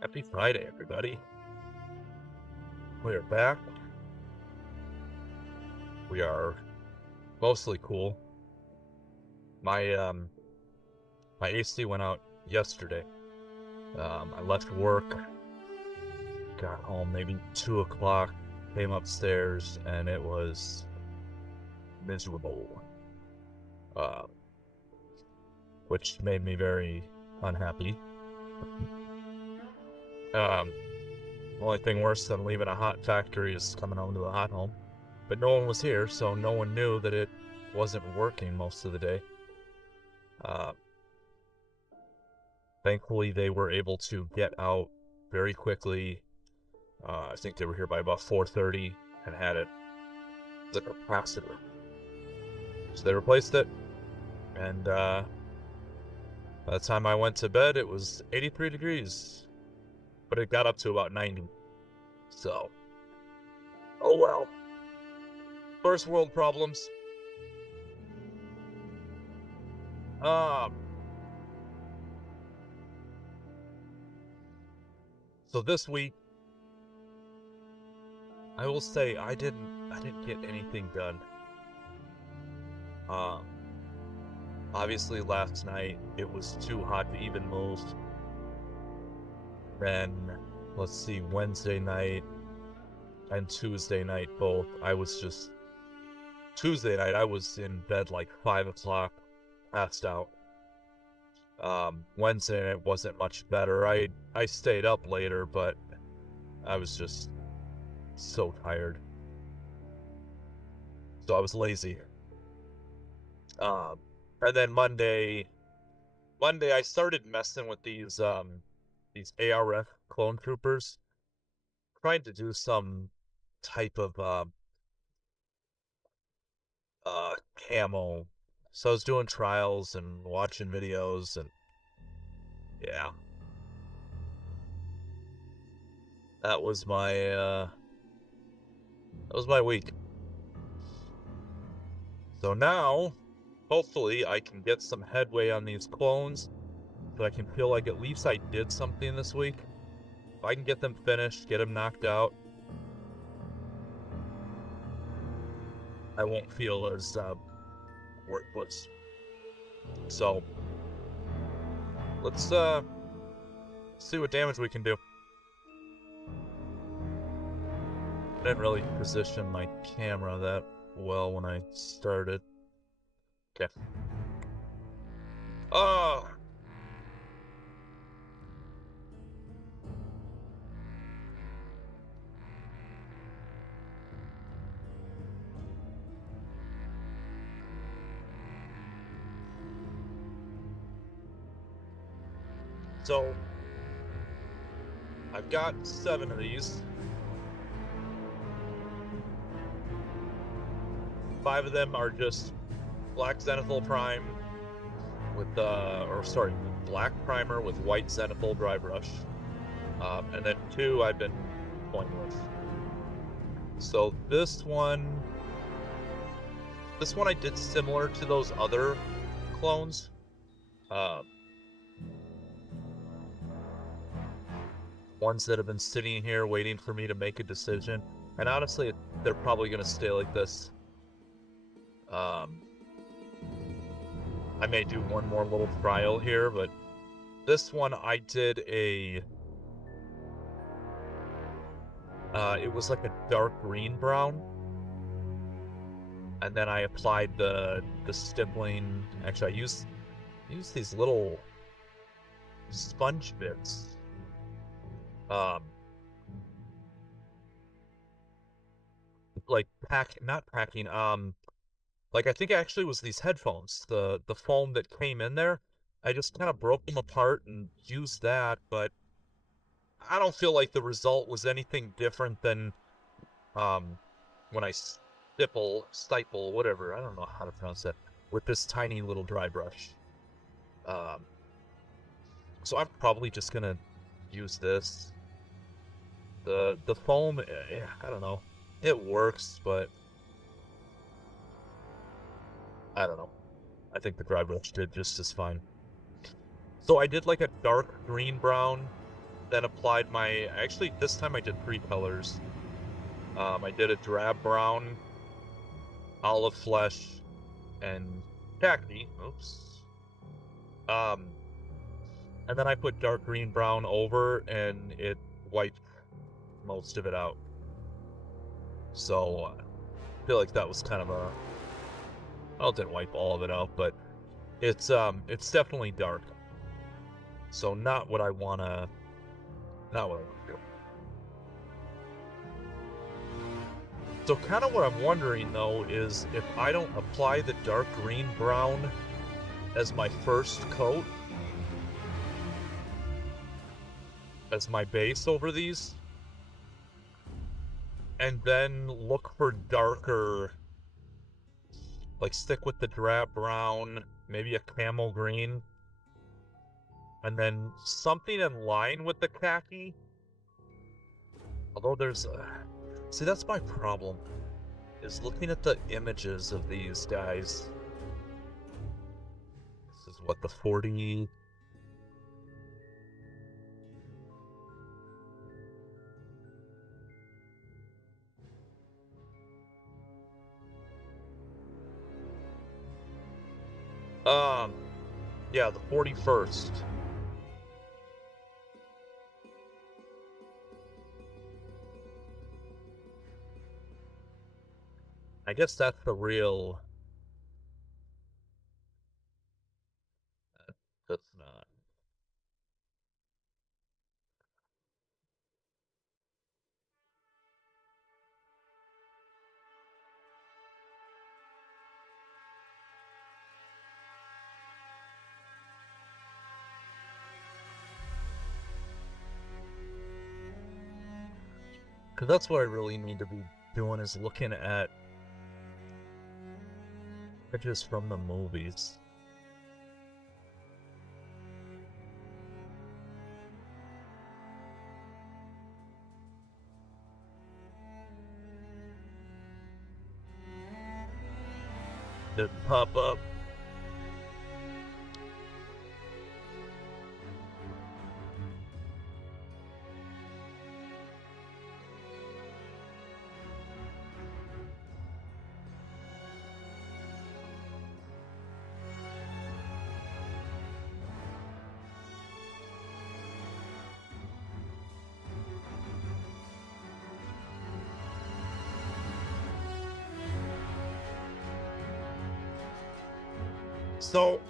Happy Friday, everybody. We are back. We are mostly cool. My AC went out yesterday. I left work, got home maybe 2 o'clock, came upstairs, and it was miserable. Uh, which made me very unhappy. Only thing worse than leaving a hot factory is coming home to a hot home. But no one was here, so no one knew that it wasn't working most of the day. Uh, Thankfully, they were able to get out very quickly. I think they were here by about 4:30 and had it the capacitor. So they replaced it, and by the time I went to bed, it was 83 degrees, but it got up to about 90. So, oh well. First world problems. So this week, I will say I didn't get anything done. Um, Obviously last night it was too hot to even move. Then, let's see, Wednesday night and Tuesday night both, Tuesday night I was in bed like 5 o'clock, passed out. Wednesday night wasn't much better. I stayed up later, but I was just so tired. So I was lazy. And then Monday I started messing with these ARF clone troopers, trying to do some type of camo. So I was doing trials and watching videos, and yeah. That was my week. So now, hopefully I can get some headway on these clones, so I can feel like at least I did something this week. If I can get them finished, get them knocked out, I won't feel as worthless. So let's see what damage we can do. I didn't really position my camera that well when I started. Okay. Oh! So, I've got 7 of these. 5 of them are just black zenithal prime with black primer with white zenithal dry brush. And then 2 I've been toying with. So this one I did similar to those other clones. Ones that have been sitting here waiting for me to make a decision. And honestly, they're probably going to stay like this. I may do one more little trial here, but this one I did it was like a dark green brown. And then I applied the stippling. Actually, I used these little sponge bits. Like not packing, like I think it actually was these headphones, the foam that came in there. I just kind of broke them apart and used that, but I don't feel like the result was anything different than when I stiple, whatever, I don't know how to pronounce that, with this tiny little dry brush. So I'm probably just gonna use this. The foam, I don't know. It works, but I don't know. I think the dry brush did just as fine. So I did like a dark green brown, then applied my, actually this time I did 3 colors. I did a drab brown, olive flesh, and khaki. Oops. And then I put dark green brown over, and it wiped most of it out. So I feel like that was kind of a, well, it didn't wipe all of it out, but it's definitely dark. So not what I wanna do. So kind of what I'm wondering though is if I don't apply the dark green brown as my first coat, as my base over these, and then look for darker, like stick with the drab brown, maybe a camel green, and then something in line with the khaki. Although there's a, see, that's my problem, is looking at the images of these guys. This is what, the 40... yeah, the 41st. I guess that's the real... That's not. Because that's what I really need to be doing, is looking at pictures from the movies. Didn't pop up. So,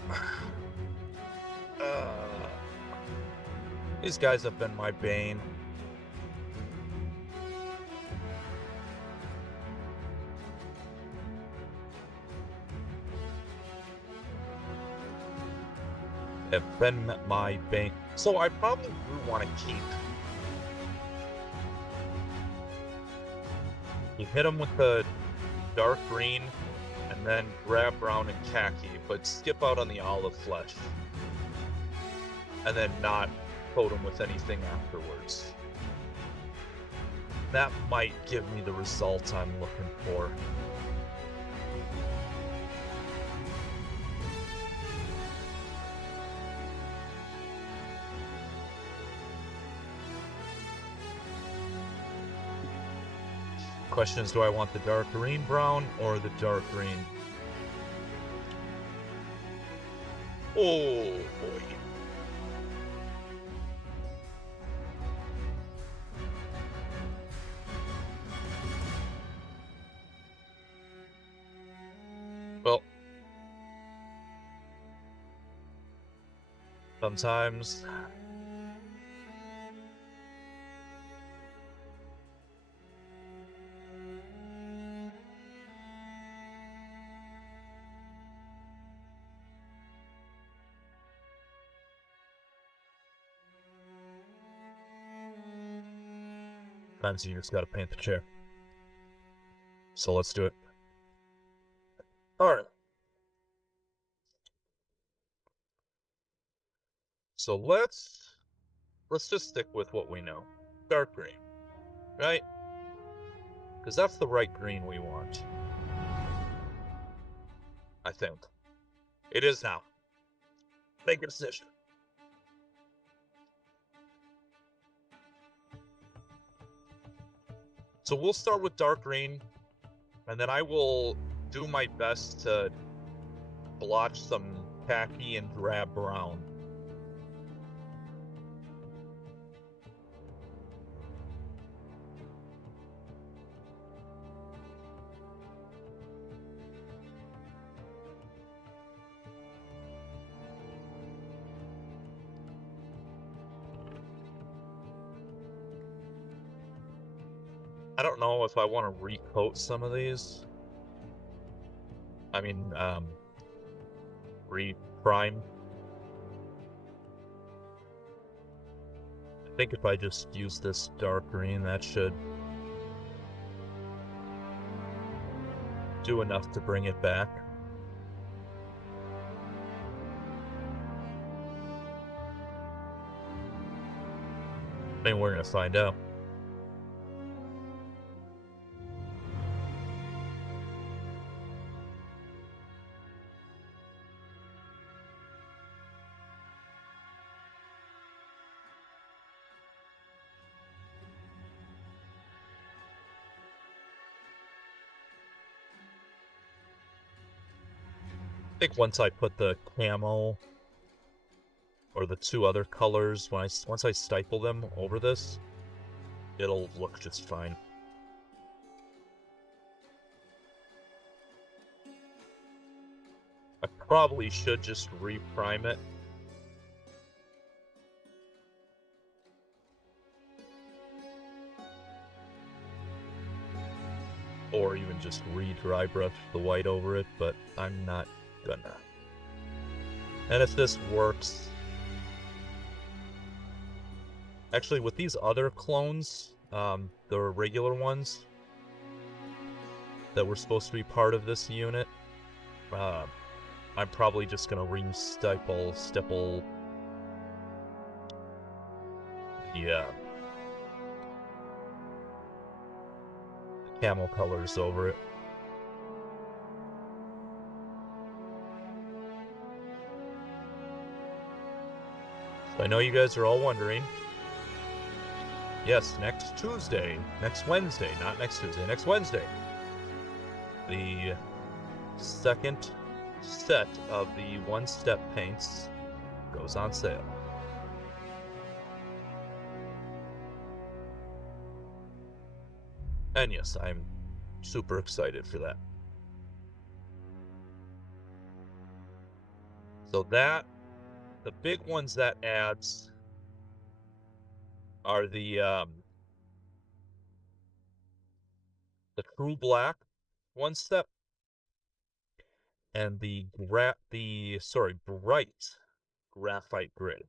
these guys have been my bane. Have been my bane. So I probably do want to keep. You hit them with the dark green, and then grab brown and khaki, but skip out on the olive flesh. And then not coat them with anything afterwards. That might give me the result I'm looking for. Question is, do I want the dark green brown or the dark green? Oh boy. Well, sometimes you just gotta paint the chair. So let's do it. Alright. So let's just stick with what we know. Dark green. Right? Because that's the right green we want. I think. It is now. Make a decision. So we'll start with dark green, and then I will do my best to blotch some khaki and drab brown. I don't know if I want to recoat some of these. I mean, reprime. I think if I just use this dark green, that should do enough to bring it back. I mean, we're gonna find out. I think once I put the camo or the two other colors, once I staple them over this, it'll look just fine. I probably should just reprime it. Or even just re-dry brush the white over it, but I'm not gonna. And if this works... Actually, with these other clones, the regular ones that were supposed to be part of this unit, I'm probably just gonna stipple the camo colors over it. So I know you guys are all wondering. Yes, next Wednesday, not next Tuesday, next Wednesday, the second set of the one-step paints goes on sale. And yes, I'm super excited for that. So the big ones that adds are the true black one step and the bright graphite gray.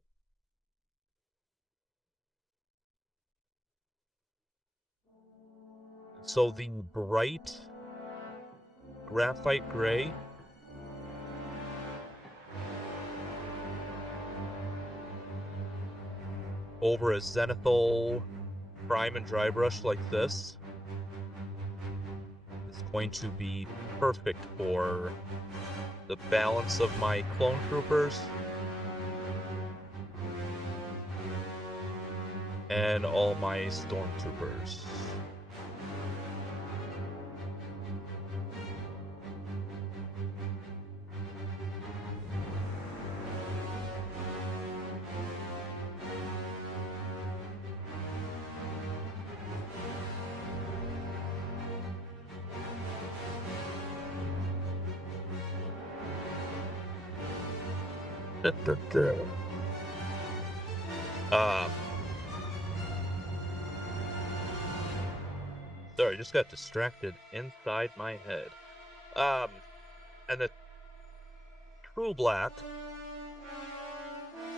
So the bright graphite gray over a zenithal prime and dry brush like this is going to be perfect for the balance of my clone troopers and all my stormtroopers. Sorry, just got distracted inside my head. And the true black,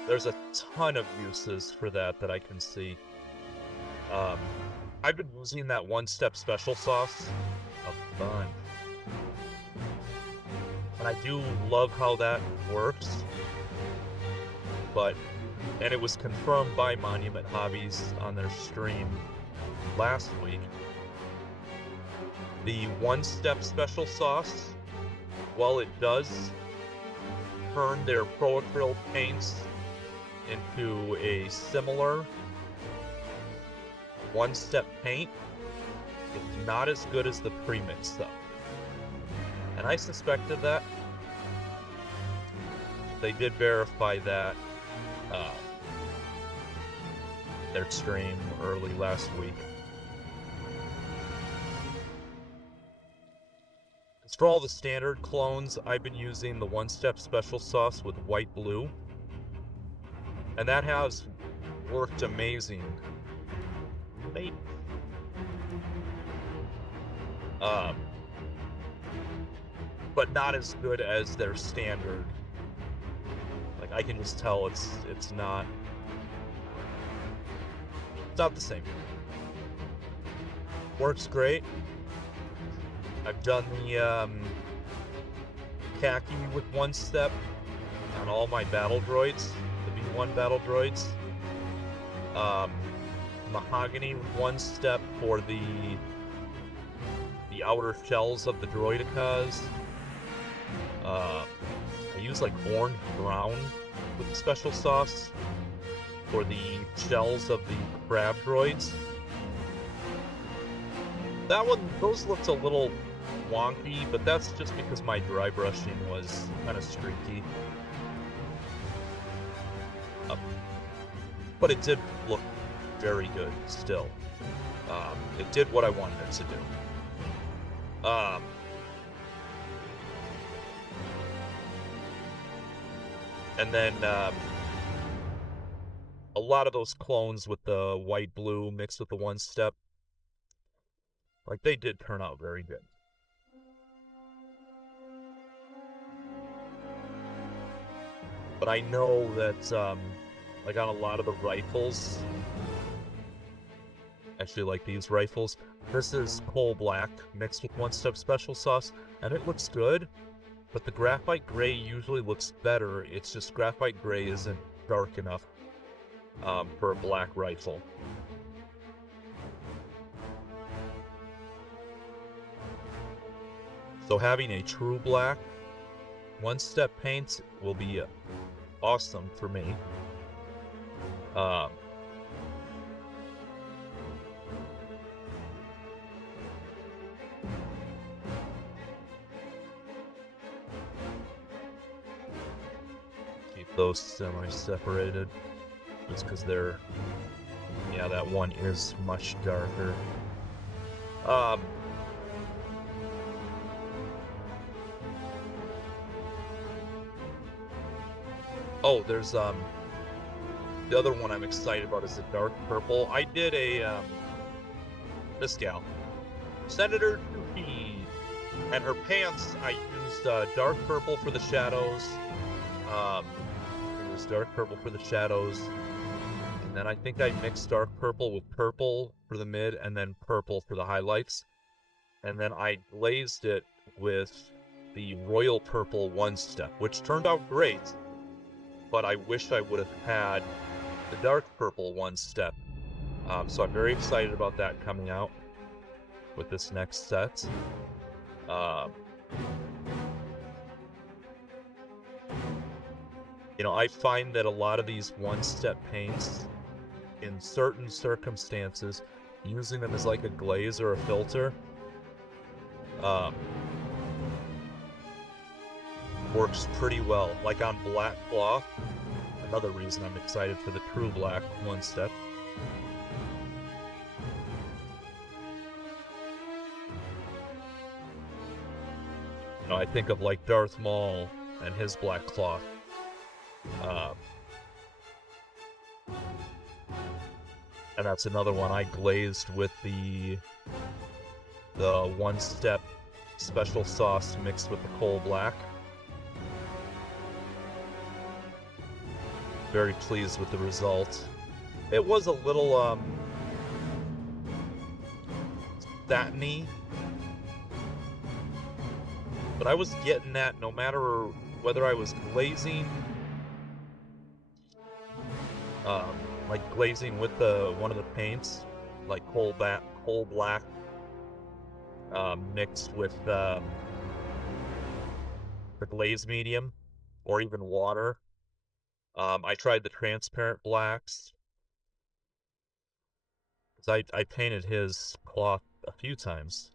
there's a ton of uses for that I can see. I've been using that one-step special sauce a bunch. And I do love how that works. And it was confirmed by Monument Hobbies on their stream last week. The one-step special sauce, while it does turn their Pro Acrylic paints into a similar one-step paint, It's not as good as the pre-mix stuff. And I suspected that. They did verify that their stream early last week. As for all the standard clones, I've been using the one-step special sauce with white blue. And that has worked amazing. Maybe. But not as good as their standard. Like, I can just tell it's not the same. Works great. I've done the khaki with one step on all my battle droids, the V1 battle droids. Mahogany with one step for the outer shells of the droidicas. I use like orange brown with the special sauce for the shells of the crab droids. Those looked a little wonky, but that's just because my dry brushing was kind of streaky. But it did look very good still. It did what I wanted it to do. And then a lot of those clones with the white blue mixed with the one step, like, they did turn out very good. But I know that like on a lot of the rifles, actually like these rifles, this is coal black mixed with one step special sauce, and it looks good. But the graphite gray usually looks better. It's just graphite gray isn't dark enough for a black rifle. So having a true black one-step paint will be awesome for me. Keep those semi-separated, just because they're, yeah, that one is much darker. Oh, there's the other one I'm excited about is the dark purple. I did a this gal, Senator Tupi, and her pants I used dark purple for the shadows. It was dark purple for the shadows, and then I think I mixed dark purple with purple for the mid, and then purple for the highlights, and then I glazed it with the royal purple one step, which turned out great. But I wish I would have had the dark purple one step. So I'm very excited about that coming out with this next set. You know, I find that a lot of these one-step paints, in certain circumstances, using them as like a glaze or a filter, works pretty well. Like on black cloth, another reason I'm excited for the true black one step. You know, I think of like Darth Maul and his black cloth. And that's another one I glazed with the one step special sauce mixed with the coal black. Very pleased with the result. It was a little satiny, but I was getting that no matter whether I was glazing, like glazing with one of the paints, like coal black, mixed with the glaze medium, or even water. I tried the transparent blacks, because I painted his cloth a few times.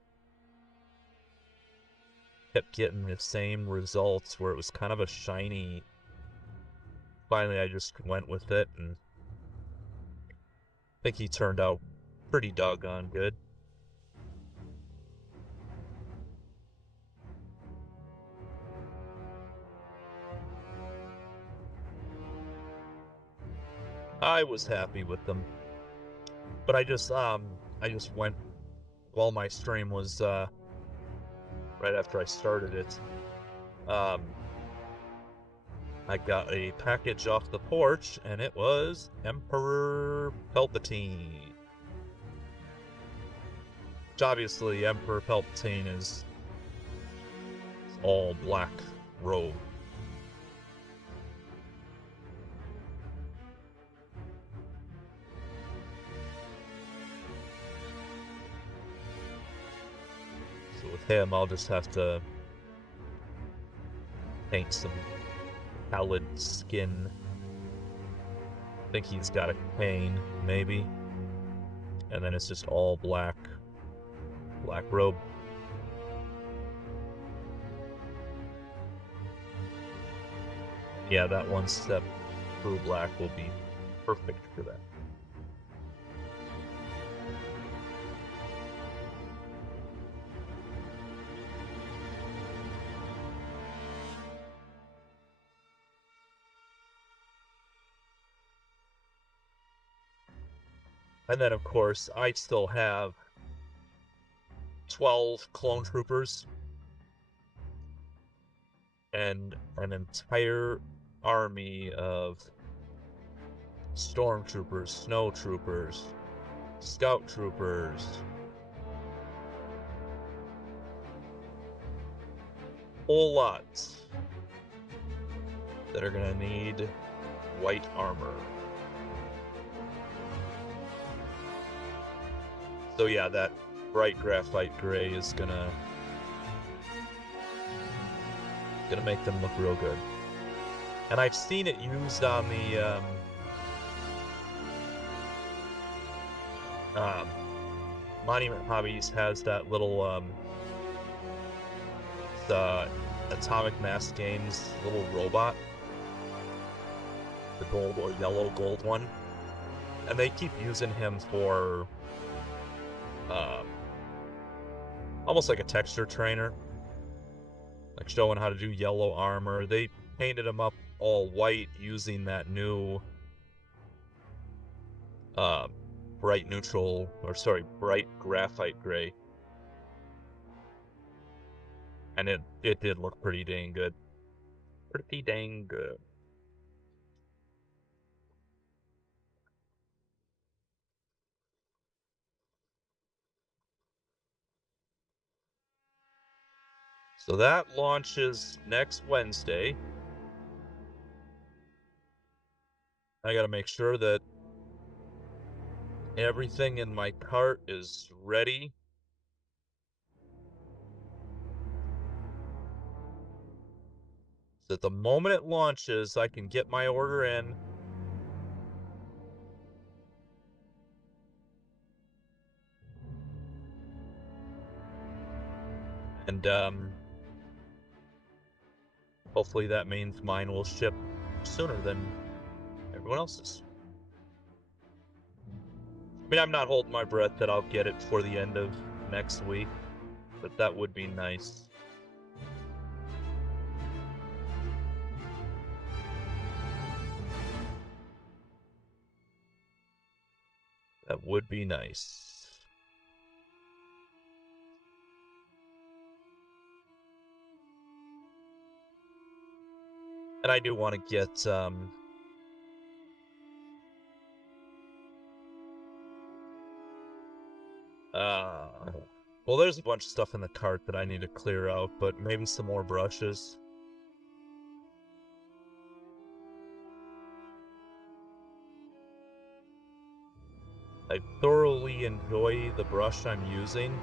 Kept getting the same results where it was kind of a shiny. Finally, I just went with it, and I think he turned out pretty doggone good. I was happy with them, but I just went while my stream was right after I started it. I got a package off the porch, and it was Emperor Palpatine. Which obviously, Emperor Palpatine is all black robe. So with him, I'll just have to paint some pallid skin. I think he's got a cane, maybe. And then it's just all black robe. Yeah, that one step through black will be perfect for that. And then, of course, I still have 12 clone troopers and an entire army of stormtroopers, snow troopers, scout troopers, whole lots that are gonna need white armor. So yeah, that bright graphite gray is gonna make them look real good. And I've seen it used on the Monument Hobbies has that little the Atomic Mass Games little robot, the gold or yellow gold one, and they keep using him for almost like a texture trainer, like showing how to do yellow armor. They painted him up all white using that new bright graphite gray, and it did look pretty dang good. So that launches next Wednesday. I gotta make sure that everything in my cart is ready. So that the moment it launches, I can get my order in. And hopefully that means mine will ship sooner than everyone else's. I mean, I'm not holding my breath that I'll get it for the end of next week, but that would be nice. That would be nice. And I do want to get well, there's a bunch of stuff in the cart that I need to clear out, but maybe some more brushes. I thoroughly enjoy the brush I'm using,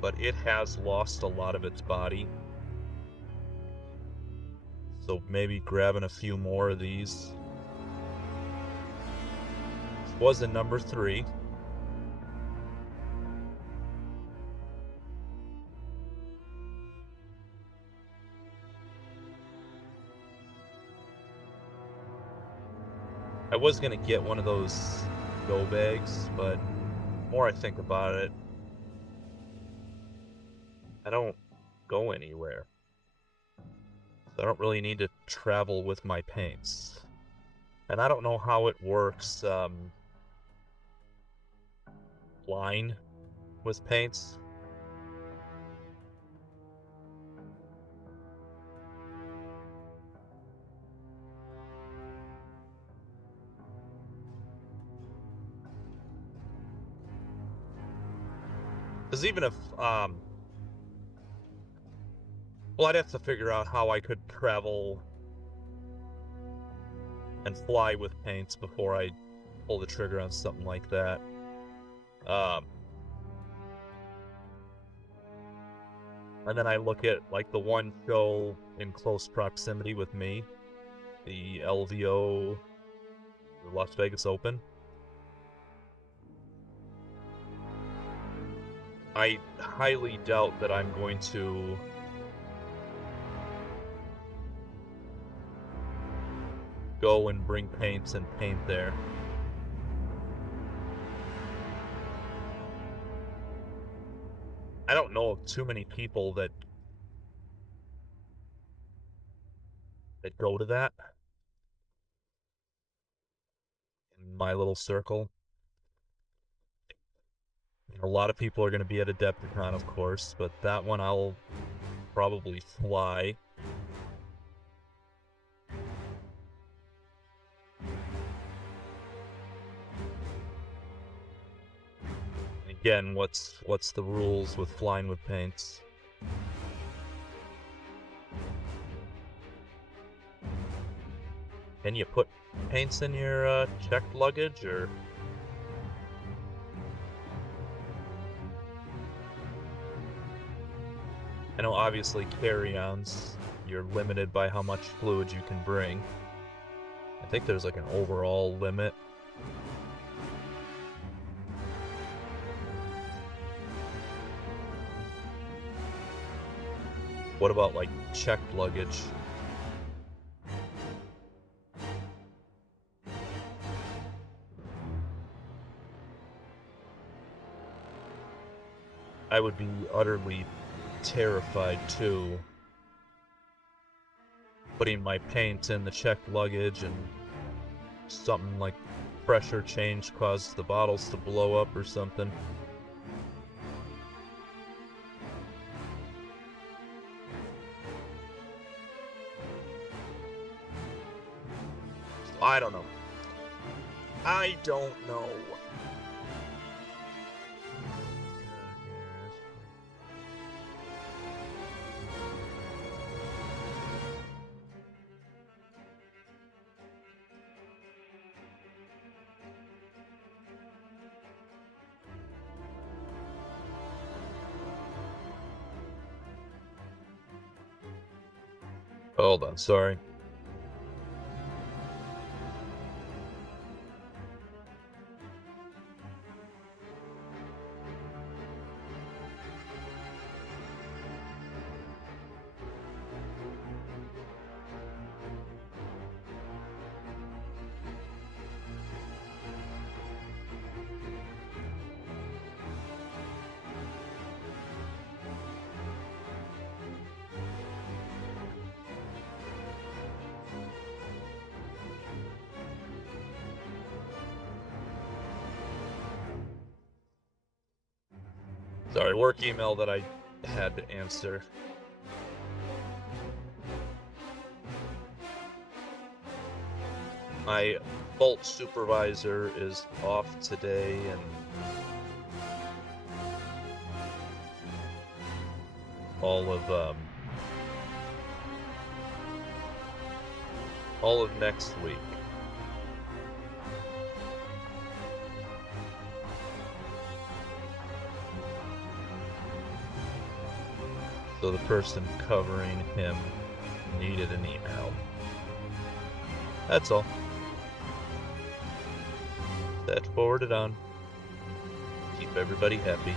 but it has lost a lot of its body. So maybe grabbing a few more of these. This was a number 3. I was gonna get one of those go bags, but the more I think about it, I don't go anywhere. So I don't really need to travel with my paints. And I don't know how it works, flying with paints. Because even if, well, I'd have to figure out how I could travel and fly with paints before I pull the trigger on something like that. And then I look at, like, the one show in close proximity with me, the LVO, the Las Vegas Open. I highly doubt that I'm going to go and bring paints and paint there. I don't know of too many people that go to that in my little circle. A lot of people are going to be at Adepticon, of course, but that one I'll probably fly. Again, what's the rules with flying with paints? Can you put paints in your checked luggage, or? I know obviously carry-ons, you're limited by how much fluid you can bring. I think there's like an overall limit. What about like checked luggage? I would be utterly terrified too, putting my paint in the checked luggage and something like pressure change causes the bottles to blow up or something. I don't know. I don't know. Hold on, sorry. Sorry, work email that I had to answer. My vault supervisor is off today, and all of next week. So the person covering him needed an email. That's all. That forwarded on. Keep everybody happy.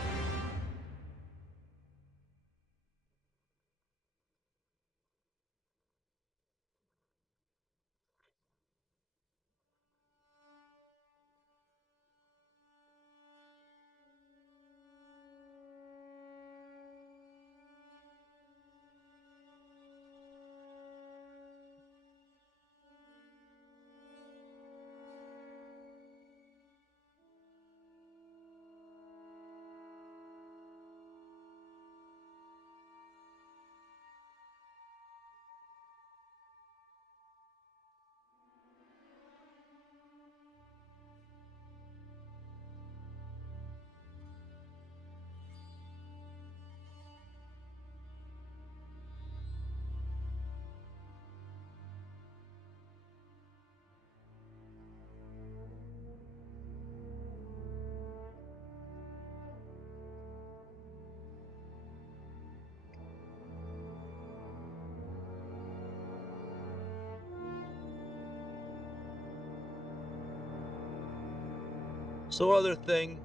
So other thing,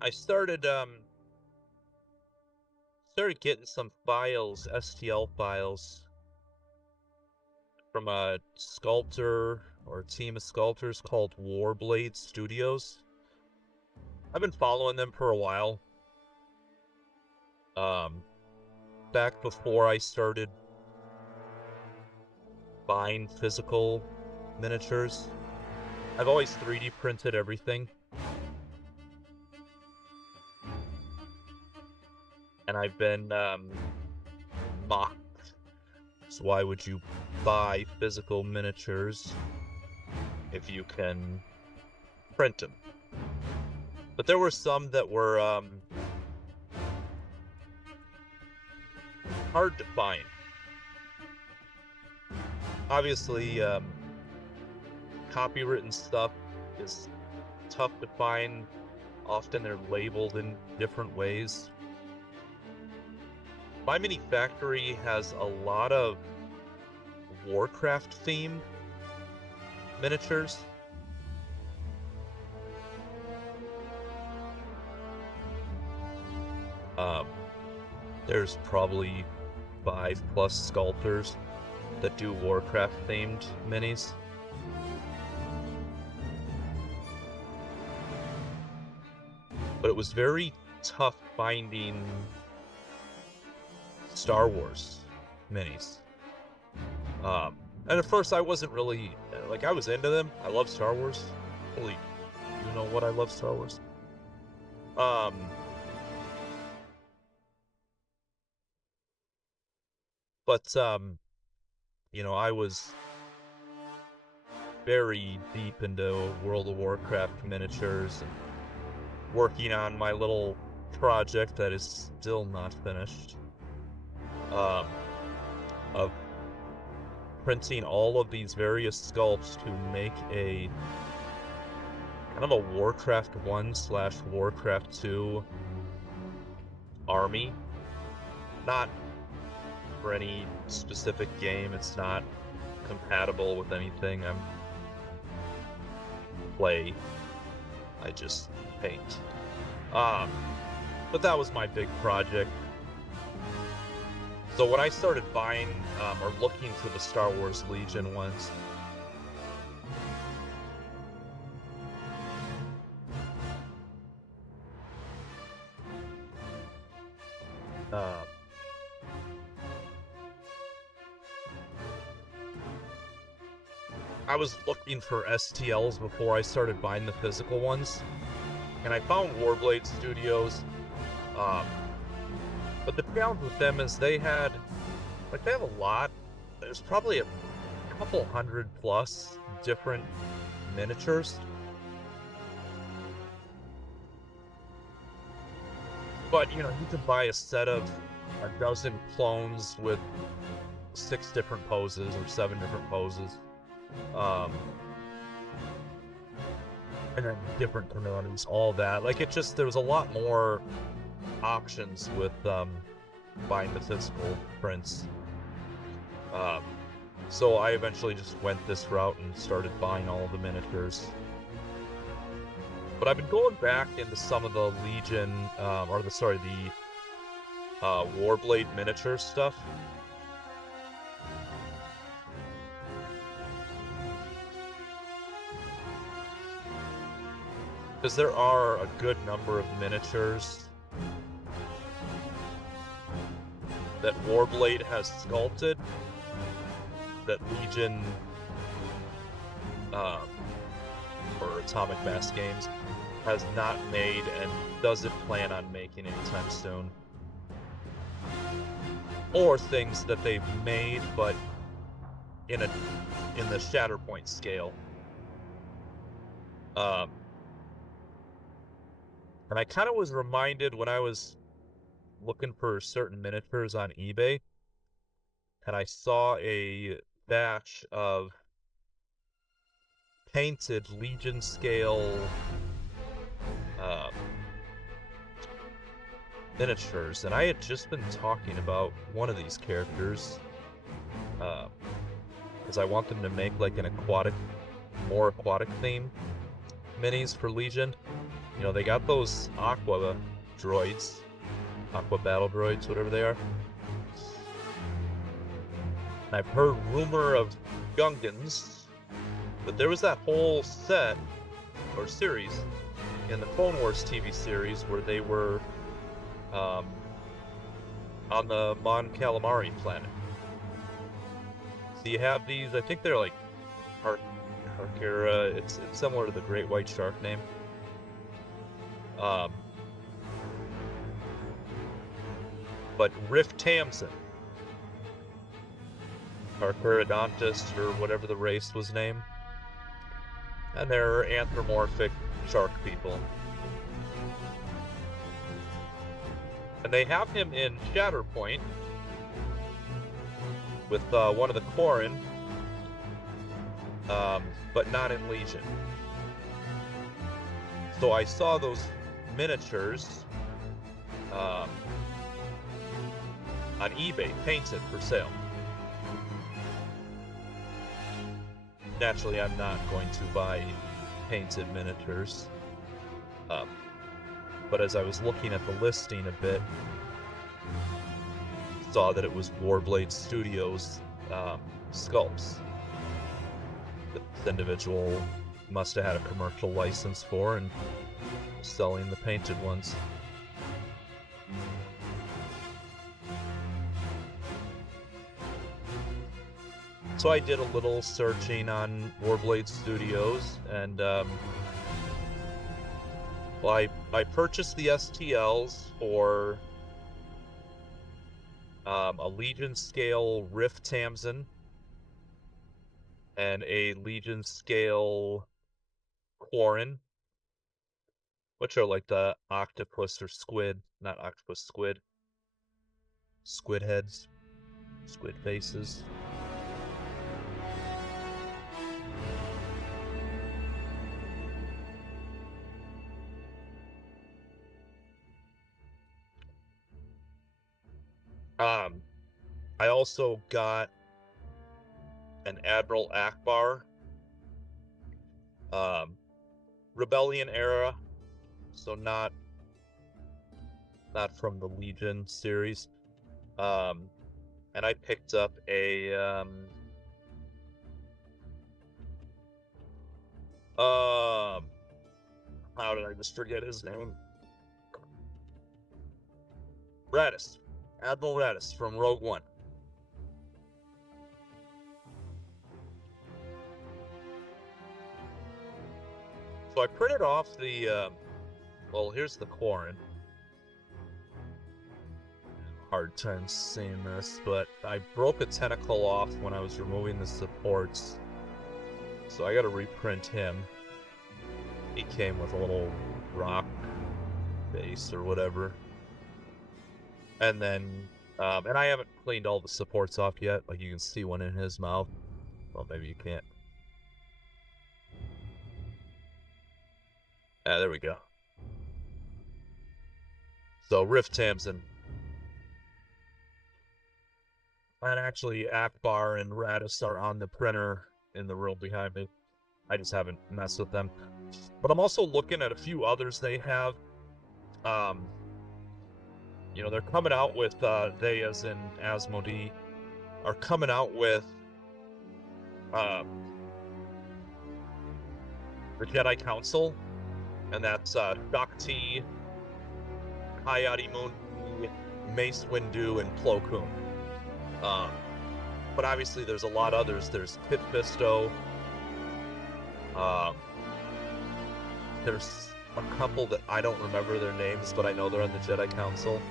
I started getting some files, STL files, from a sculptor or a team of sculptors called Warblade Studios. I've been following them for a while. Back before I started buying physical miniatures, I've always 3D printed everything. And I've been mocked. So why would you buy physical miniatures if you can print them? But there were some that were hard to find. Obviously, copywritten stuff is tough to find. Often they're labeled in different ways. My Mini Factory has a lot of Warcraft themed miniatures. There's probably 5+ sculptors that do Warcraft themed minis. But it was very tough finding Star Wars minis. And at first I wasn't really, like, I was into them. I love Star Wars. Holy, you know what, I love Star Wars. But, you know, I was very deep into World of Warcraft miniatures and working on my little project that is still not finished. Of printing all of these various sculpts to make a kind of a Warcraft 1/Warcraft 2 army. Not for any specific game, it's not compatible with anything I'm play. I just paint. But that was my big project. So when I started buying or looking for the Star Wars Legion ones, I was looking for STLs before I started buying the physical ones, and I found Warblade Studios. But the challenge with them is they have a lot. There's probably a couple 100+ different miniatures. But, you know, you can buy a set of a dozen clones with 6 different poses or 7 different poses. And then different communities, all that. Like, it just, there was a lot more options with buying the physical prints. So I eventually just went this route and started buying all of the miniatures. But I've been going back into some of the Legion, the Warblade miniature stuff. Because there are a good number of miniatures that Warblade has sculpted that Legion or Atomic Mass Games has not made and doesn't plan on making anytime soon. Or things that they've made but in the Shatterpoint scale. And I kind of was reminded when I was looking for certain miniatures on eBay, and I saw a batch of painted Legion scale miniatures, and I had just been talking about one of these characters because I want them to make like an more aquatic theme. minis for Legion. You know, they got those Aqua droids, Aqua battle droids, whatever they are. And I've heard rumor of Gungans, but there was that whole set or series in the Clone Wars TV series where they were on the Mon Calamari planet. So you have these, I think they're like Harkira, it's similar to the Great White Shark name. But Rift Tamsin, Harkirodontus, or whatever the race was named, and they're anthropomorphic shark people. And they have him in Shatterpoint with one of the Quarren, but not in Legion. So I saw those miniatures on eBay, painted for sale. Naturally, I'm not going to buy painted miniatures. But as I was looking at the listing a bit, saw that it was Warblade Studios sculpts that this individual must have had a commercial license for and selling the painted ones. So I did a little searching on Warblade Studios, and well, I purchased the STLs for a Legion scale Rift Tamsin and a Legion scale Quarren, which are like the octopus or squid, not octopus, squid heads, squid faces. I also got an Admiral Akbar, Rebellion era, so not from the Legion series. And I picked up a how did I just forget his name? Raddus. Admiral Raddus from Rogue One. So I printed off the, well, here's the Quarren. Hard time saying this, but I broke a tentacle off when I was removing the supports. So I gotta reprint him. He came with a little rock base or whatever. And then, and I haven't cleaned all the supports off yet. Like, you can see one in his mouth. Well, maybe you can't. Ah, there we go. So, Rift Tamsin. And actually, Akbar and Raddus are on the printer in the room behind me. I just haven't messed with them. But I'm also looking at a few others they have. You know, they're coming out with, they as in Asmodee, are coming out with the Jedi Council, and that's Shakti, Hayate-Mundi, Mace Windu, and Plo Koon. But obviously there's a lot others. There's Kit Fisto. There's a couple that I don't remember their names, but I know they're on the Jedi Council.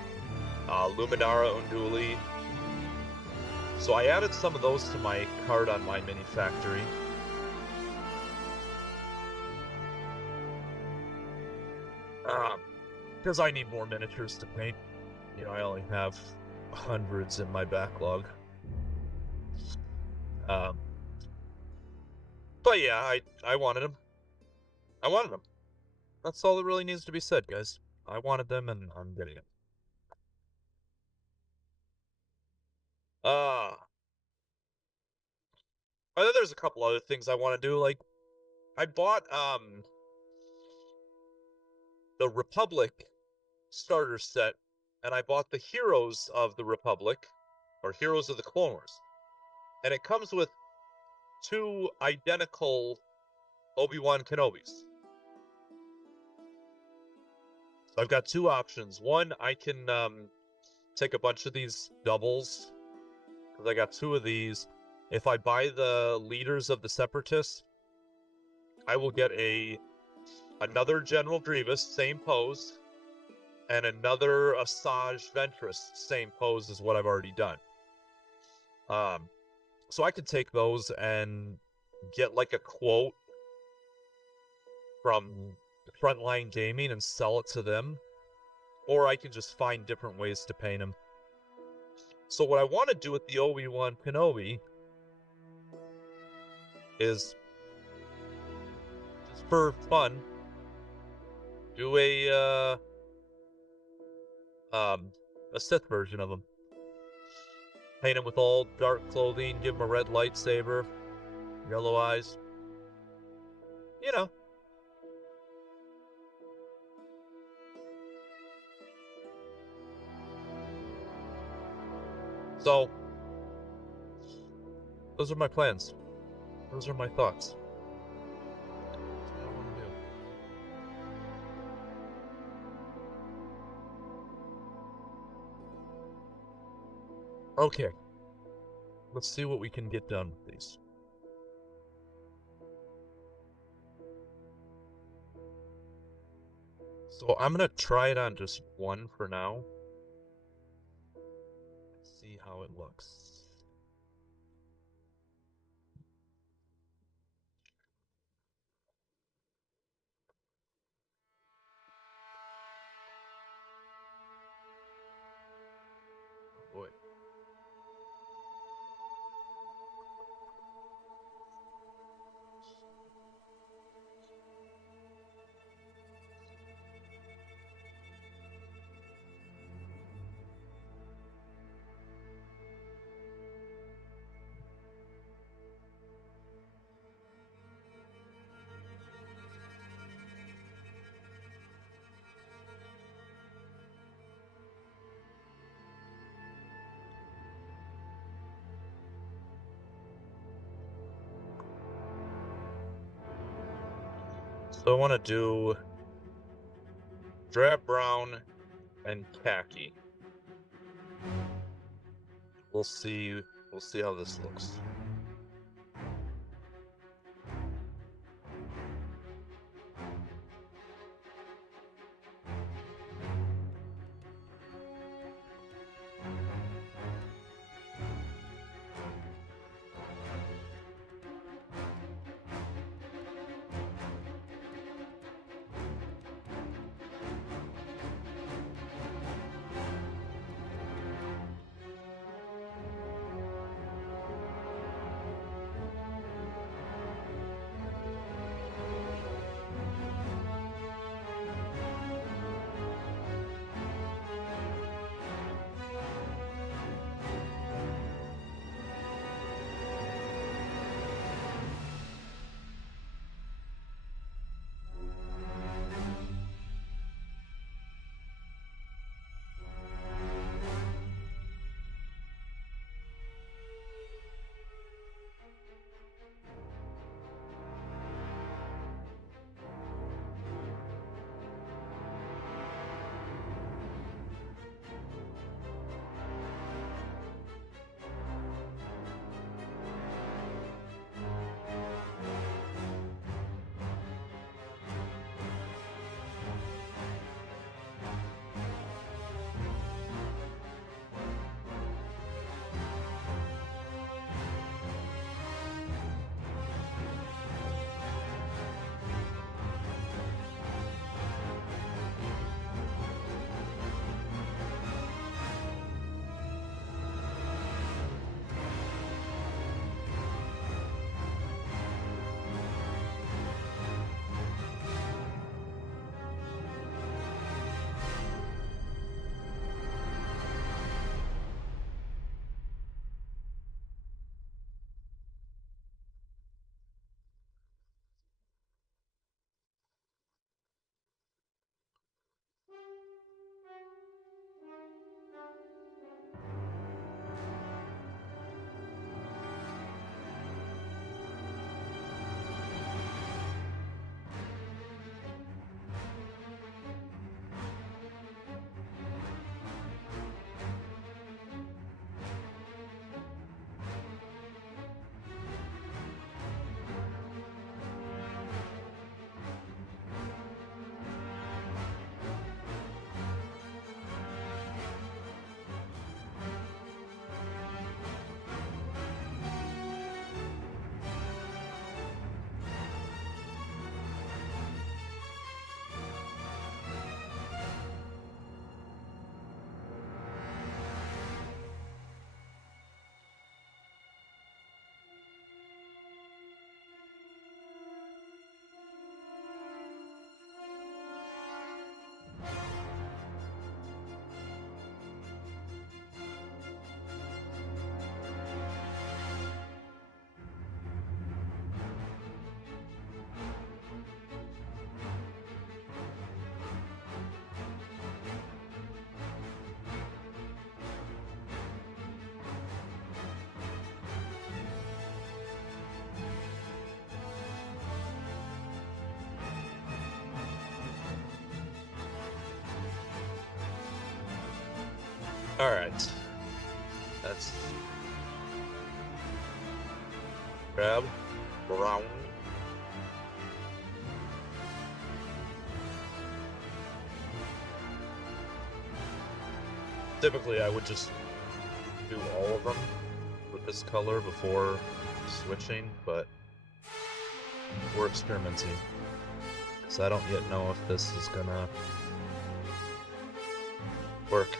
Luminara Unduli. So I added some of those to my cart on my mini factory. Because I need more miniatures to paint. You know, I only have hundreds in my backlog. But yeah, I wanted them. I wanted them. That's all that really needs to be said, guys. I wanted them, and I'm getting it. I think there's a couple other things I want to do. Like, I bought the Republic starter set, and I bought the Heroes of the Republic, or Heroes of the Clone Wars. And it comes with 2 identical Obi-Wan Kenobis. So I've got 2 options. One, I can take a bunch of these doubles, because I got 2 of these. If I buy the Leaders of the Separatists, I will get another General Grievous, same pose, and another Asajj Ventress, same pose as what I've already done. So I could take those and get like a quote from Frontline Gaming and sell it to them, or I can just find different ways to paint them. So what I want to do with the Obi-Wan Kenobi is, just for fun, do a Sith version of him. Paint him with all dark clothing, give him a red lightsaber, yellow eyes. You know. So, those are my plans. Those are my thoughts. That's what I want to do. Okay. Let's see what we can get done with these. So I'm going to try it on just one for now. See how it looks. Oh boy. So I want to do drab brown and khaki. We'll see how this looks. Alright. That's grab. Brown. Typically I would just do all of them with this color before switching, but we're experimenting. So I don't yet know if this is gonna work.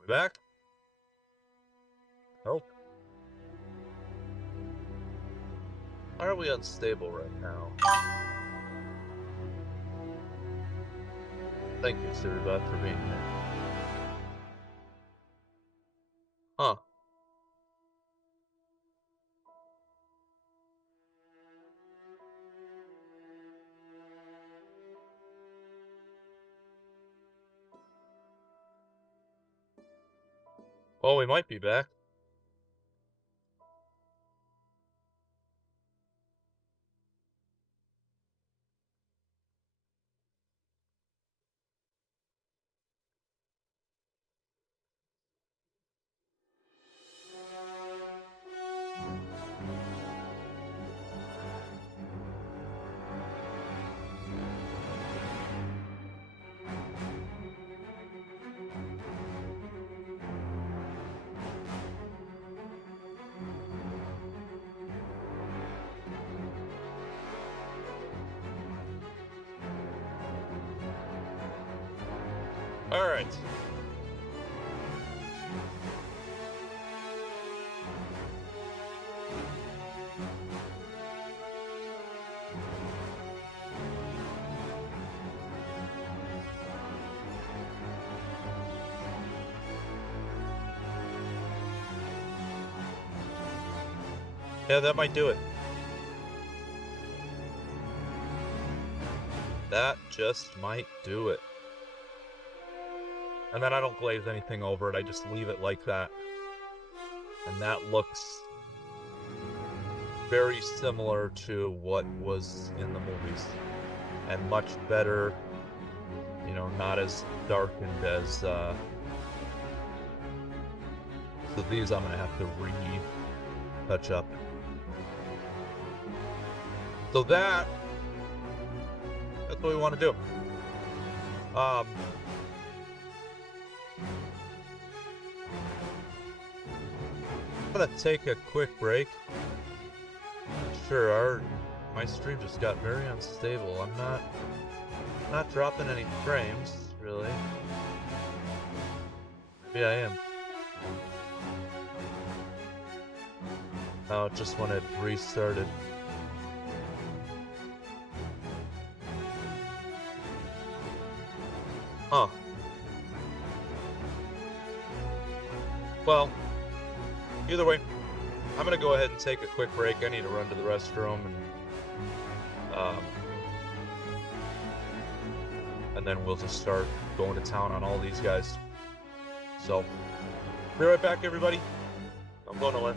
We back? Oh. Why are we unstable right now? Thank you, Siribot, for being here. Huh. Well, we might be back. Alright. Yeah, that might do it. That just might do it. And then I don't glaze anything over it, I just leave it like that. And that looks very similar to what was in the movies. And much better, you know, not as darkened as, so these I'm gonna have to touch up. So that's what we want to do. I'm gonna take a quick break. Sure, my stream just got very unstable. I'm not dropping any frames, really. Maybe I am. Oh, just when it restarted. Huh. Well, Either way, I'm gonna go ahead and take a quick break. I need to run to the restroom, and then we'll just start going to town on all these guys. So, be right back, everybody. I'm going nowhere.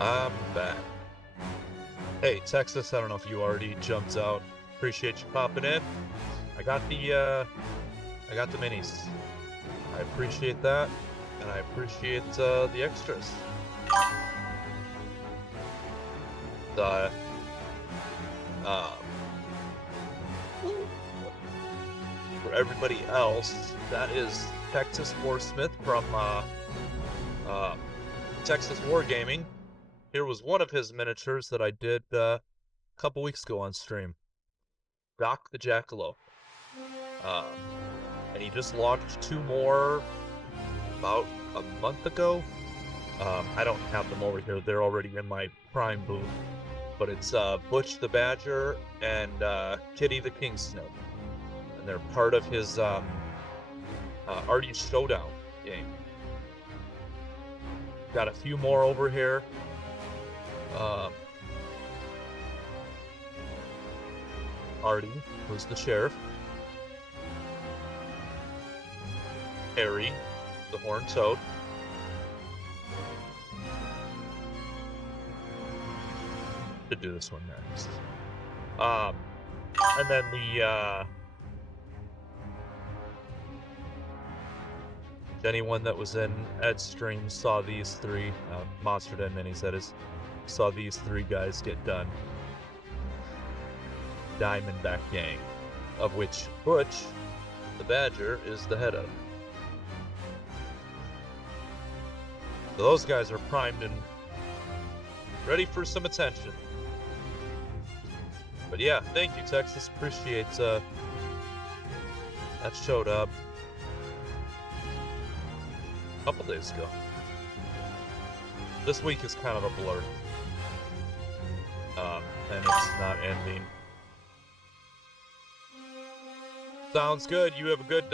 I'm back. Hey, Texas, I don't know if you already jumped out. Appreciate you popping in. I got the minis. I appreciate that, and I appreciate the extras. Uh, for everybody else, that is Texas Warsmith from Texas Wargaming. Here was one of his miniatures that I did a couple weeks ago on stream. Doc the Jackalope. And he just launched 2 more about a month ago. I don't have them over here. They're already in my Prime booth. But it's Butch the Badger and Kitty the King Snow. And they're part of his Artie Showdown game. Got a few more over here. Artie, who's the sheriff. Harry, the horned toad. To do this one next. And then the anyone that was in Ed's stream saw these 3 Monster Den minis, that is, saw these 3 guys get done. Diamondback Gang, of which Butch the Badger is the head of. So those guys are primed and ready for some attention. But yeah, thank you, Texas. Appreciate that showed up a couple days ago. This week is kind of a blur. And it's not ending. Sounds good. You have a good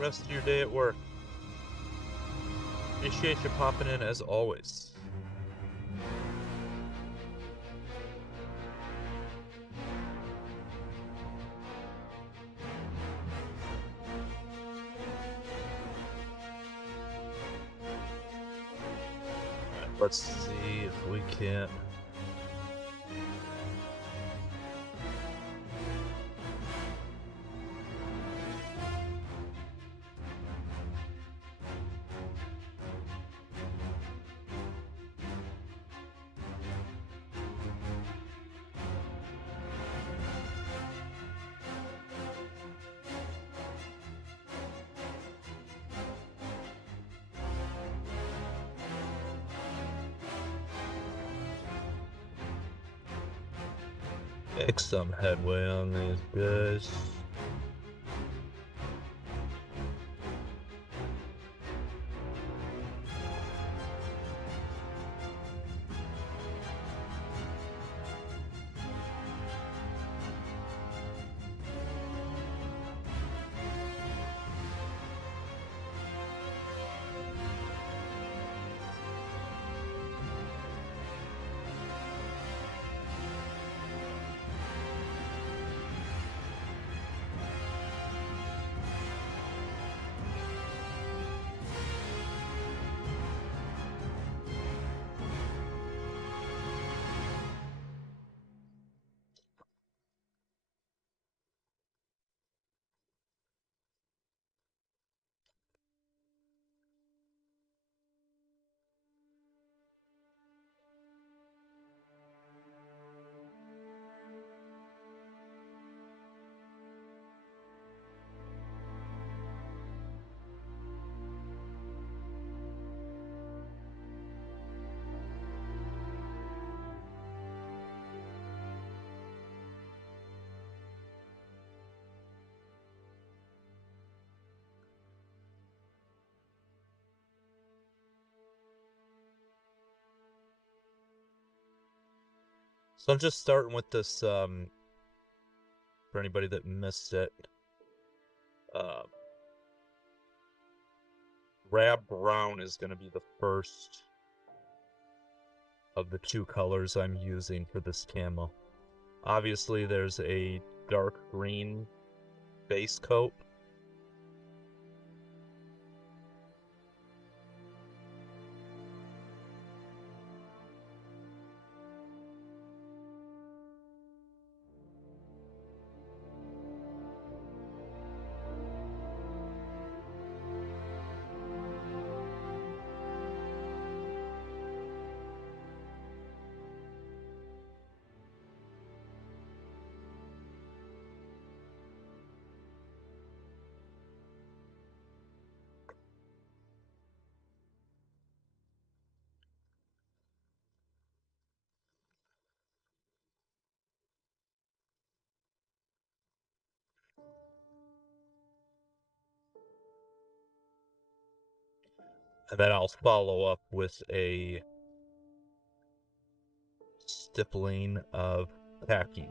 rest of your day at work. Appreciate you popping in as always. Alright, let's see if we can't. Make some headway on these guys. So I'm just starting with this, for anybody that missed it. Rab Brown is going to be the first of the 2 colors I'm using for this camo. Obviously, there's a dark green base coat. And then I'll follow up with a stippling of khaki.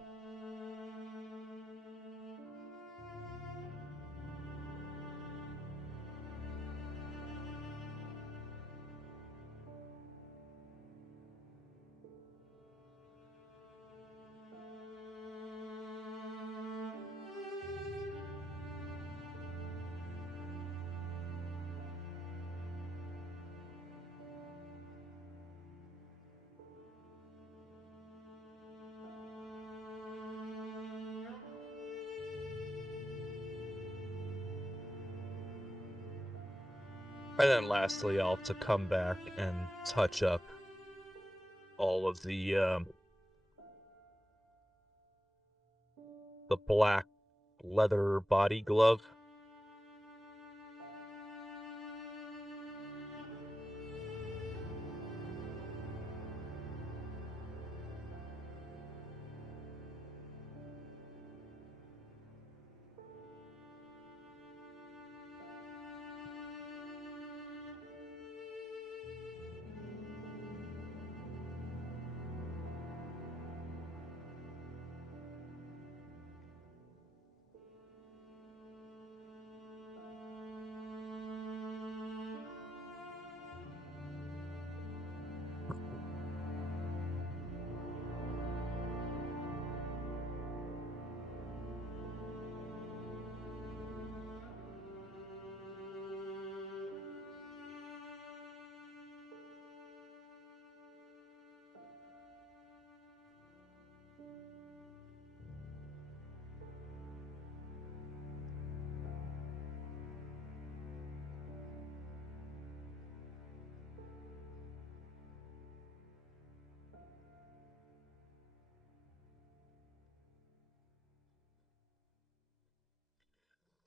And then lastly, I'll have to come back and touch up all of the black leather body glove.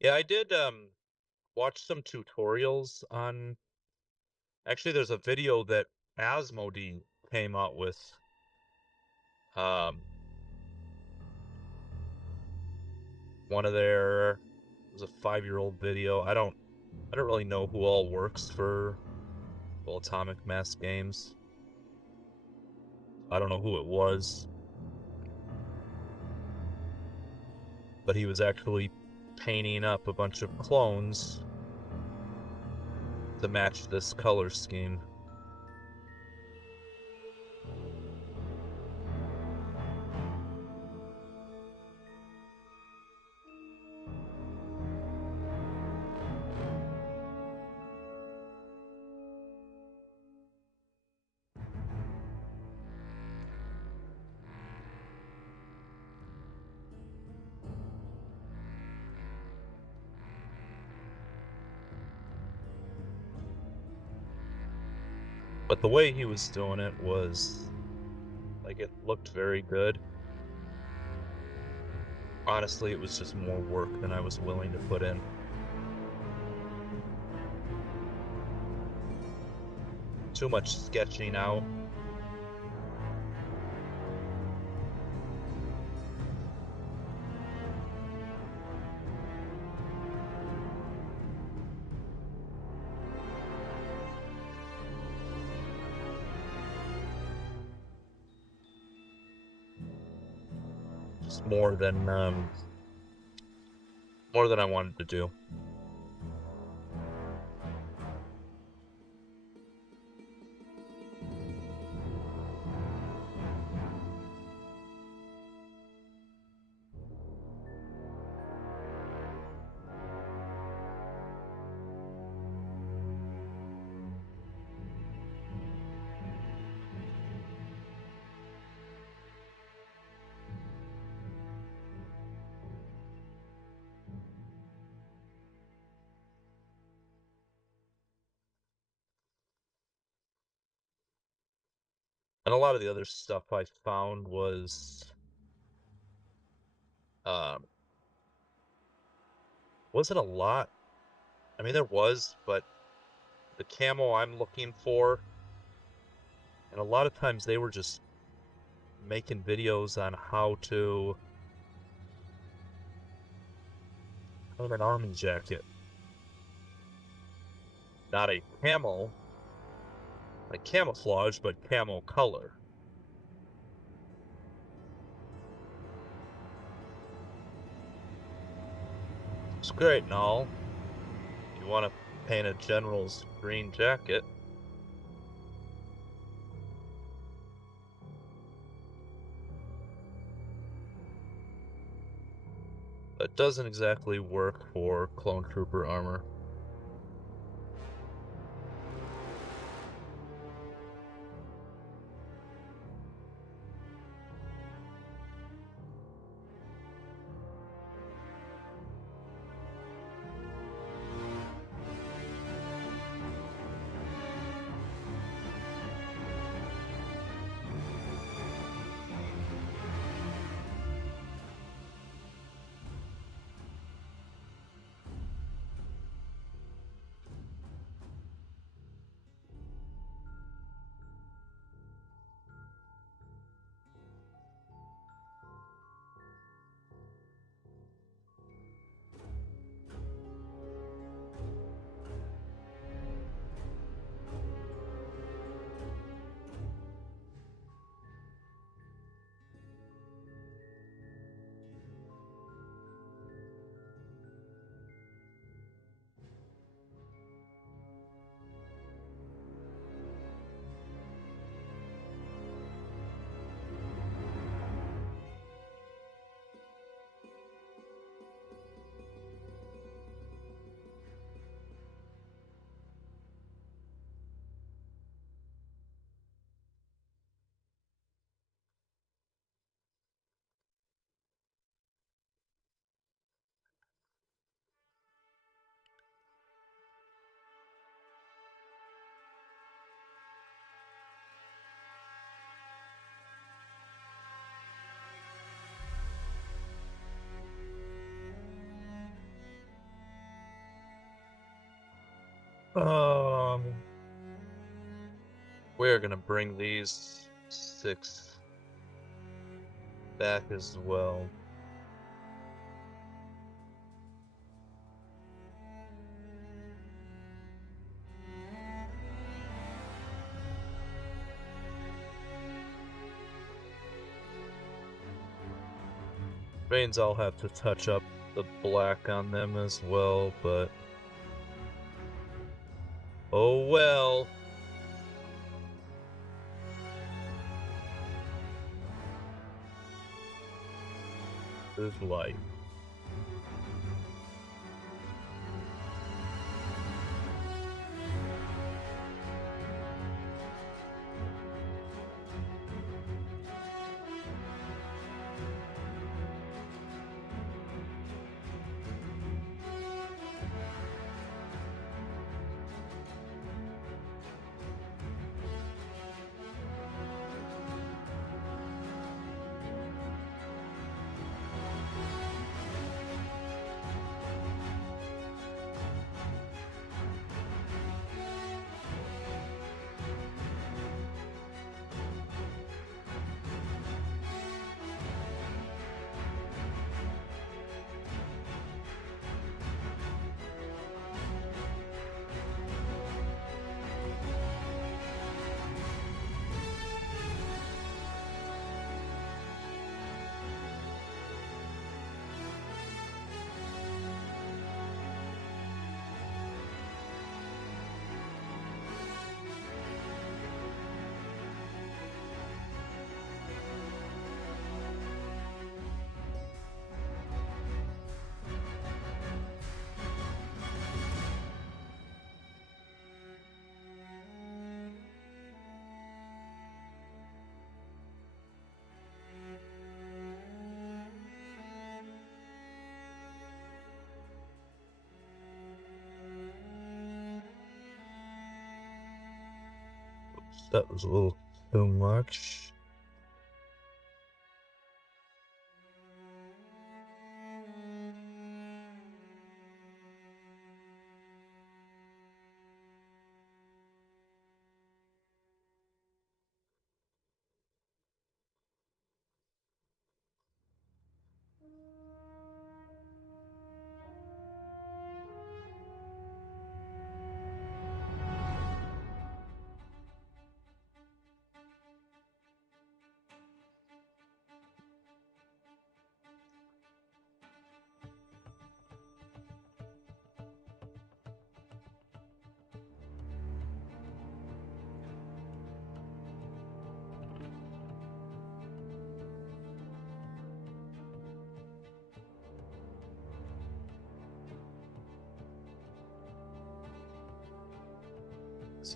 Yeah, I did watch some tutorials on. Actually, there's a video that Asmodee came out with. One of their, it was a 5-year-old video. I don't really know who all works for Atomic Mass Games. I don't know who it was, but he was actually painting up a bunch of clones to match this color scheme. But the way he was doing it was, like, it looked very good. Honestly, it was just more work than I was willing to put in. Too much sketching out. Just more than I wanted to do. And a lot of the other stuff I found was wasn't a lot. I mean, there was, but the camo I'm looking for, and a lot of times they were just making videos on how to own an army jacket. Not a camo, like camouflage, but camo color. It's great and all. You want to paint a general's green jacket. But doesn't exactly work for clone trooper armor. We're gonna bring these 6 back as well. Means I'll have to touch up the black on them as well, but oh well. This is life. That was a little too much.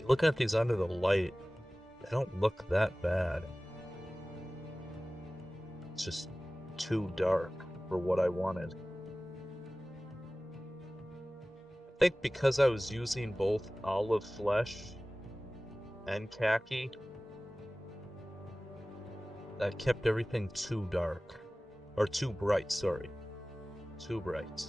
Looking at these under the light, they don't look that bad. It's just too dark for what I wanted. I think because I was using both olive flesh and khaki, that kept everything too dark. Or too bright, sorry. Too bright.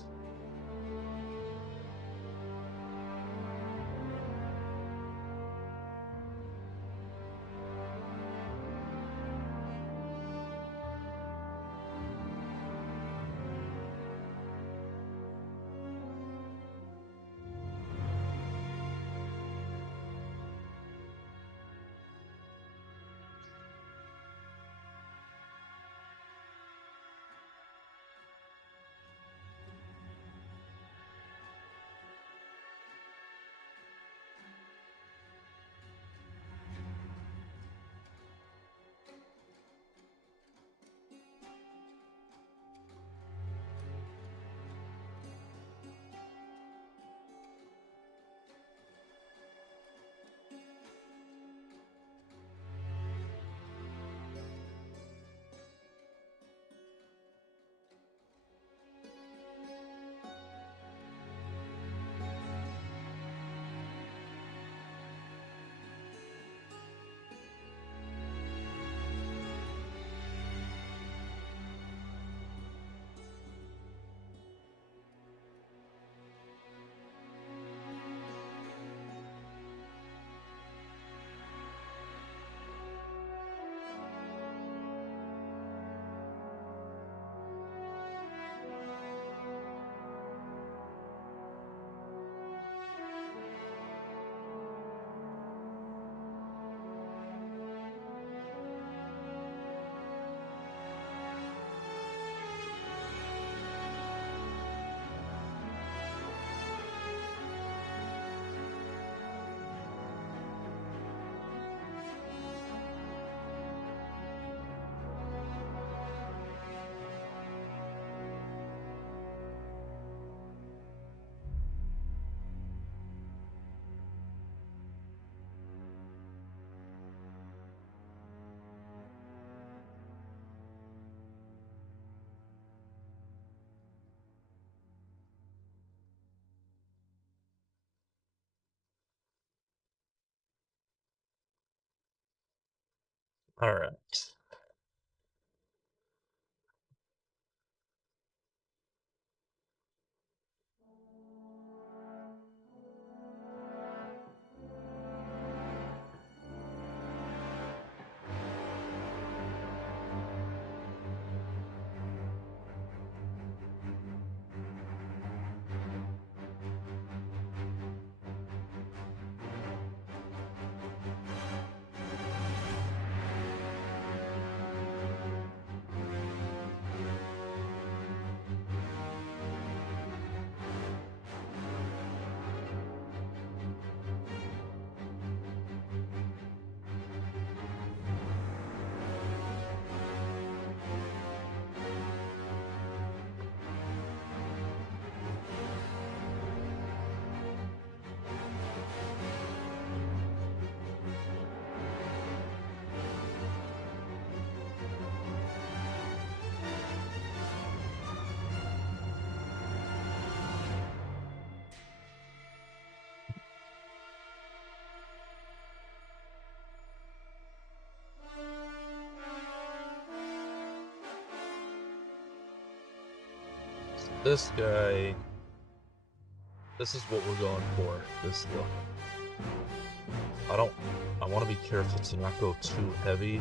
Alright. This guy, this is what we're going for, this look. I want to be careful to not go too heavy.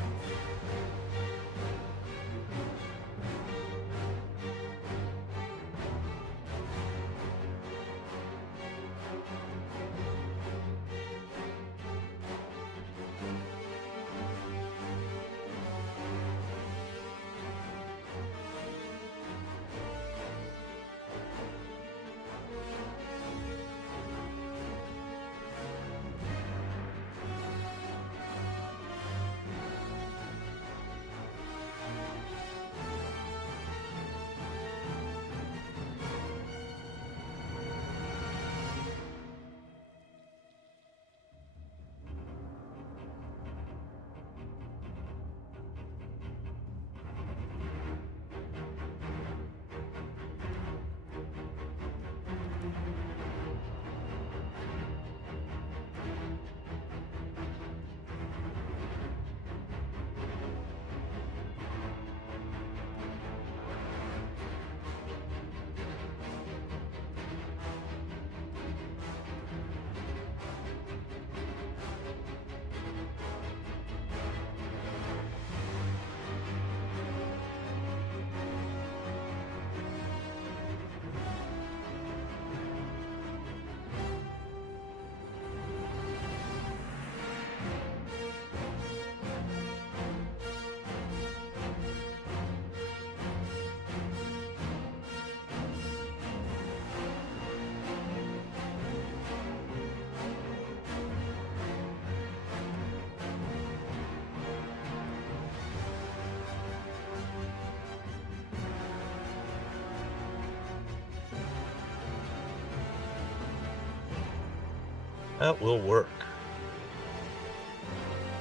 That will work.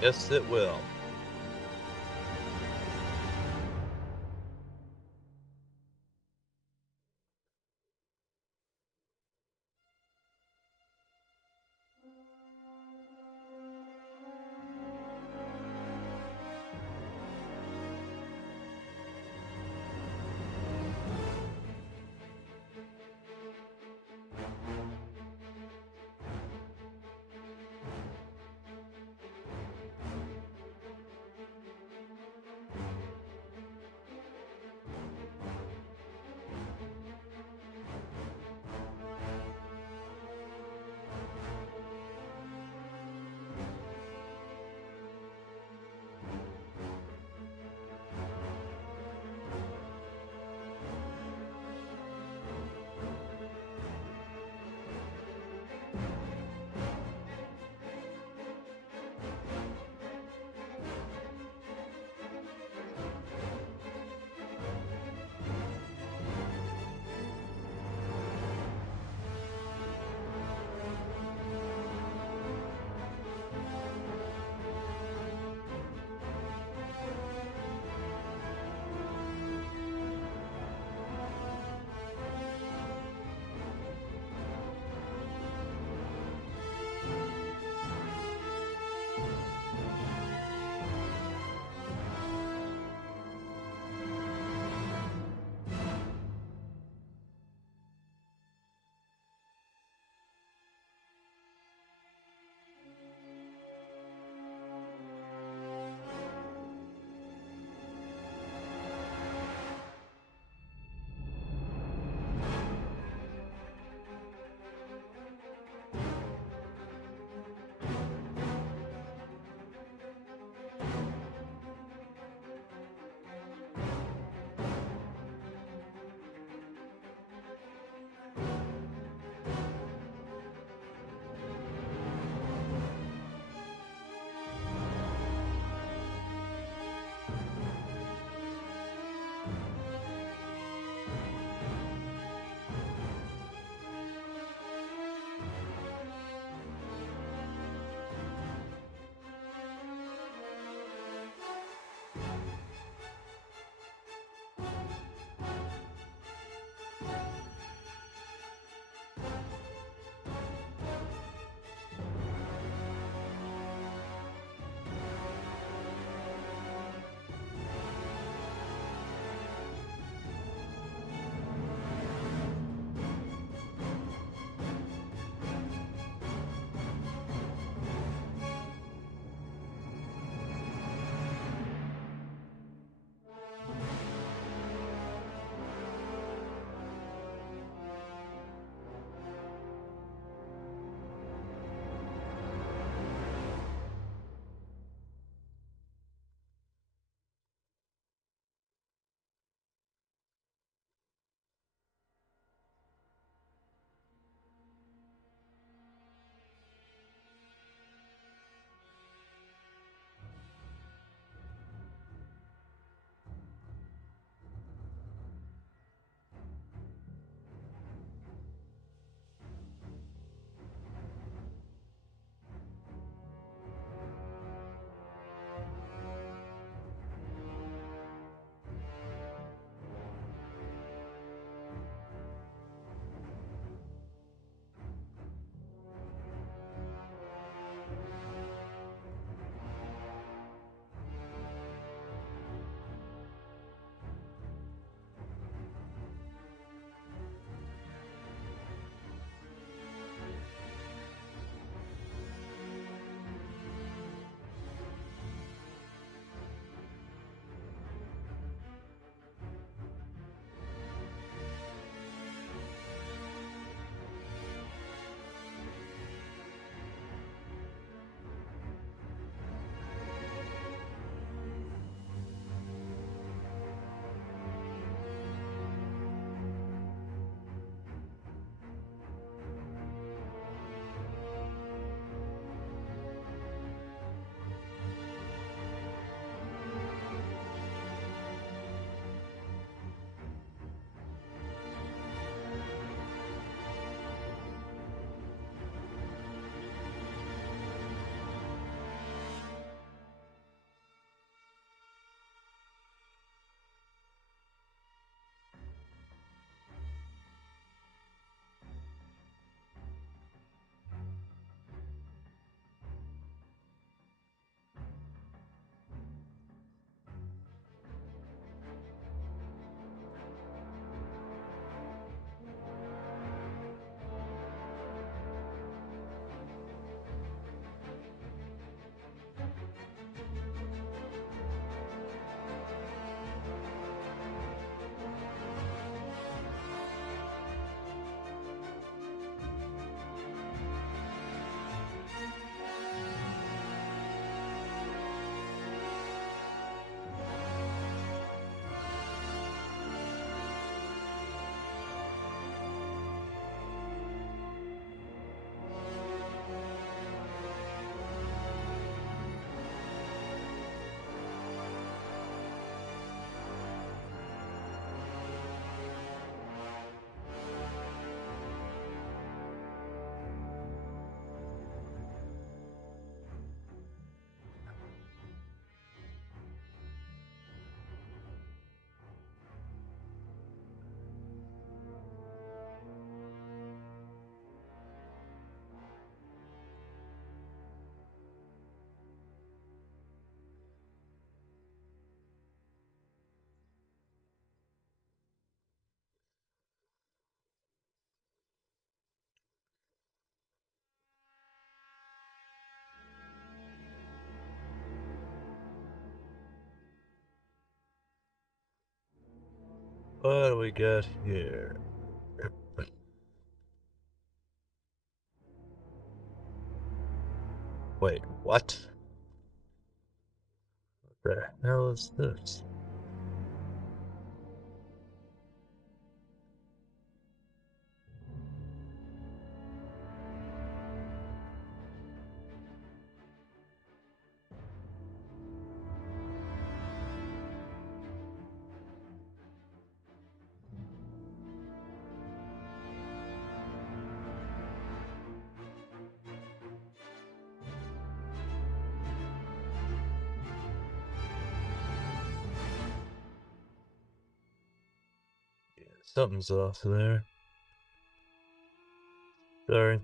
Yes, it will. What do we got here? Wait, what? What the hell is this? Yeah, something's off there. Sorry.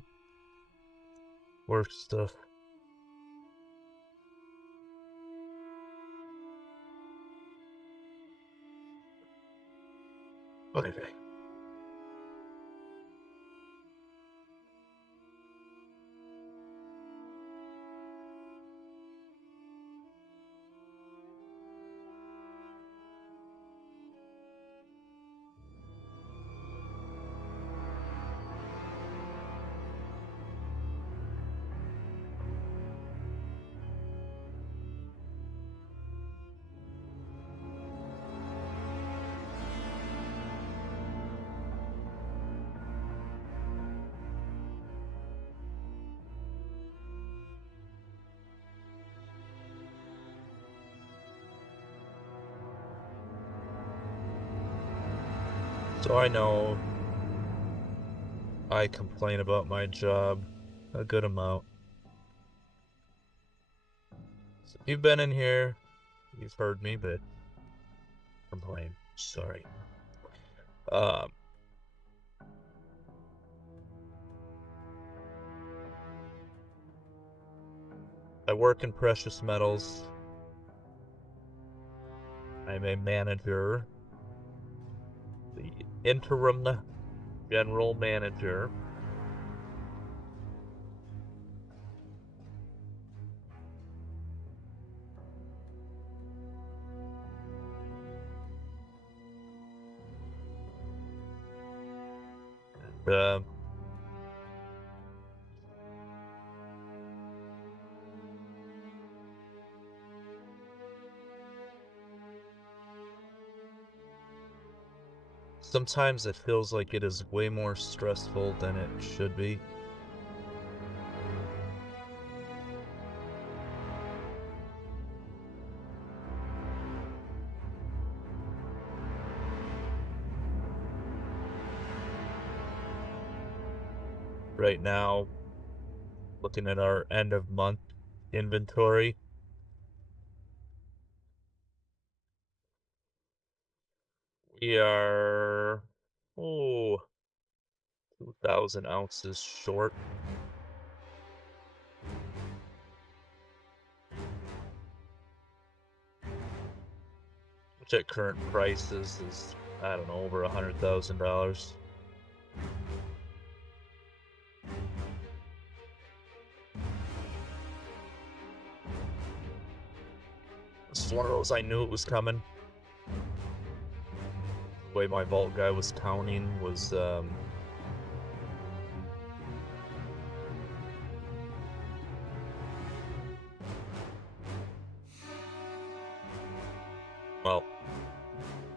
Work stuff. Okay. So I know I complain about my job a good amount. So if you've been in here, you've heard me, but complain. Sorry. Um, I work in precious metals. I'm a manager, the interim general manager. And, sometimes it feels like it is way more stressful than it should be. Right now, looking at our end of month inventory, we are 2,000 ounces short. Which at current prices is, I don't know, over $100,000. It's one of those, I knew it was coming. The way my vault guy was counting was, well,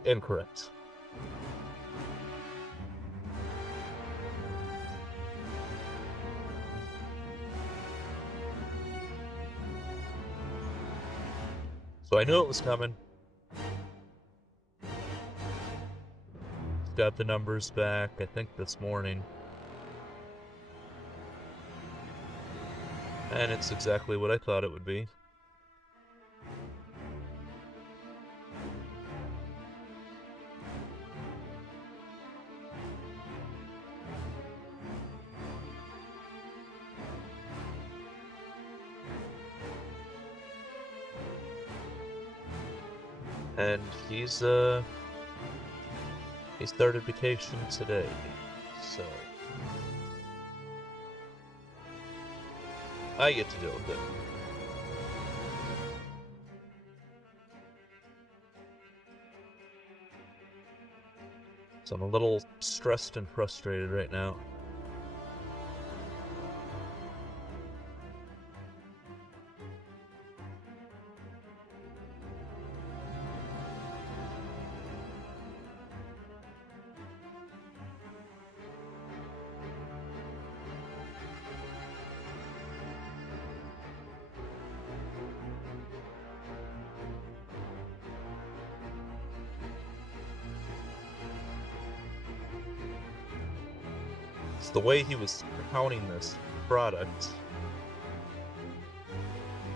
incorrect. So I knew it was coming. Got the numbers back, I think this morning. And it's exactly what I thought it would be. And he started vacation today, so I get to deal with it. So I'm a little stressed and frustrated right now. It's the way he was counting this product.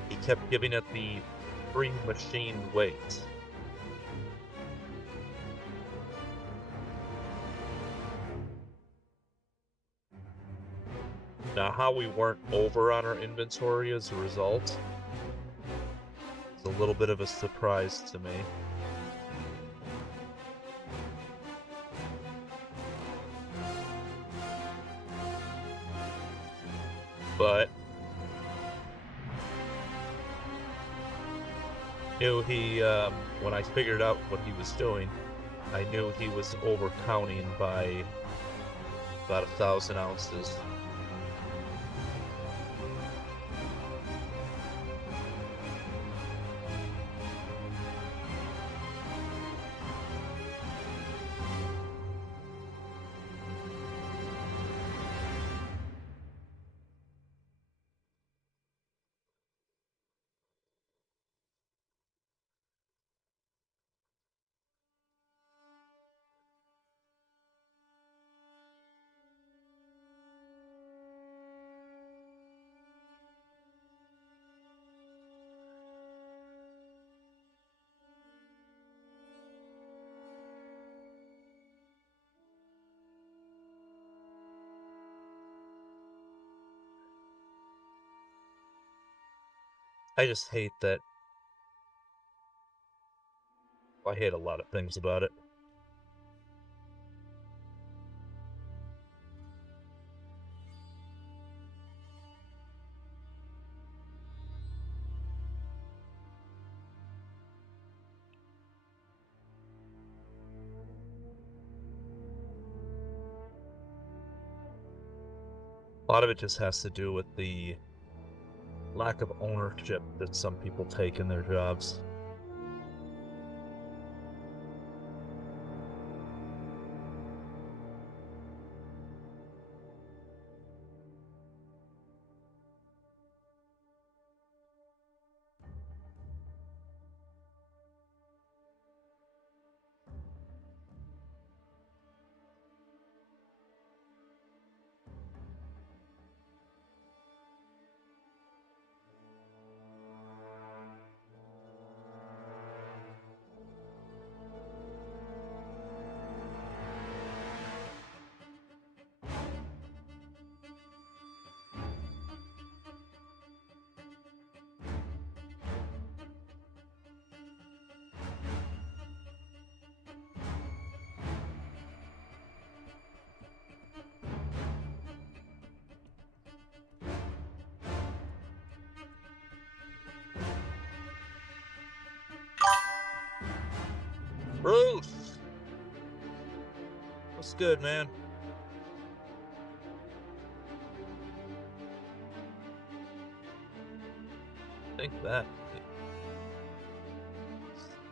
He kept giving it the pre-machined weight. Now, how we weren't over on our inventory as a result is a little bit of a surprise to me. But knew he, when I figured out what he was doing, I knew he was overcounting by about 1,000 ounces. I just hate that. I hate a lot of things about it. A lot of it just has to do with the lack of ownership that some people take in their jobs. Bruce! What's good, man? I think that.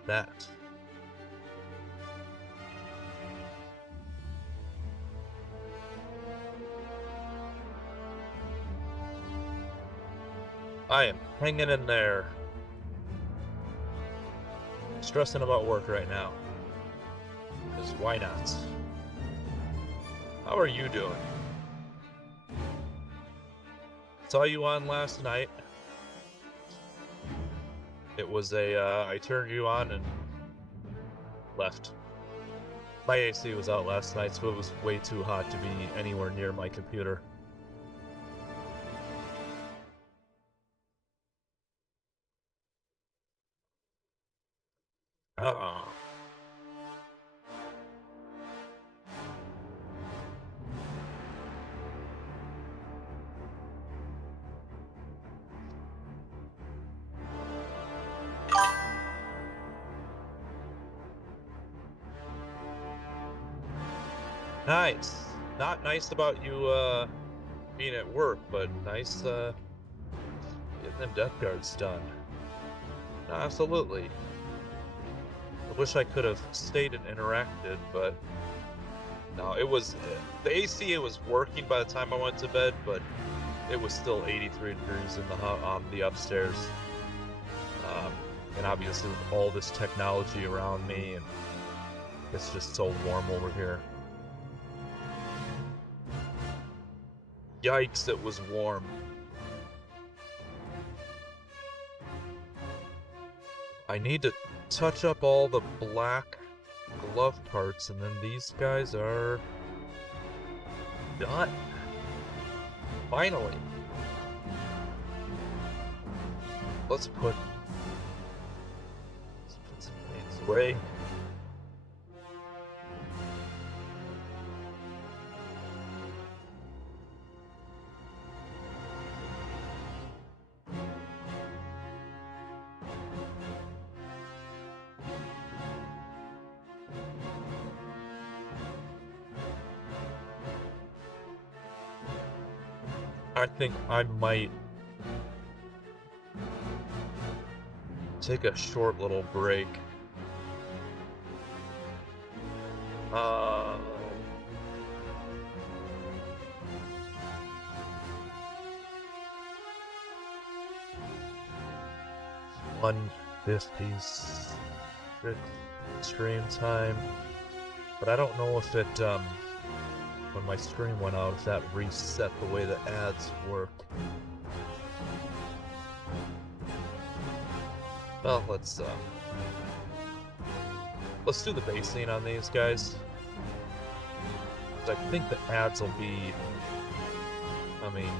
That. I am hanging in there. Stressing about work right now. Because why not? How are you doing? Saw you on last night. It was I turned you on and left. My AC was out last night, so it was way too hot to be anywhere near my computer. Uh-uh. Nice. Not nice about you, being at work, but nice, getting them death guards done. No, absolutely. I wish I could have stayed and interacted, but no, it was the AC. It was working by the time I went to bed, but it was still 83 degrees in the upstairs. Um, and obviously with all this technology around me, and it's just so warm over here. Yikes! It was warm. I need to touch up all the black glove parts, and then these guys are done. Finally. Let's put some things away. I think I might take a short little break. Uh, 156 stream time, but I don't know if it when my stream went out, if that reset the way the ads work. Well, let's do the basing on these guys. I think the ads will be, I mean,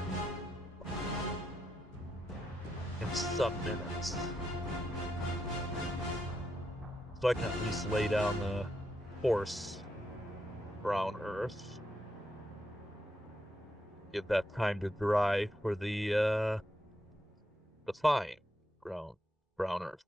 in some minutes. So I can at least lay down the horse brown earth. Give that time to dry for the fine brown earth.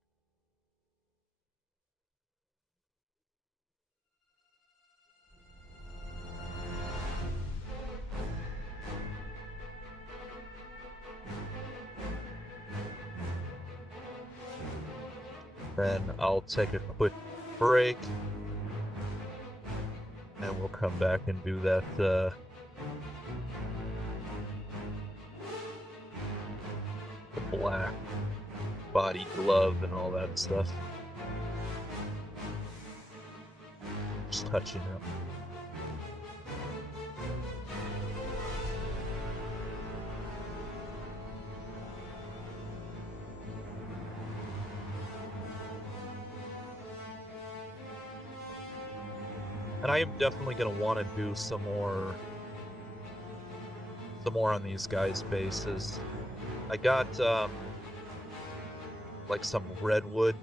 Then I'll take a quick break, and we'll come back and do that, the black body glove and all that stuff. Just touching up. And I am definitely going to want to do some more on these guys' bases. I got, like some redwood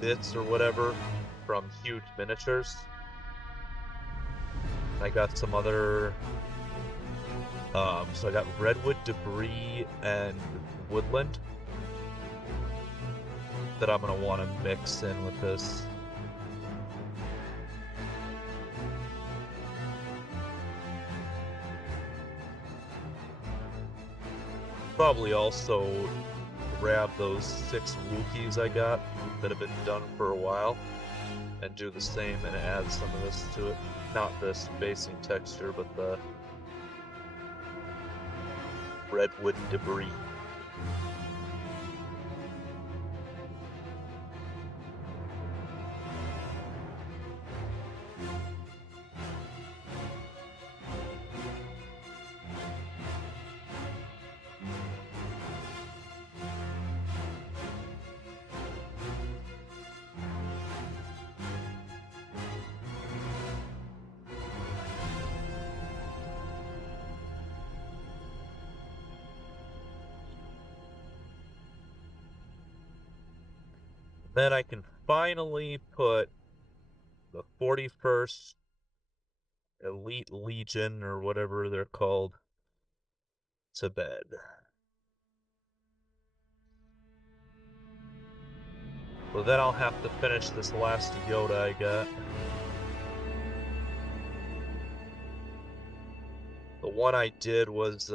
bits or whatever from Huge Miniatures. I got some other, so I got redwood debris and woodland that I'm going to want to mix in with this. Probably also grab those 6 Wookiees I got that have been done for a while and do the same and add some of this to it. Not this basing texture, but the redwood debris. Then I can finally put the 41st Elite Legion, or whatever they're called, to bed. So then I'll have to finish this last Yoda I got. The one I did was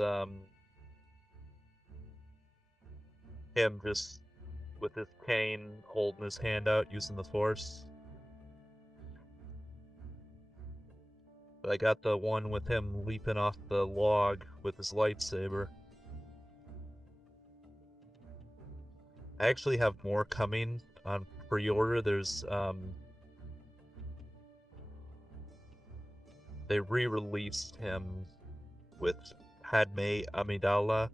him just with his cane holding his hand out using the force. But I got the one with him leaping off the log with his lightsaber. I actually have more coming on pre-order. There's they re-released him with Padme Amidala.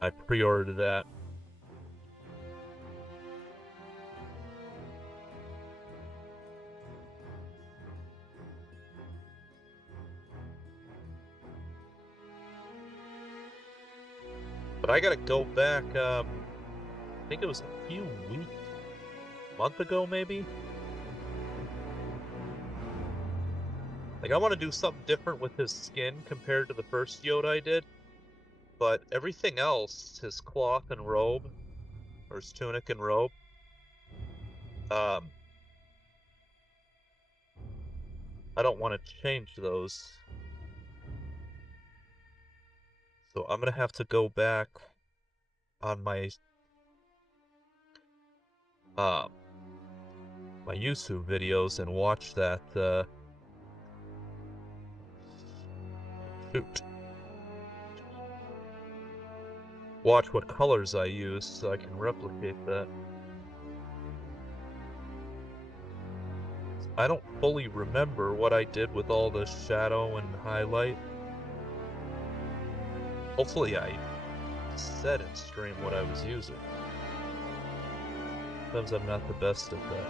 I pre-ordered that. But I gotta go back, I think it was a few weeks, a month ago maybe? Like, I want to do something different with his skin compared to the first Yoda I did. But everything else, his cloth and robe, or his tunic and robe, I don't want to change those. So I'm gonna have to go back on my my YouTube videos and watch that shoot. Watch what colors I use so I can replicate that. I don't fully remember what I did with all the shadow and highlight. Hopefully I said in stream what I was using. Sometimes I'm not the best at that.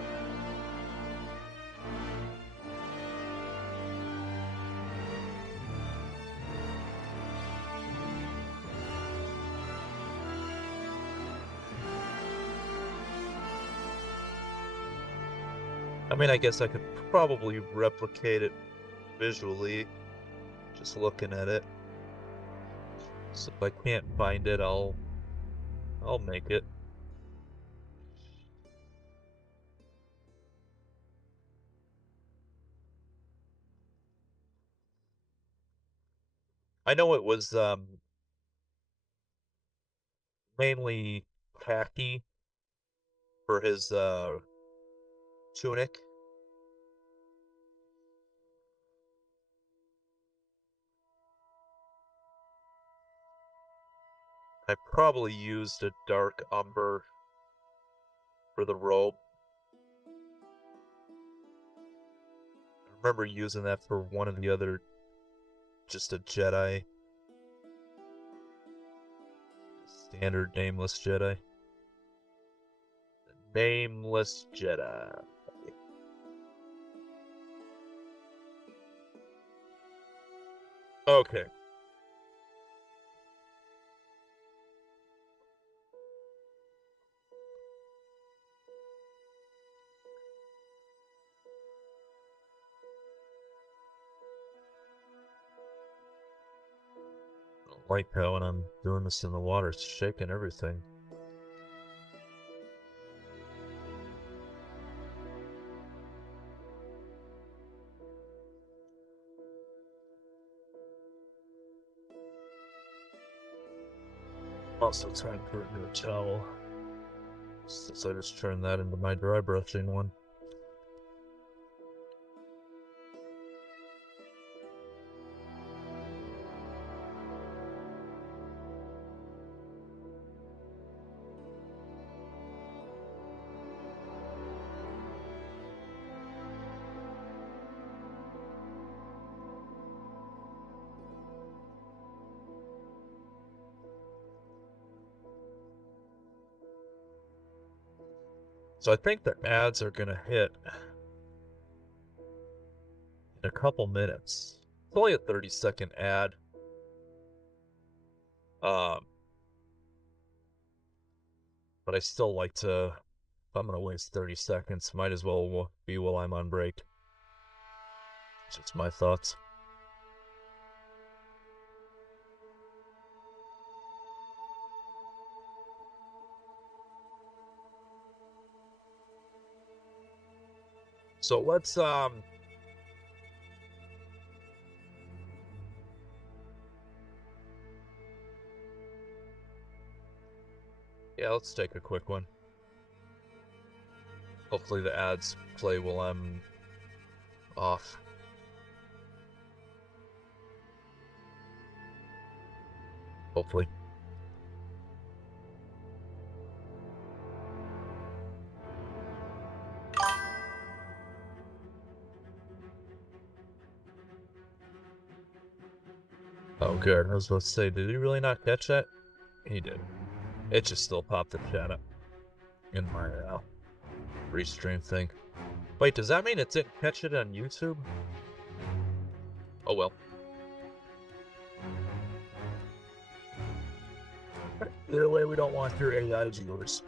I mean, I guess I could probably replicate it visually, just looking at it. So if I can't find it, I'll make it. I know it was mainly khaki for his tunic. I probably used a dark umber for the robe. I remember using that for one of the other, just a Jedi. Standard nameless Jedi. Nameless Jedi. Okay. I don't like how when I'm doing this in the water, it's shaking everything. Also time for a new towel, since I just turned that into my dry brushing one. So I think the ads are gonna hit in a couple minutes. It's only a 30-second ad. But I still like to, if I'm gonna waste 30 seconds, might as well be while I'm on break. It's just my thoughts. So let's Yeah, let's take a quick one. Hopefully the ads play while I'm off. Hopefully. Oh, good. I was about to say, did he really not catch that? He did. It just still popped the chat up in my restream thing. Wait, does that mean it didn't catch it on YouTube? Oh well. Either way, we don't want your AI viewers.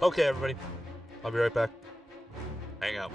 Okay, everybody. I'll be right back. Hang out.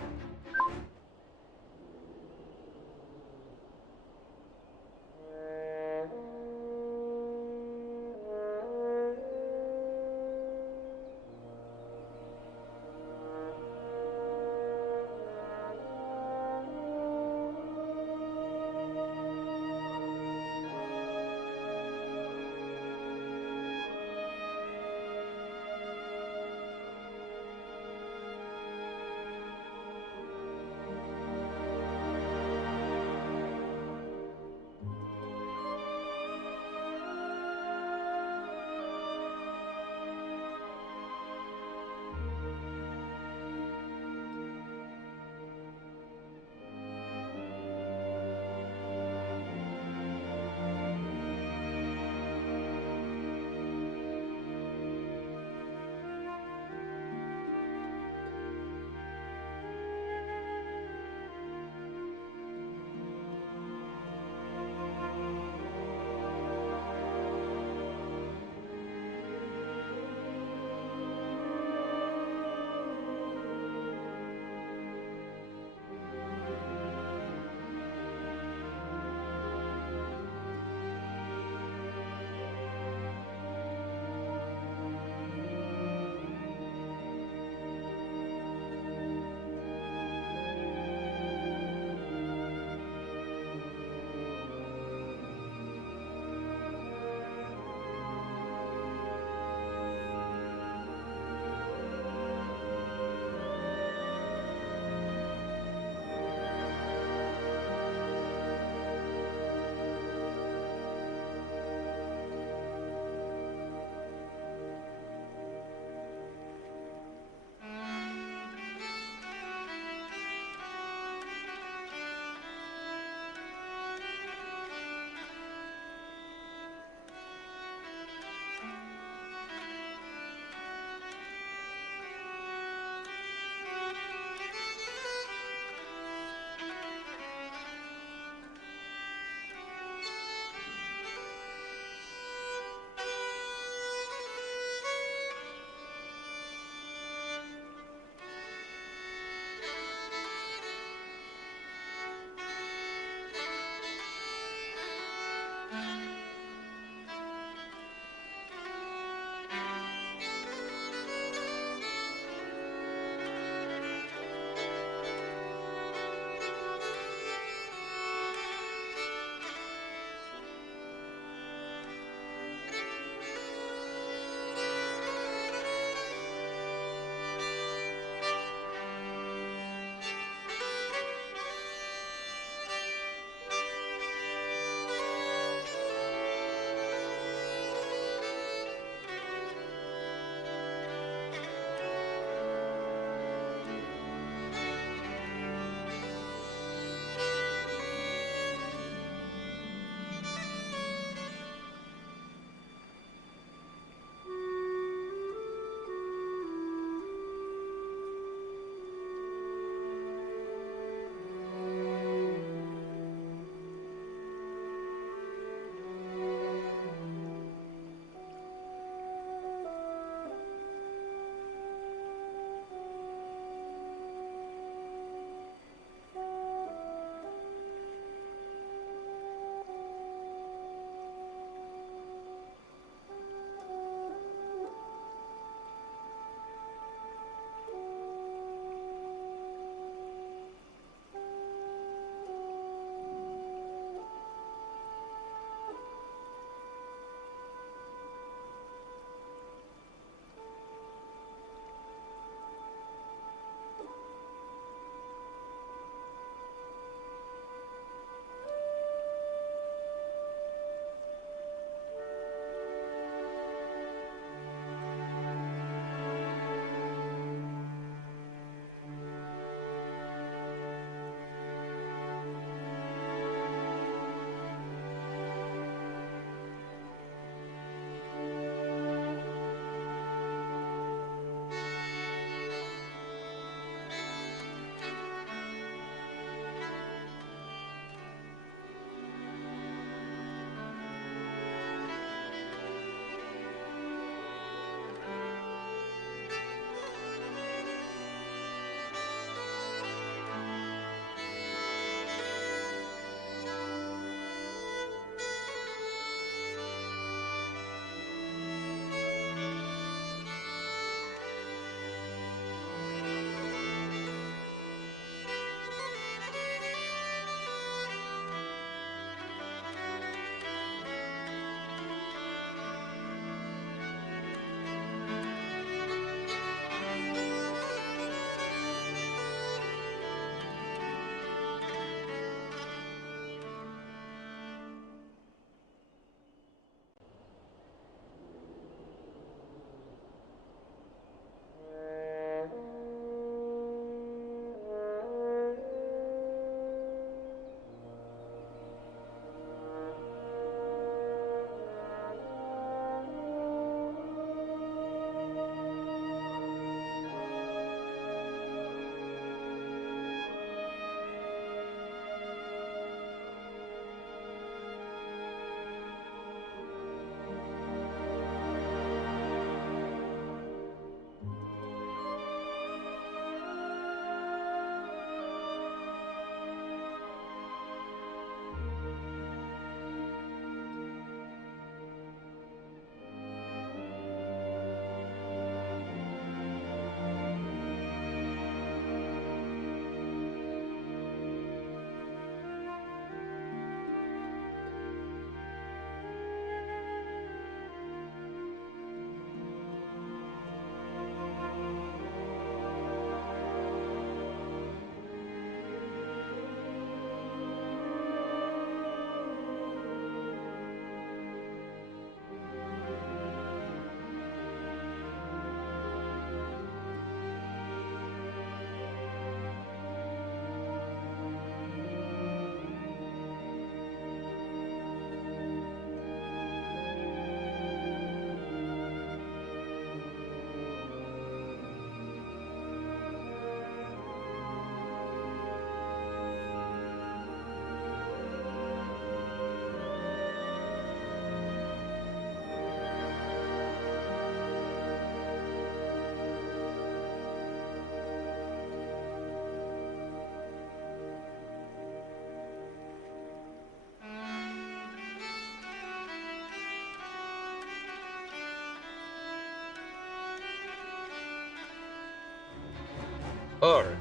Alright.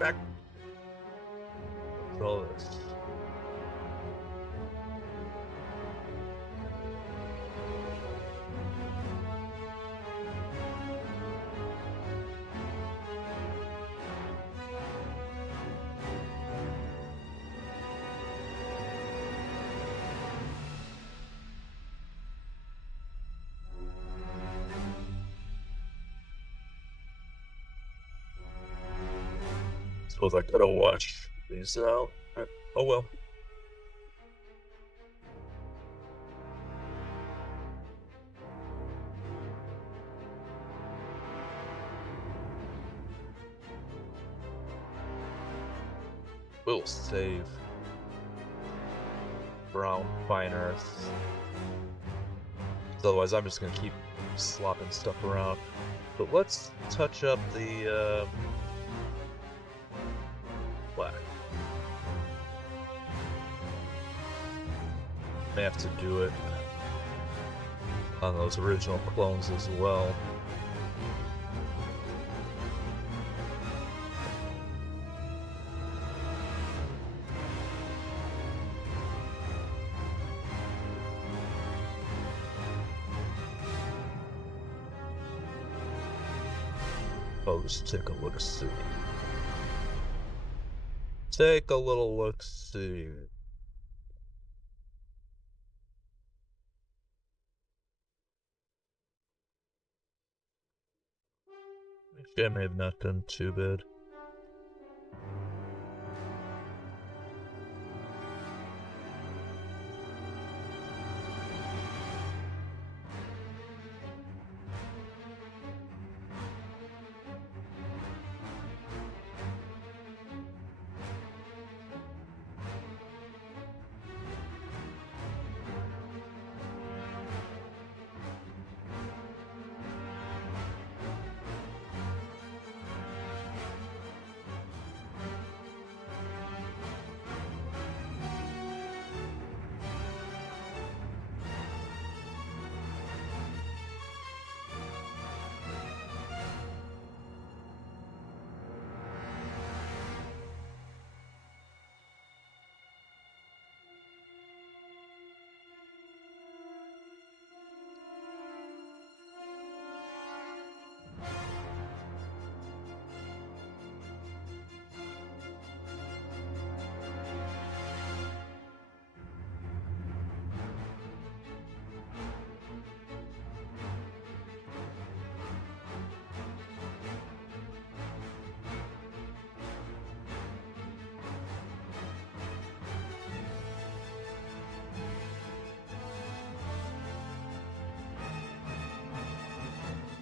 Back. What's all this? Suppose I gotta watch these out. Oh well. We'll save brown fine earth. Otherwise, I'm just gonna keep slopping stuff around. But let's touch up the black. May have to do it on those original clones as well. I'll just take a look-see. Take a little look-see. Actually, I may have not done too bad.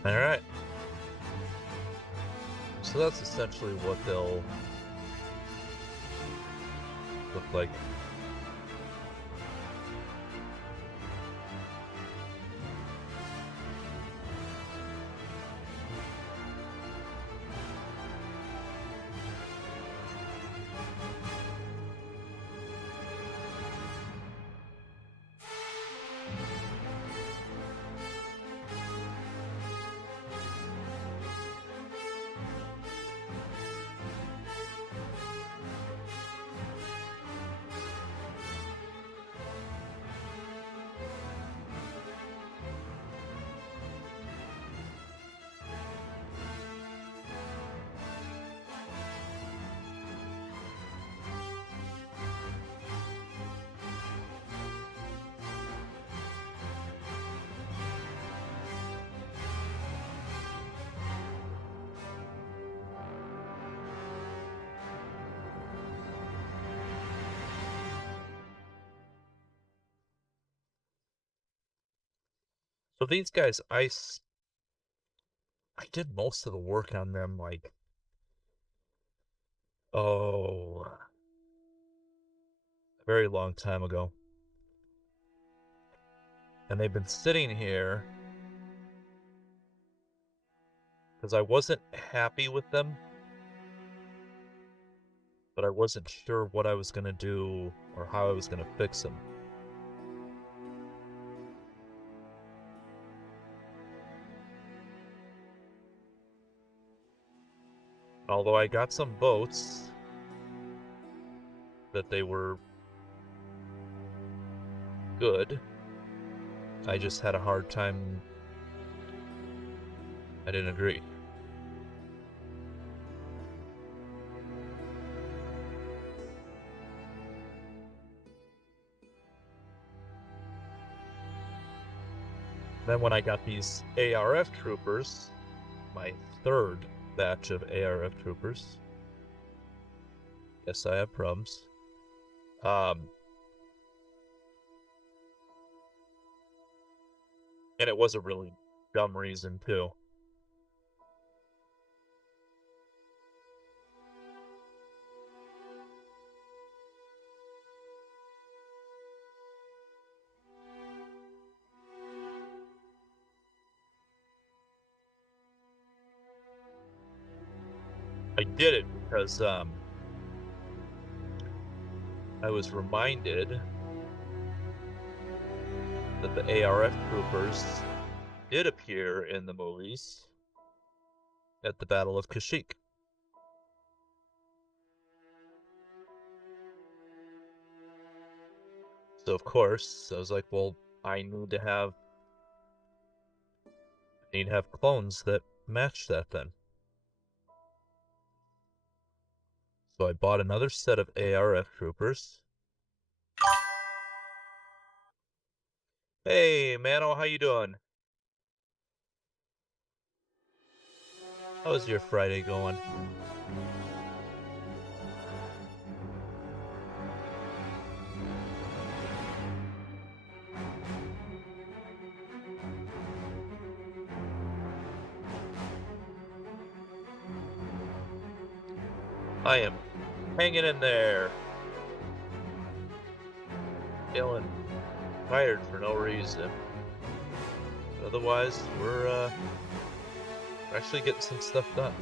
Alright. So that's essentially what they'll look like. So these guys, I did most of the work on them, like, oh, a very long time ago. And they've been sitting here because I wasn't happy with them, but I wasn't sure what I was going to do or how I was going to fix them. although I got some boats that they were good, I just had a hard time. I didn't agree. Then when I got these ARF troopers, my third batch of ARF troopers, yes, I have problems. And it was a really dumb reason, too. I did it because, I was reminded that the ARF troopers did appear in the movies at the Battle of Kashyyyk. So of course, I was like, well, I need to have clones that match that then. So I bought another set of ARF troopers. Hey, Mano, how you doing? How's your Friday going? I am hanging in there. Feeling tired for no reason. Otherwise, we're actually getting some stuff done.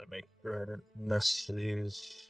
Gotta make sure I didn't miss these.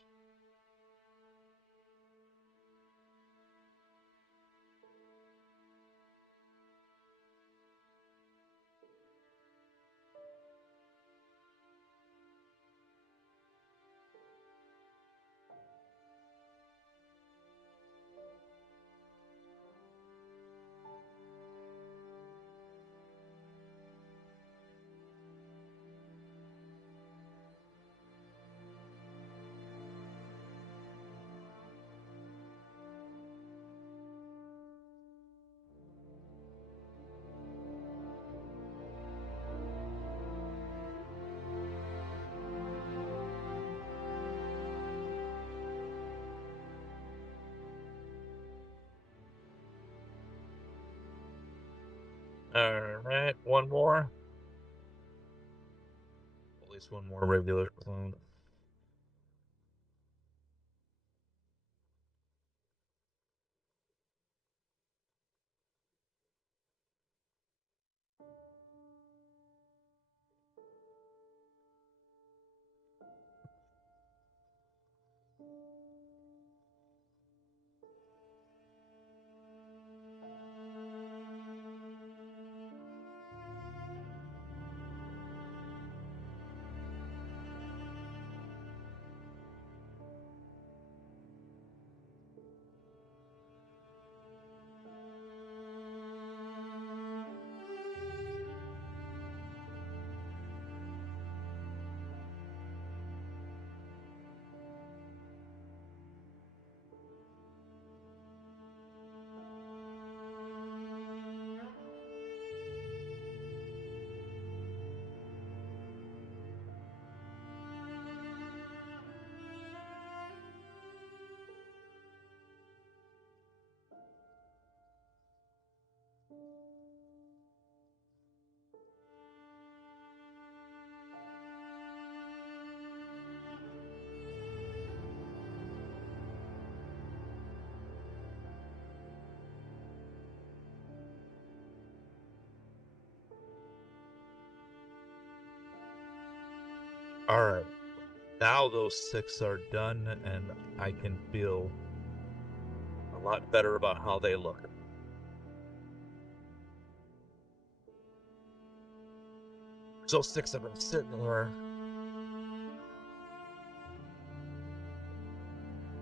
Alright, one more. At least one more regular clone. Alright. Now those 6 are done, and I can feel a lot better about how they look. So 6 have been sitting there,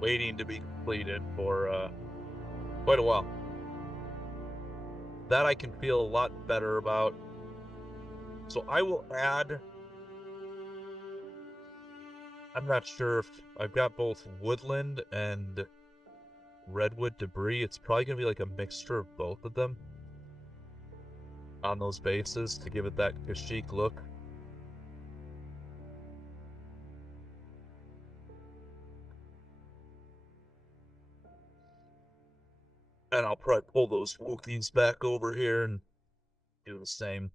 waiting to be completed for quite a while. That I can feel a lot better about. So I will add... I'm not sure if I've got both woodland and redwood debris. It's probably going to be like a mixture of both of them on those bases to give it that chic look. And I'll probably pull those Wookiees back over here and do the same.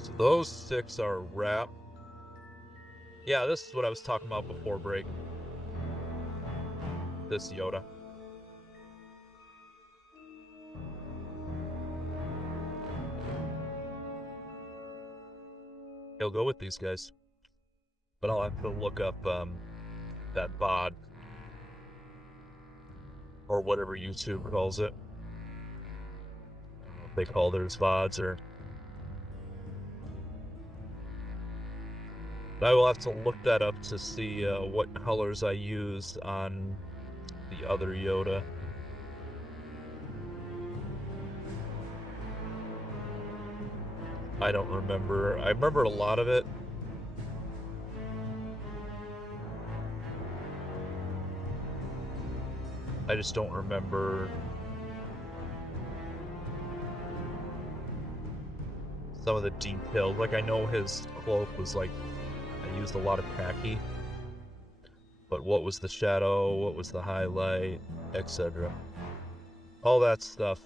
So those 6 are wrapped. Yeah, this is what I was talking about before break. This Yoda. He'll go with these guys. But I'll have to look up that VOD. Or whatever YouTube calls it. I don't know if they call theirs VODs or... I will have to look that up to see what colors I used on the other Yoda. I don't remember. I remember a lot of it. I just don't remember some of the details. Like, I know his cloak was like, I used a lot of khaki, but what was the shadow, what was the highlight, etc. All that stuff.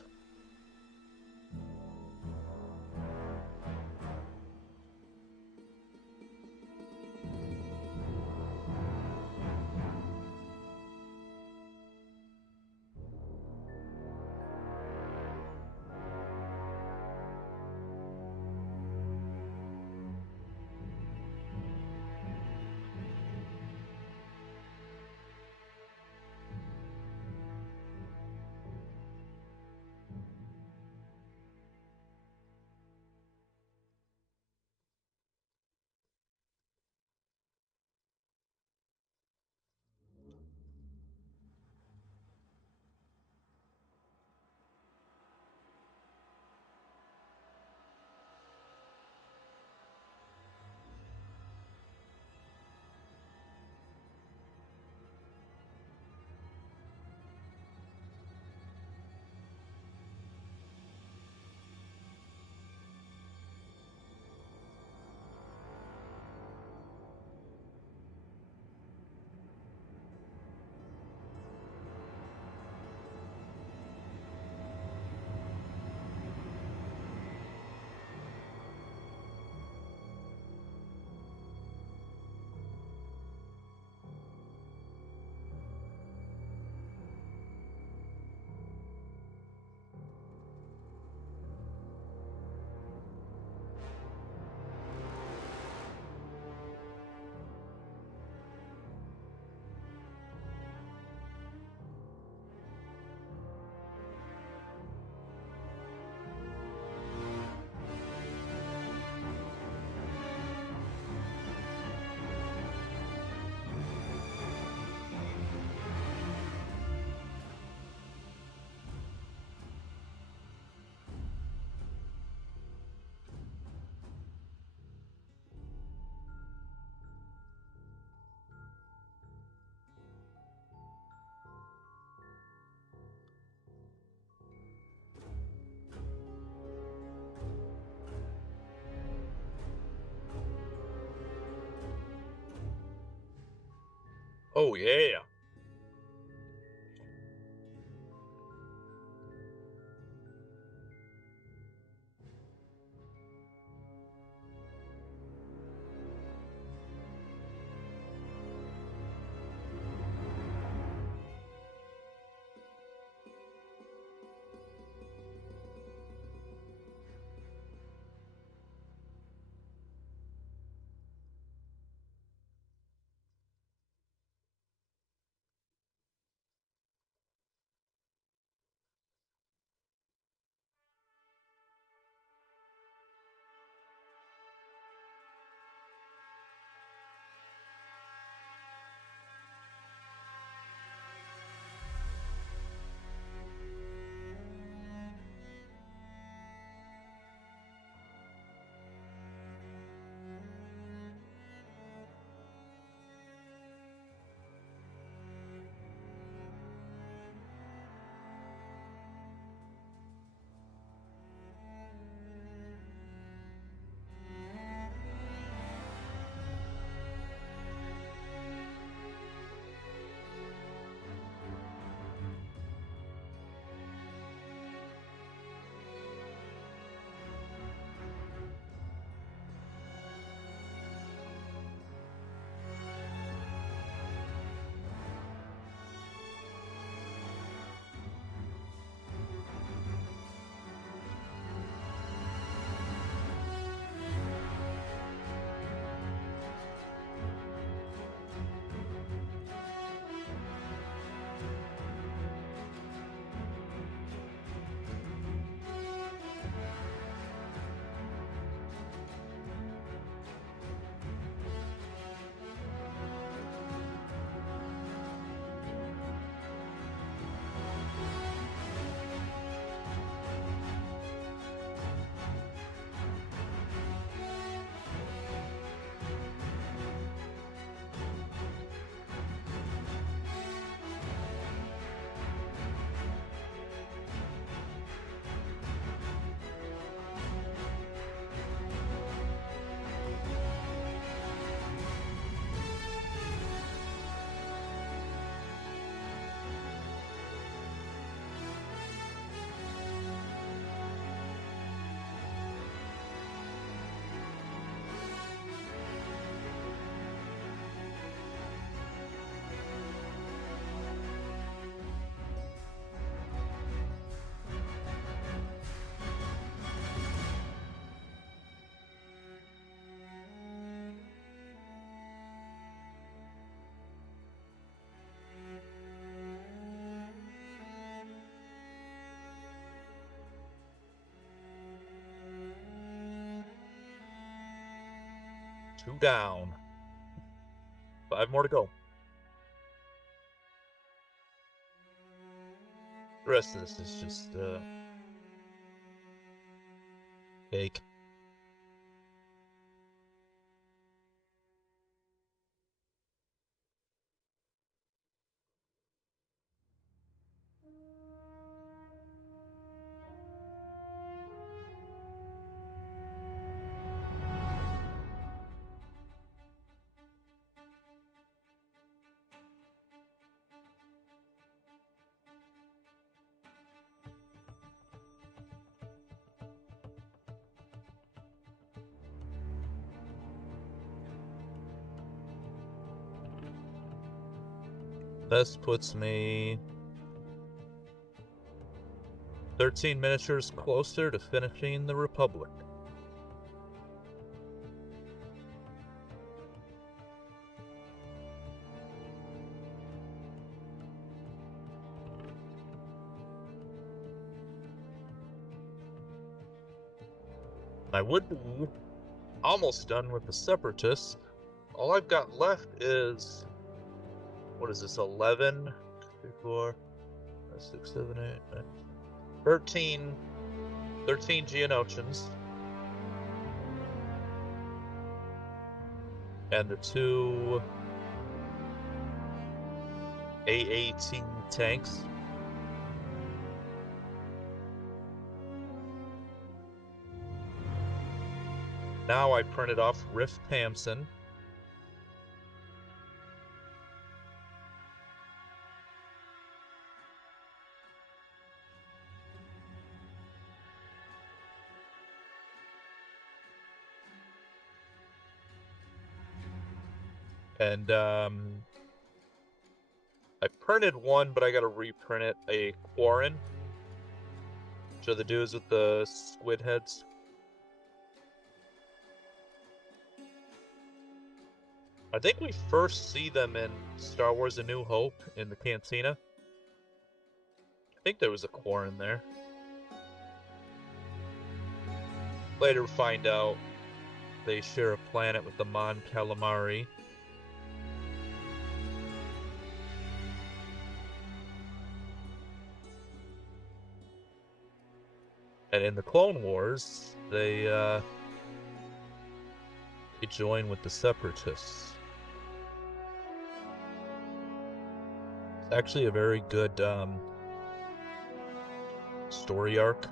Oh yeah. 2 down. 5 more to go. The rest of this is just, cake. This puts me 13 miniatures closer to finishing the Republic. I would be almost done with the Separatists. All I've got left is, what is this, 11, 3, 4, 5, 6, 7, 8, 9, 13 Geonosians. And the 2 AAT tanks. Now I printed off Riff Tamsin. And I printed one, but I gotta reprint it. A Quarren. Which are the dudes with the squid heads. I think we first see them in Star Wars A New Hope in the cantina. I think there was a Quarren there. Later find out they share a planet with the Mon Calamari. And in the Clone Wars, they join with the Separatists. It's actually a very good story arc.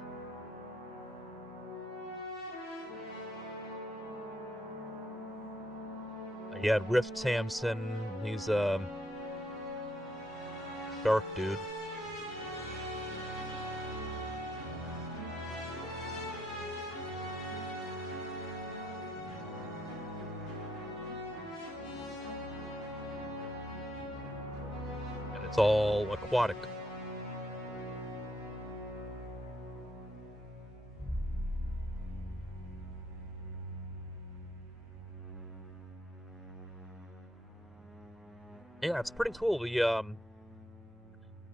Yeah, Riff Tamsin, he's a shark dude. And it's all aquatic. Yeah, it's pretty cool. The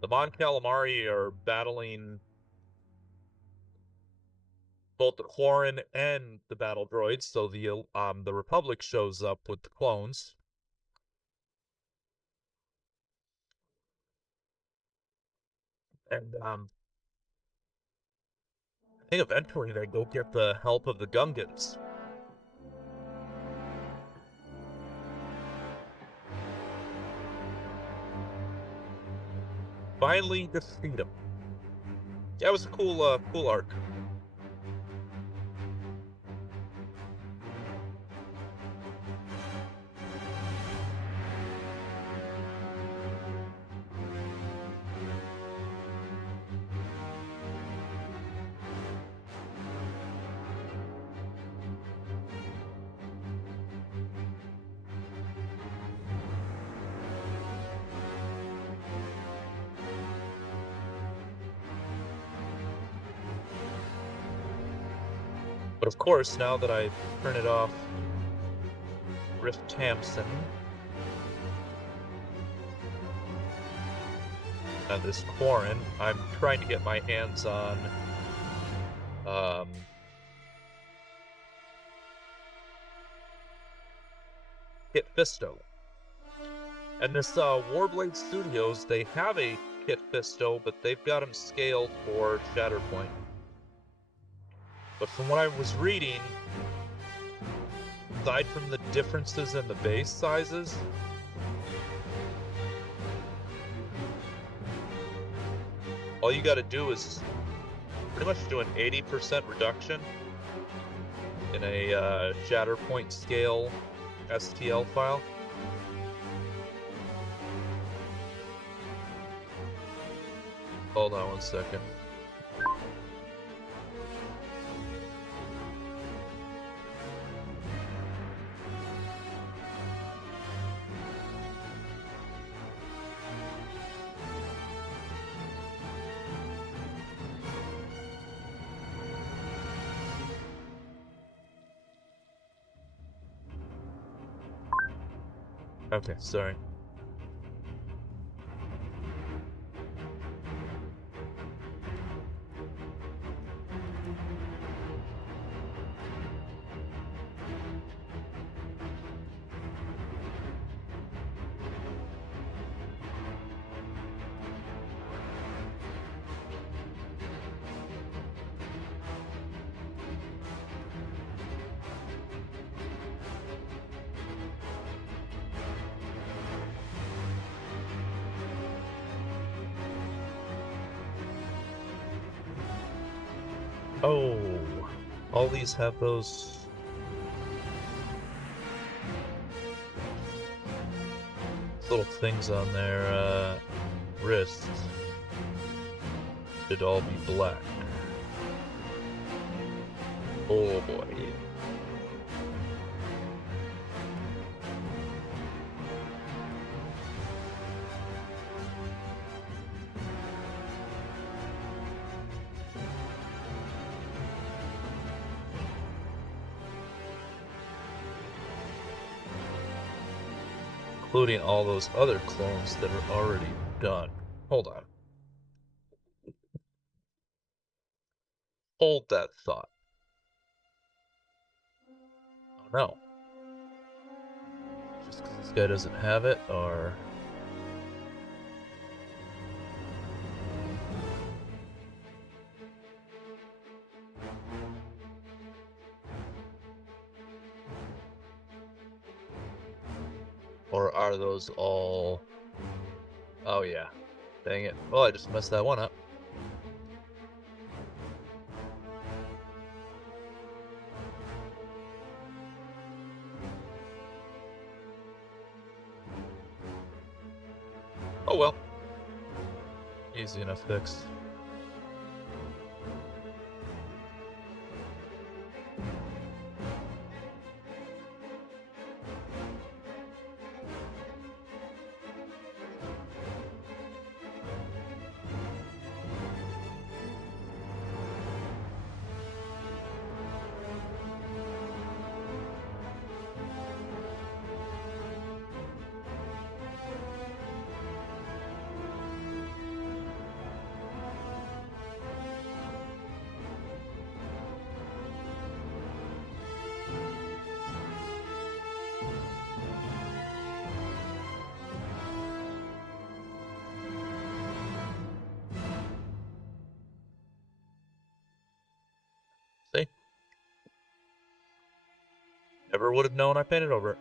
Mon Calamari are battling both the Quarren and the battle droids, so the Republic shows up with the clones. And I think eventually they go get the help of the Gungans. Finally defeat him. Yeah, it was a cool, cool arc. But of course, now that I've printed off Riff Tamsin and this Quarren, I'm trying to get my hands on Kit Fisto. And this Warblade Studios, they have a Kit Fisto, but they've got him scaled for Shatterpoint. But from what I was reading, aside from the differences in the base sizes, all you gotta do is pretty much do an 80% reduction in a Shatterpoint scale STL file. Hold on one second. Okay, sorry. Oh, all these have those little things on their wrists. Should all be black. Oh boy. Including all those other clones that are already done. Hold on. Hold that thought. Oh no. Just because this guy doesn't have it, or... Or are those all... Oh yeah. Dang it. Well, I just messed that one up. Oh well. Easy enough fix. See? Never would have known I painted over it.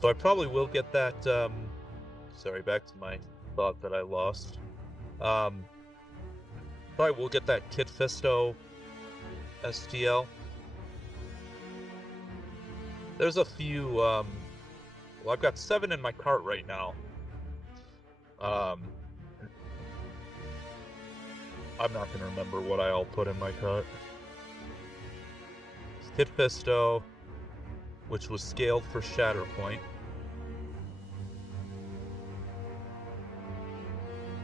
So I probably will get that, sorry, back to my thought that I lost. Probably will get that Kit Fisto STL. There's a few, well, I've got 7 in my cart right now. I'm not going to remember what I all put in my cart. Kit Fisto, which was scaled for Shatterpoint.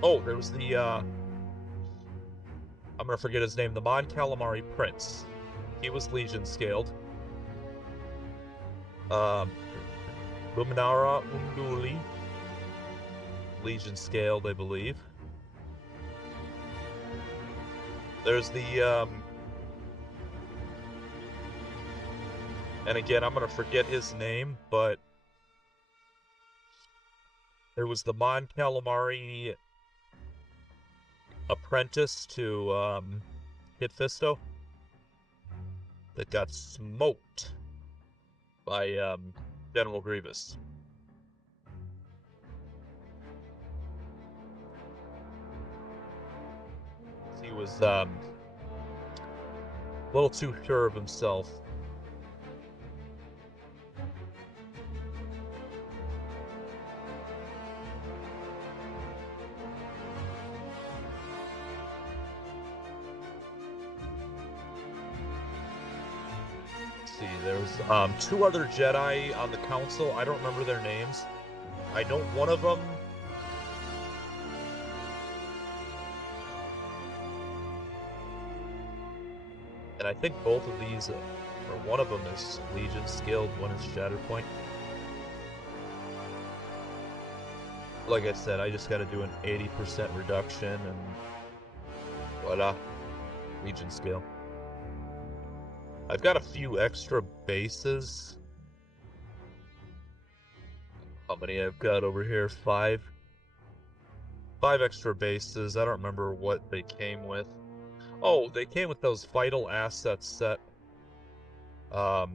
Oh, there was the, I'm going to forget his name, the Mon Calamari Prince. He was Legion scaled. Luminara Unduli, Legion scaled, I believe. There's the, and again, I'm going to forget his name, but there was the Mon Calamari apprentice to, Kit Fisto that got smoked by, General Grievous. He was, a little too sure of himself. See, there's 2 other Jedi on the council. I don't remember their names. I know one of them. And I think both of these, or one of them is Legion scaled, one is Shatterpoint. Like I said, I just got to do an 80% reduction and voila, Legion scale. I've got a few extra bases. How many I've got over here? 5. 5 extra bases. I don't remember what they came with. Oh, they came with those vital assets set. I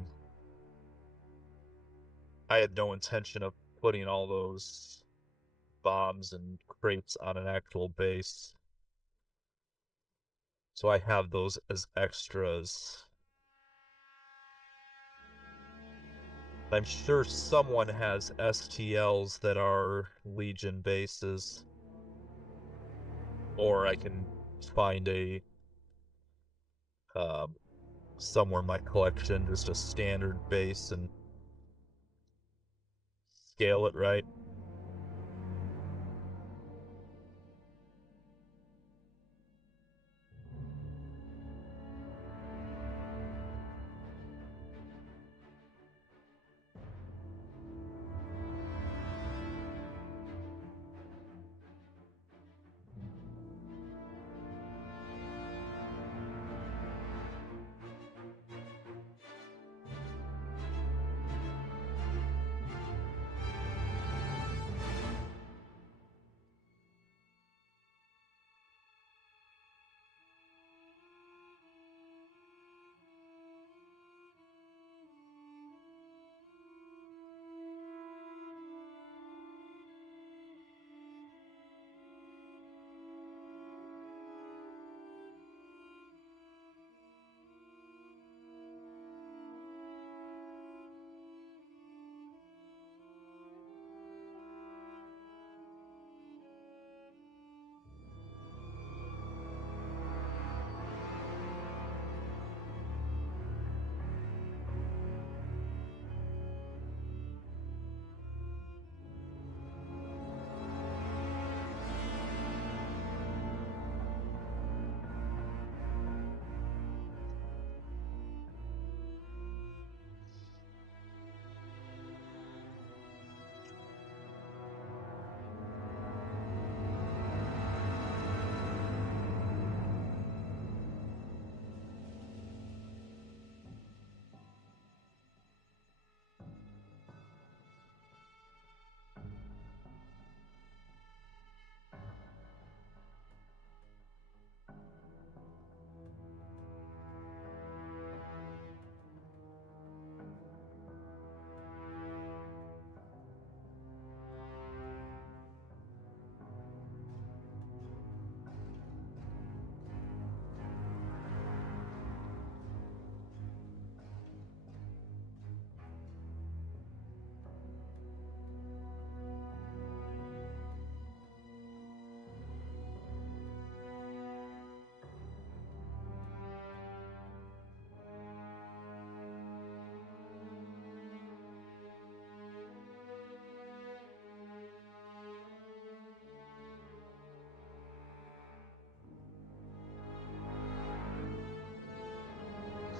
had no intention of putting all those bombs and crates on an actual base. So I have those as extras. I'm sure someone has STLs that are Legion bases. Or I can find a, somewhere in my collection, just a standard base and scale it right.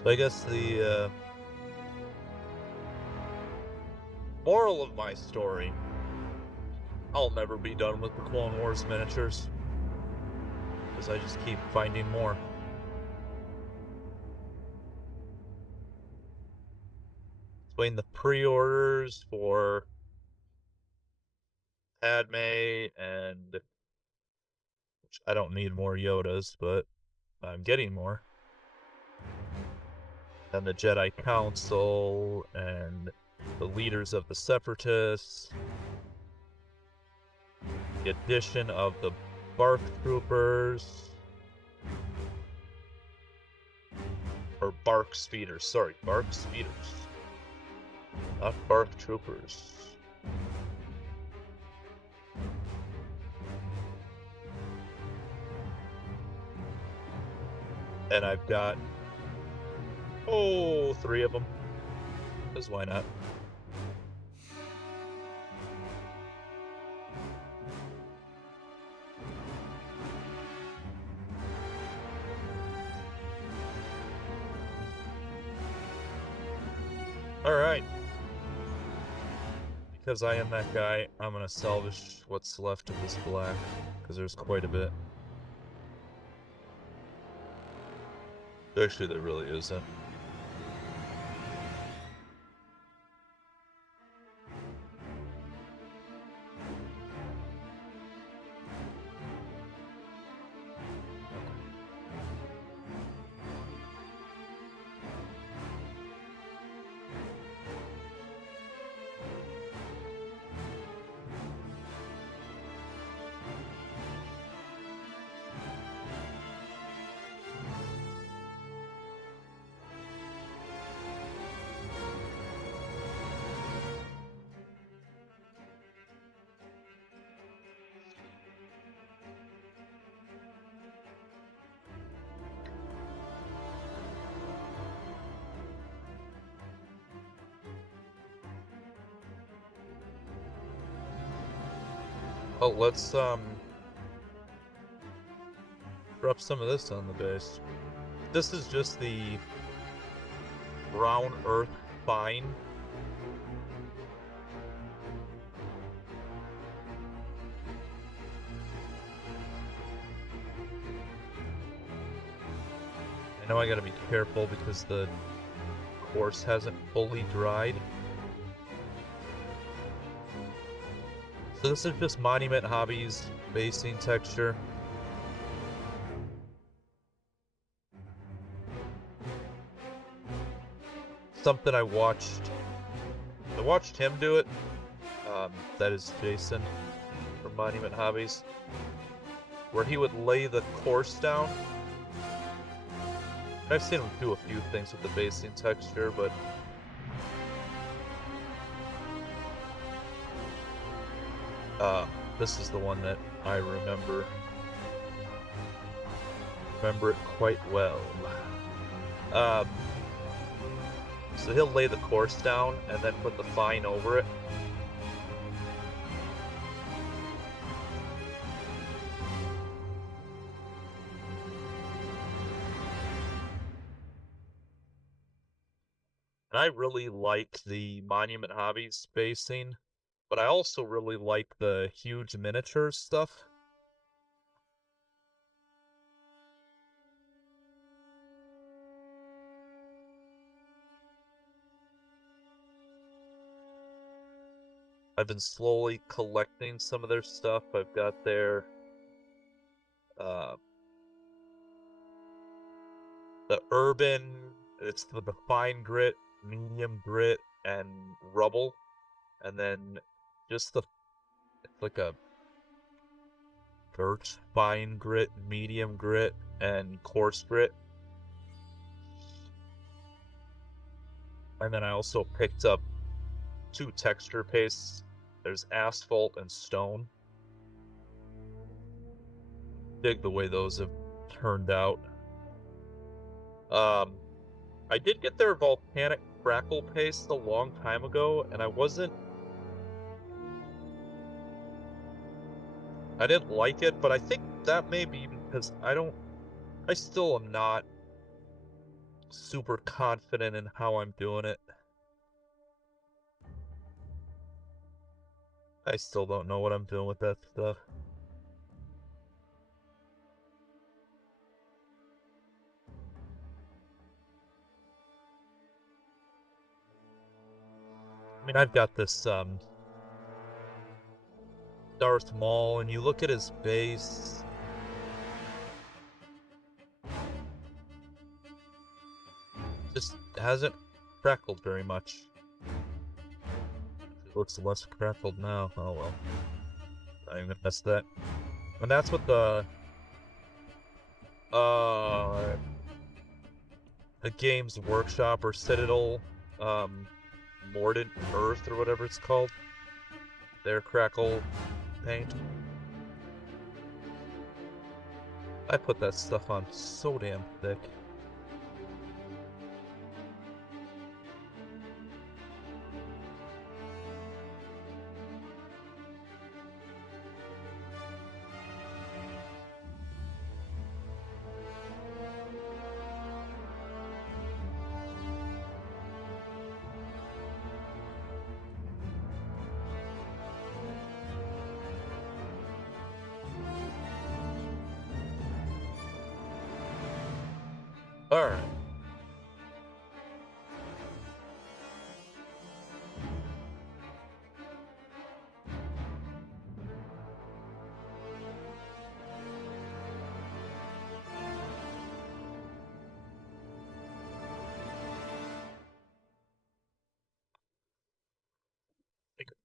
I guess the moral of my story, I'll never be done with the Clone Wars miniatures, because I just keep finding more. Between the pre-orders for Padme and... I don't need more Yodas, but I'm getting more. And the Jedi Council, and the leaders of the Separatists, the addition of the Bark Troopers, or Bark Speeders, sorry, Bark Speeders, not Bark Troopers. And I've got, 3 of them, because why not? Alright. Because I am that guy, I'm gonna salvage what's left of this black, because there's quite a bit. Actually, there really isn't. Oh, let's, drop some of this on the base. This is just the brown earth fine. I know I gotta be careful because the course hasn't fully dried. So this is just Monument Hobbies basing texture. Something I watched him do it. That is Jason from Monument Hobbies, where he would lay the course down. I've seen him do a few things with the basing texture, but this is the one that I remember it quite well. So he'll lay the course down and then put the fine over it. And I really like the Monument Hobbies basing, but I also really like the huge miniature stuff. I've been slowly collecting some of their stuff. I've got their the urban, it's the fine grit, medium grit, and rubble, and then just it's like a birch fine grit, medium grit, and coarse grit. And then I also picked up 2 texture pastes. There's asphalt and stone. Dig the way those have turned out. I did get their volcanic crackle paste a long time ago, and I didn't like it, but I think that may be because I still am not super confident in how I'm doing it. I still don't know what I'm doing with that stuff. I mean, I've got this Darth Maul, and you look at his base. Just hasn't crackled very much. It looks less crackled now. Oh well. I'm gonna mess that. And that's what the Games Workshop or Citadel Mordant Earth or whatever it's called. Their crackle paint. I put that stuff on so damn thick. Alright.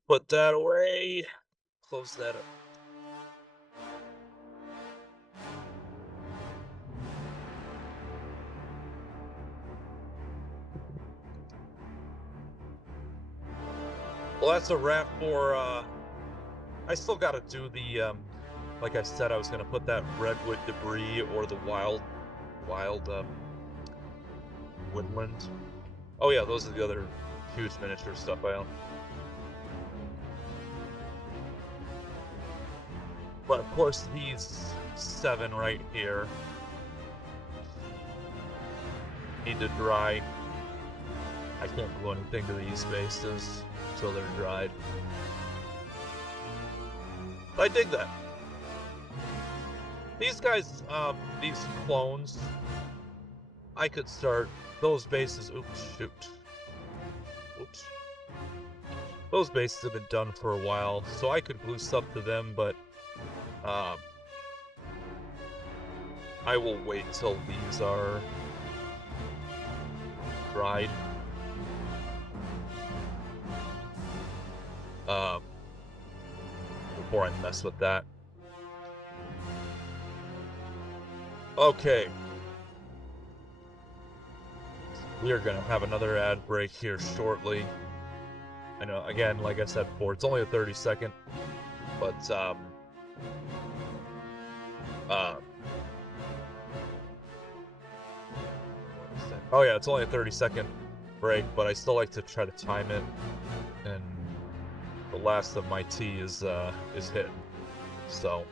Put that away. Close that up. Well, that's a wrap for, I still gotta do the, like I said, I was gonna put that redwood debris or the wild, woodland. Oh yeah, those are the other huge miniature stuff I own. But of course, these 7 right here need to dry. I can't glue anything to these bases until they're dried. But I dig that. These guys, these clones, I could start those bases. Oops, shoot. Oops. Those bases have been done for a while, so I could glue stuff to them, but I will wait till these are dried. Before I mess with that. Okay. We are going to have another ad break here shortly. I know, again, like I said before, it's only a 30-second, but, oh yeah, it's only a 30-second break, but I still like to try to time it, and the last of my tea is hit. So,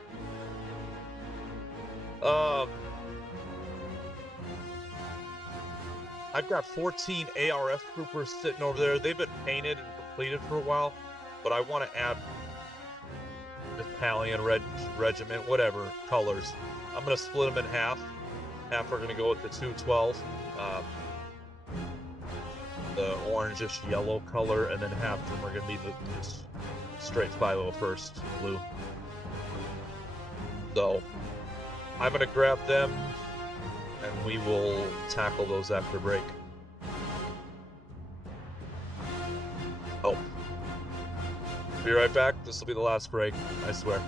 I've got 14 ARF troopers sitting over there. They've been painted and completed for a while, but I want to add battalion, regiment, whatever colors. I'm gonna split them in half. Half are gonna go with the 212, the orangish yellow color, and then half of them are gonna be the straight 501st blue. So I'm gonna grab them, and we will tackle those after break. Oh. Be right back. This will be the last break, I swear.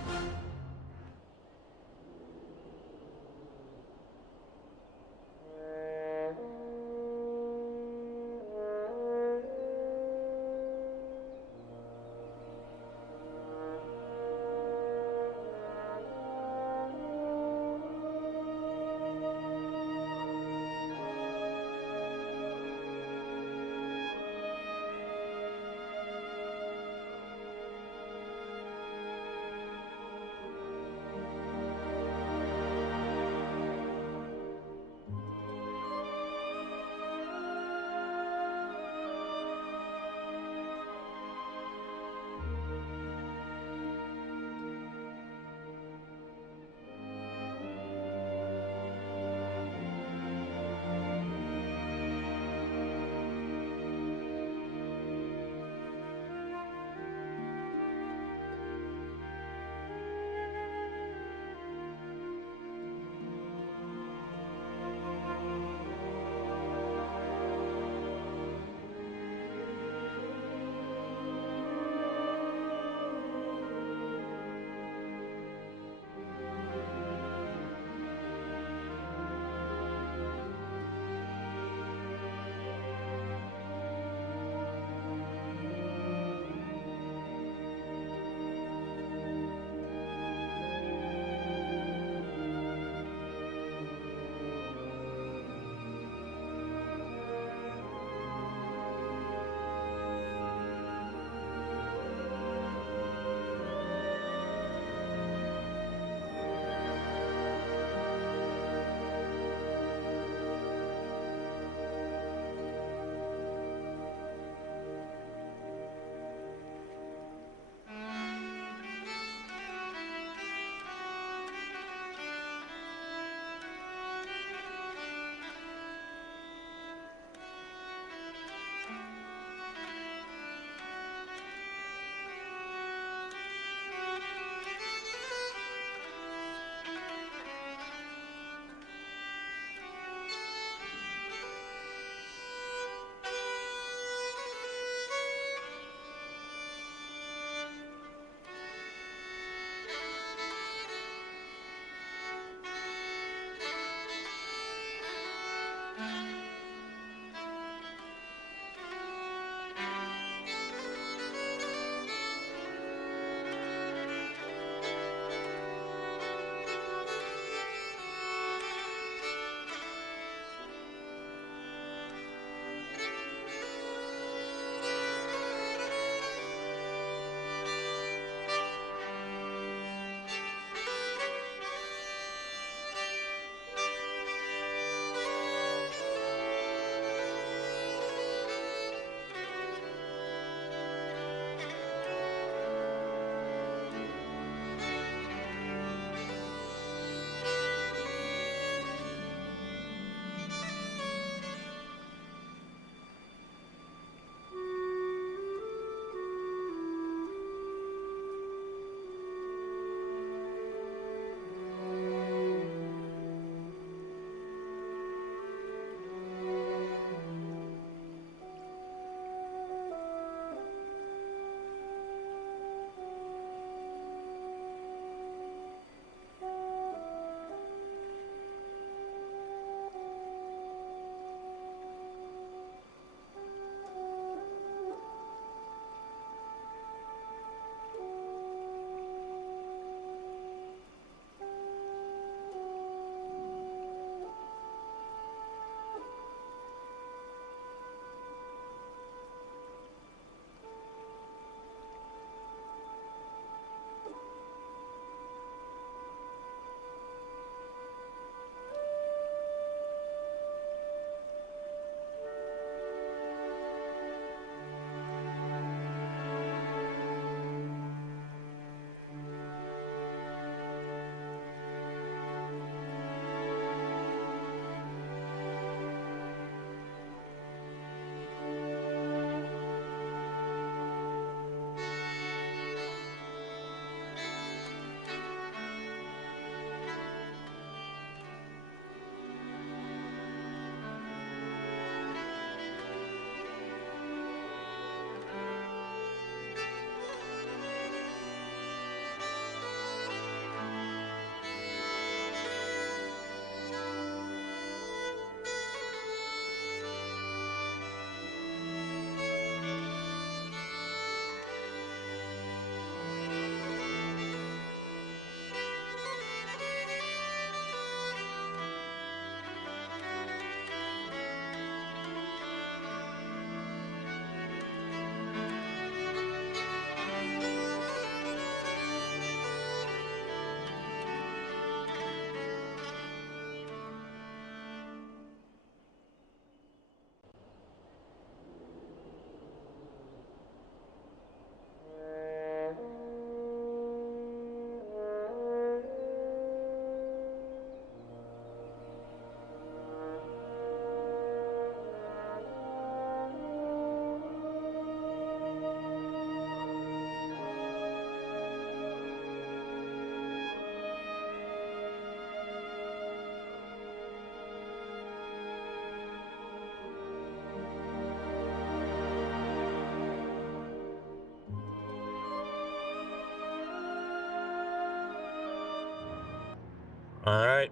Alright.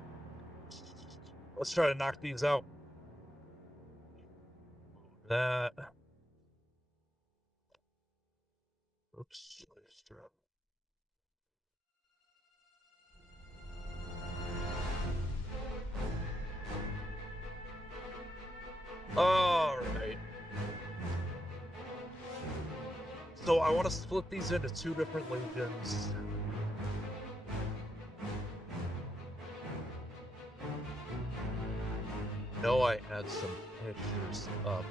Let's try to knock these out. That. Oops. Alright. So I want to split these into two different legions. No, I had some pictures up.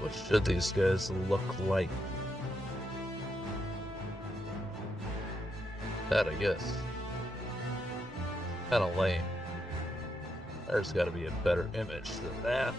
What should these guys look like? That, I guess. Kinda lame. There's gotta be a better image than that.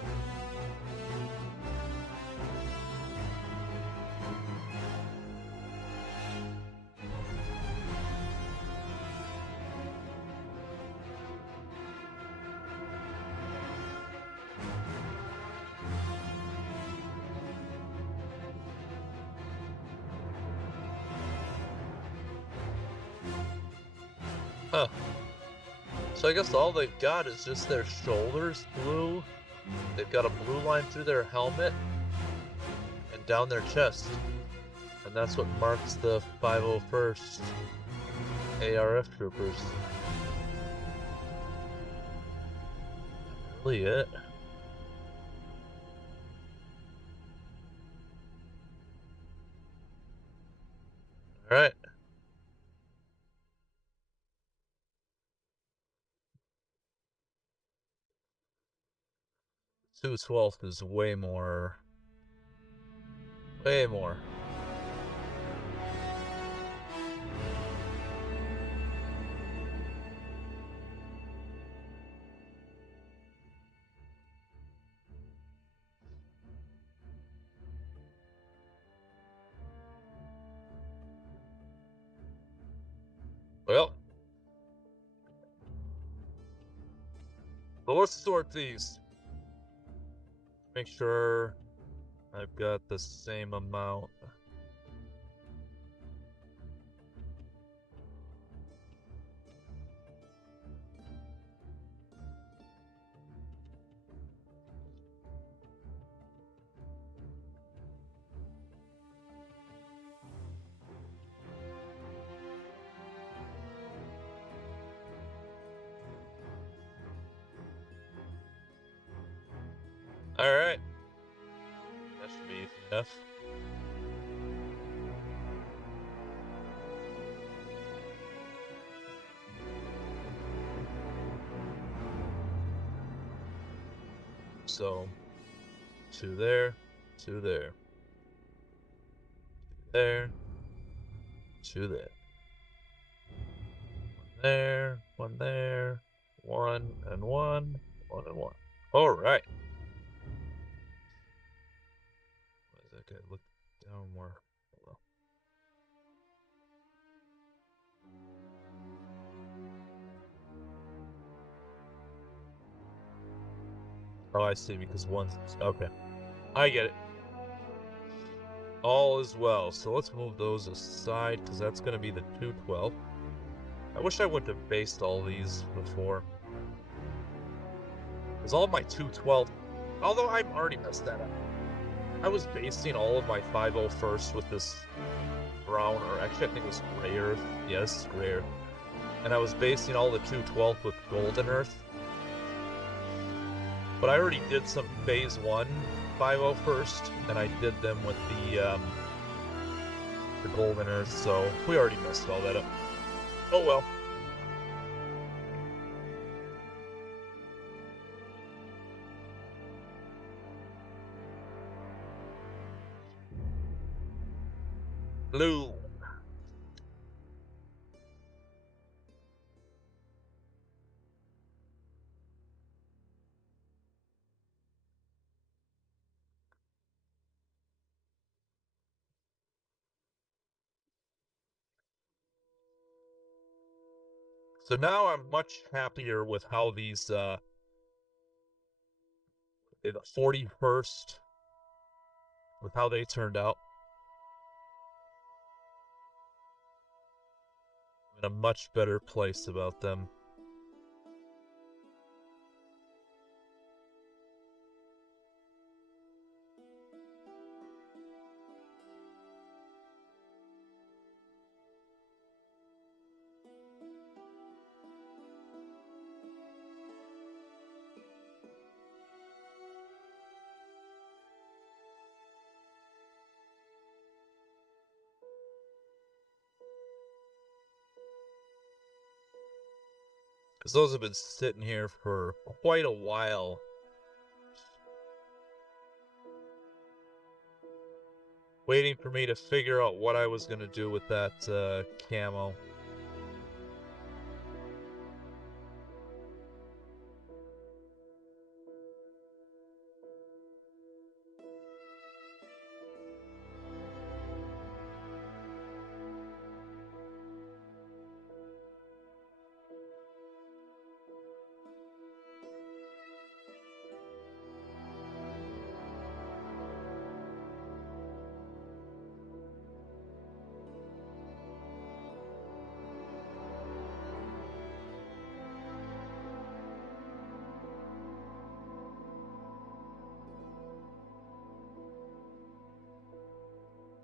Huh. So I guess all they've got is just their shoulders blue. They've got a blue line through their helmet and down their chest. And that's what marks the 501st ARF troopers. Really it? Alright. 2/12 is way more. Way more. Well. So let's sort these. Make sure I've got the same amount. Alright. That should be easy enough. So, 2 there, 2 there. 2 there, 2 there. 1 there, 1 there, 1 and 1, 1 and 1. Alright. Why does that guy look down more? Well. Oh, I see, because one's... Okay. I get it. All is well. So let's move those aside, because that's going to be the 2/12. I wish I wouldn't have based all these before. Because all of my 2/12... Although I've already messed that up. I was basing all of my 501st with this brown, or actually I think it was gray earth. Yeah, this is gray earth. And I was basing all the 2/12 with golden earth. But I already did some phase 1 501st, and I did them with the golden earth, so we already messed all that up. Oh well. Blue. So now I'm much happier with how these the 41st, with how they turned out. I'm in a much better place about them. Because those have been sitting here for quite a while. Waiting for me to figure out what I was going to do with that camo.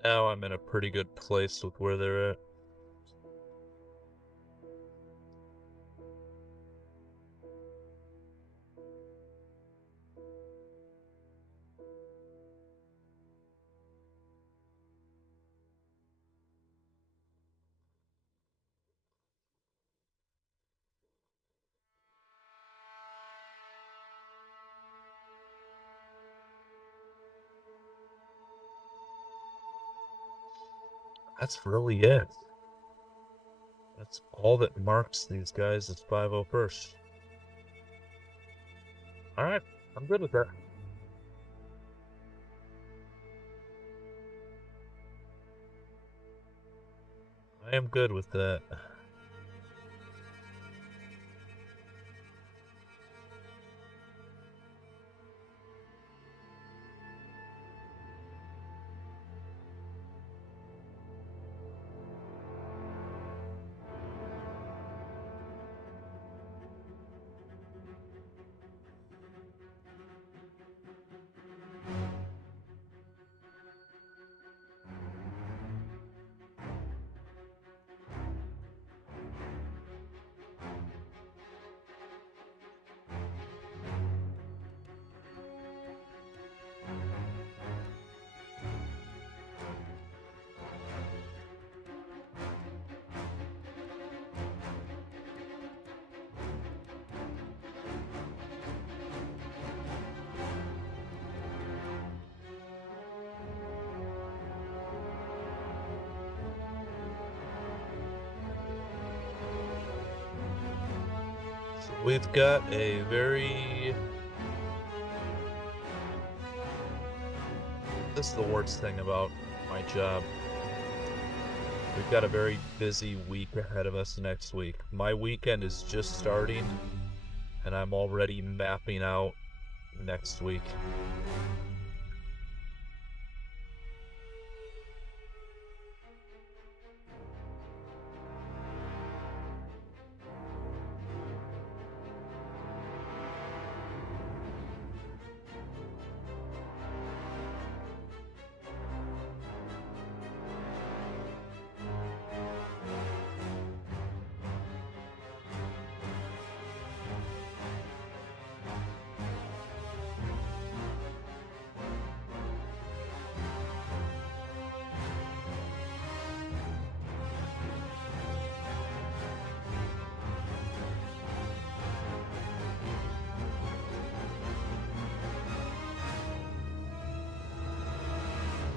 Now I'm in a pretty good place with where they're at. That's really it. That's all that marks these guys as 501st. Alright, I'm good with that. I am good with that. We've got a very... This is the worst thing about my job. We've got a very busy week ahead of us next week. My weekend is just starting, and I'm already mapping out next week.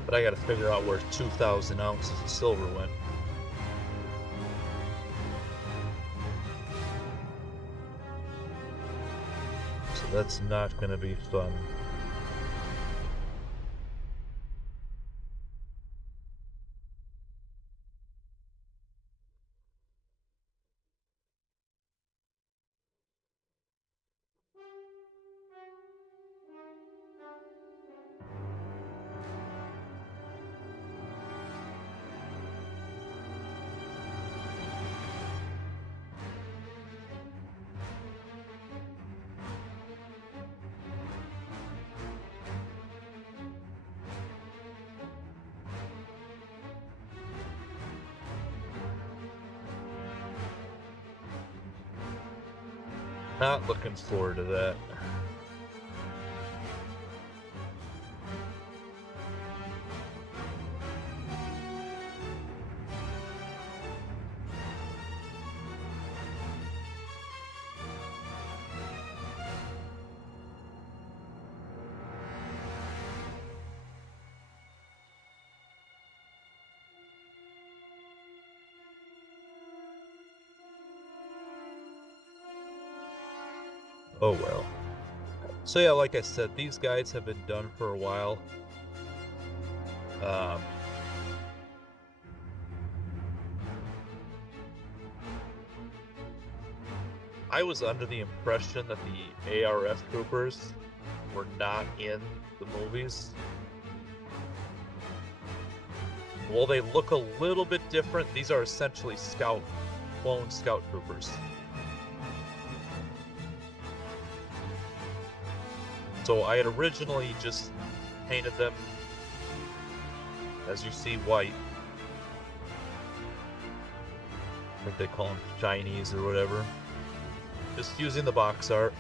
But I gotta figure out where 2,000 ounces of silver went. So that's not gonna be fun. Not looking forward to that. Oh well. So yeah, like I said, these guys have been done for a while. Um, I was under the impression that the ARF troopers were not in the movies. While they look a little bit different, these are essentially clone scout troopers. So I had originally just painted them, as you see, white. I think they call them Chinese or whatever. Just using the box art.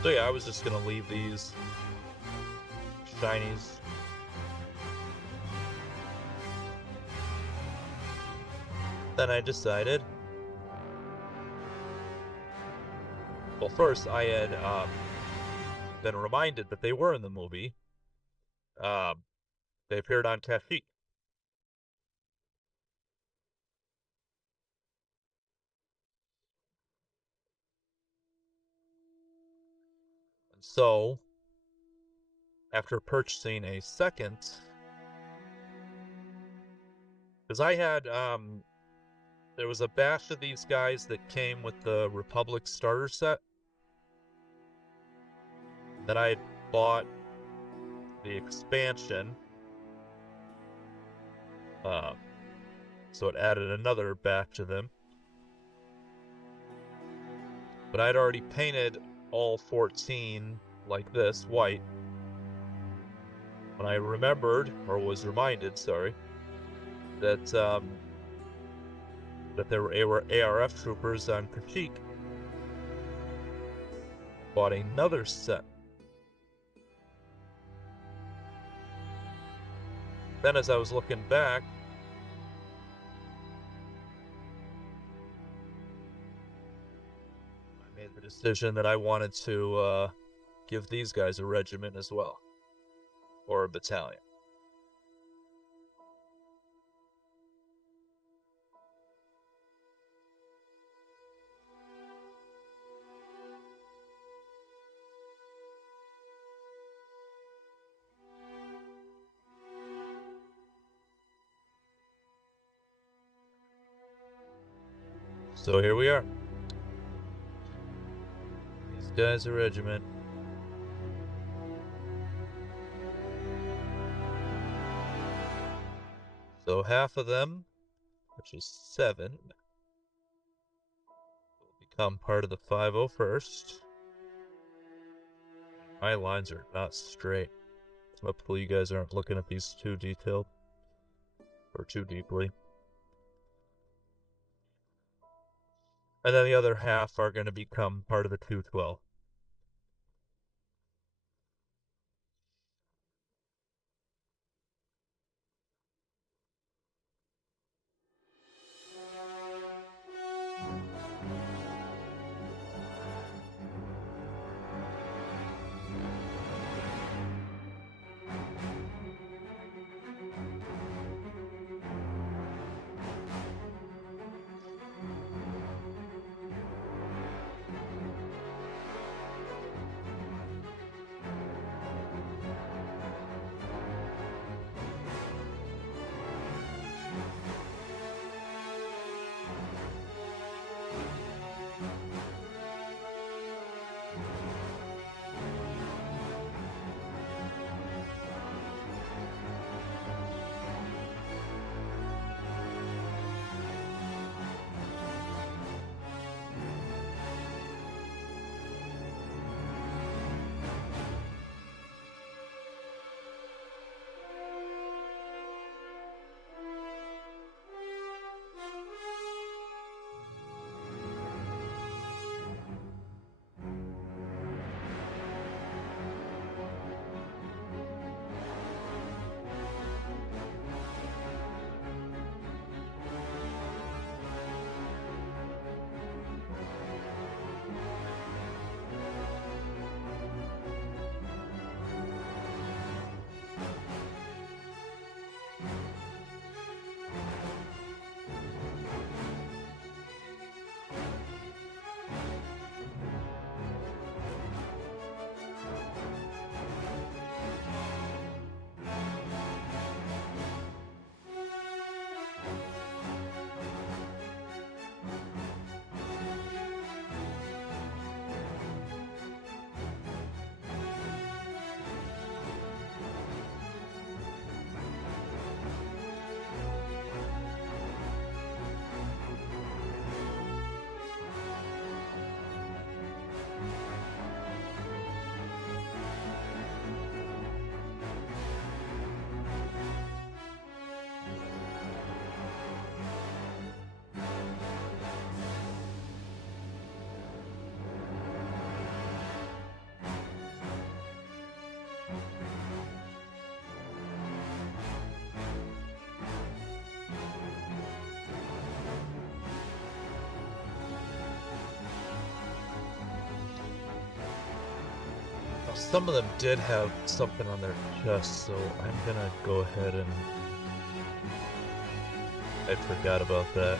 So yeah, I was just gonna leave these shinies. Then I decided, well, first I had been reminded that they were in the movie. They appeared on Kashyyyk. And so, after purchasing a second, because I had, there was a batch of these guys that came with the Republic starter set. Then I had bought the expansion. So it added another batch of them. But I'd already painted all 14 like this, white. When I remembered, or was reminded, sorry, that that there were ARF troopers on Kashyyyk. Bought another set. Then as I was looking back, I made the decision that I wanted to give these guys a regiment as well. Or a battalion. So here we are. These guys are regiment. So half of them, which is 7, will become part of the 501st. My lines are not straight. Hopefully you guys aren't looking at these too detailed or too deeply. And then the other half are going to become part of the 212. Some of them did have something on their chest, so I'm gonna go ahead and... I forgot about that.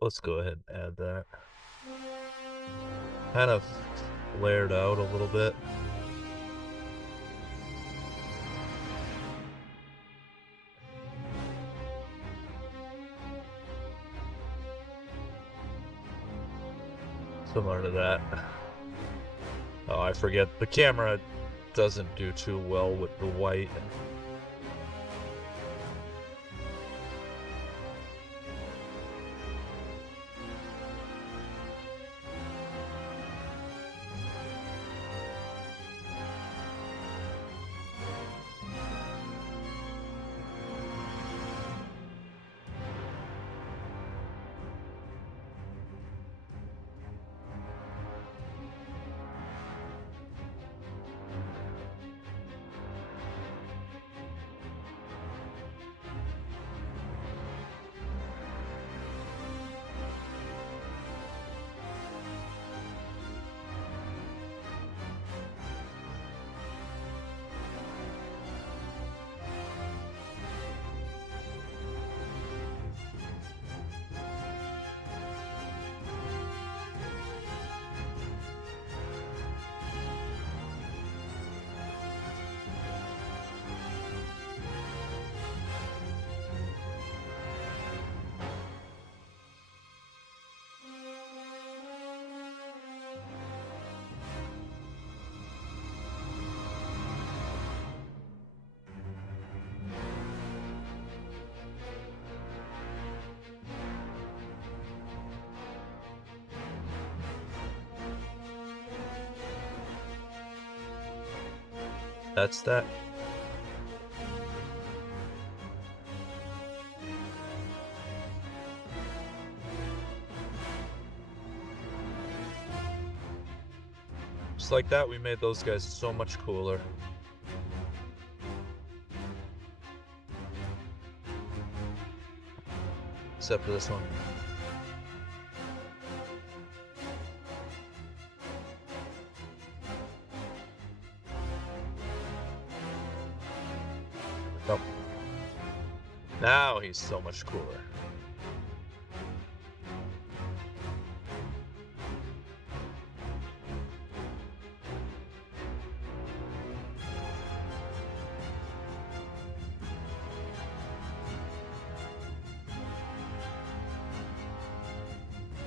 Let's go ahead and add that. Kind of flared out a little bit. Similar to that. Oh, I forget. The camera doesn't do too well with the white. That's that. Just like that, we made those guys so much cooler. Except for this one. Nope. Now he's so much cooler.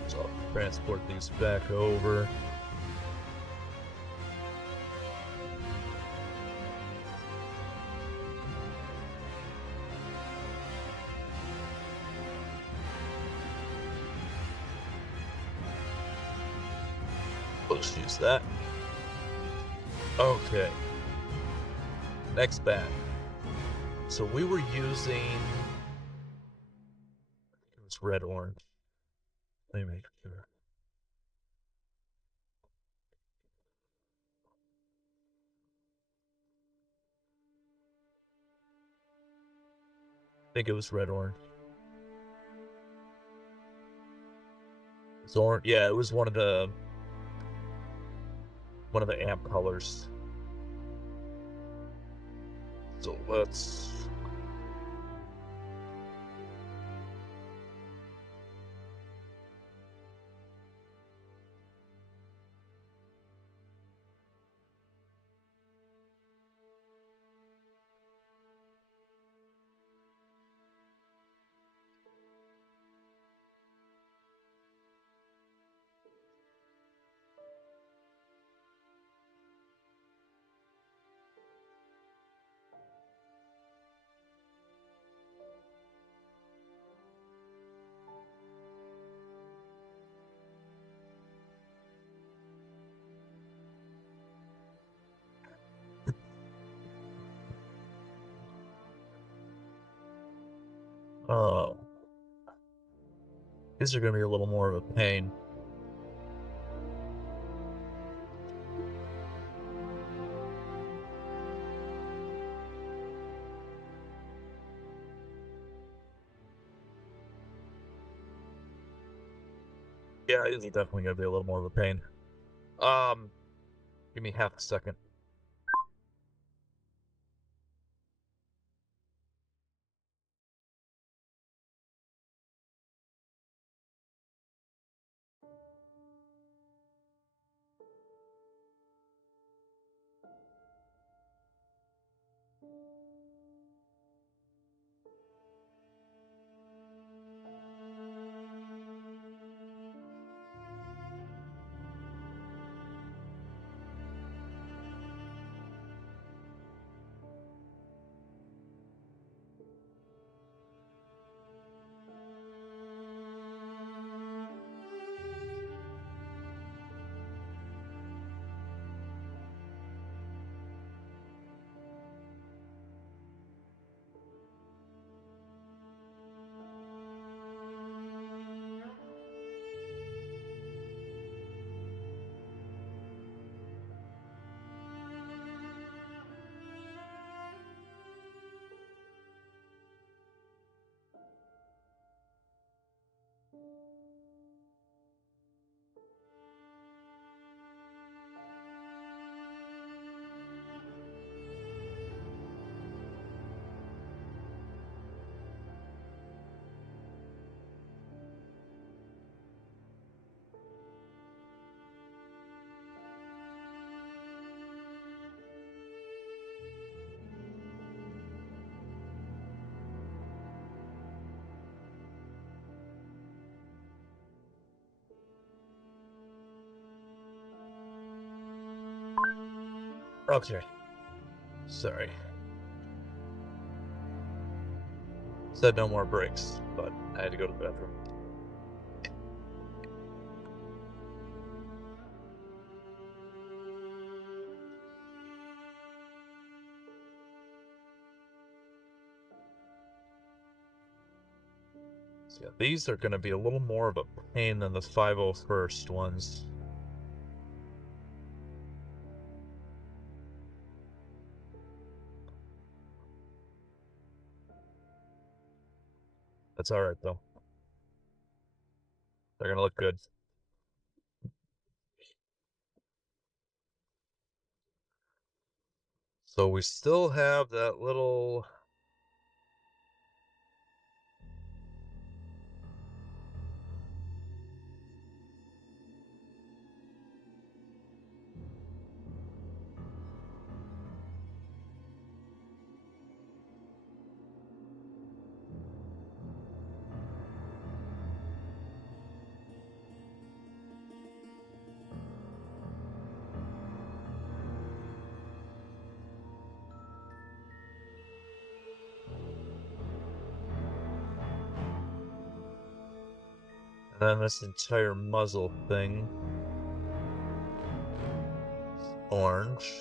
So I'll transport these back over. Let's use that. Okay. Next bag. So we were using... it was red orange. Let me make sure. I think it was red orange. It's orange. Yeah, it was one of the amp colors. So let's... oh. These are going to be a little more of a pain. Yeah, it's definitely going to be a little more of a pain. Give me half a second. Okay. Sorry. Said no more breaks, but I had to go to the bathroom. Yeah, these are going to be a little more of a pain than the 501st ones. That's alright, though. They're going to look good. So we still have that little... And then this entire muzzle thing. Orange.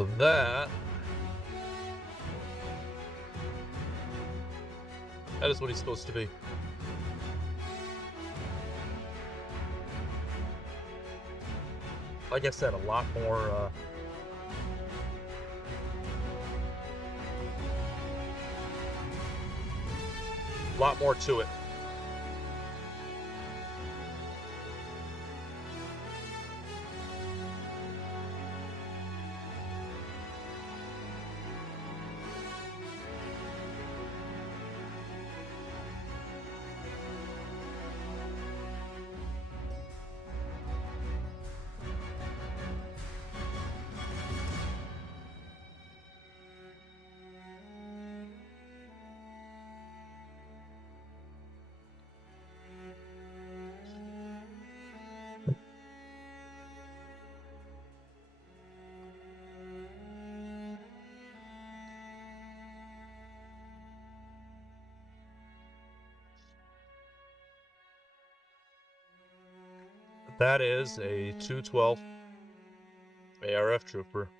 So that is what he's supposed to be. Like I said, a lot more to it. That is a 212 ARF trooper.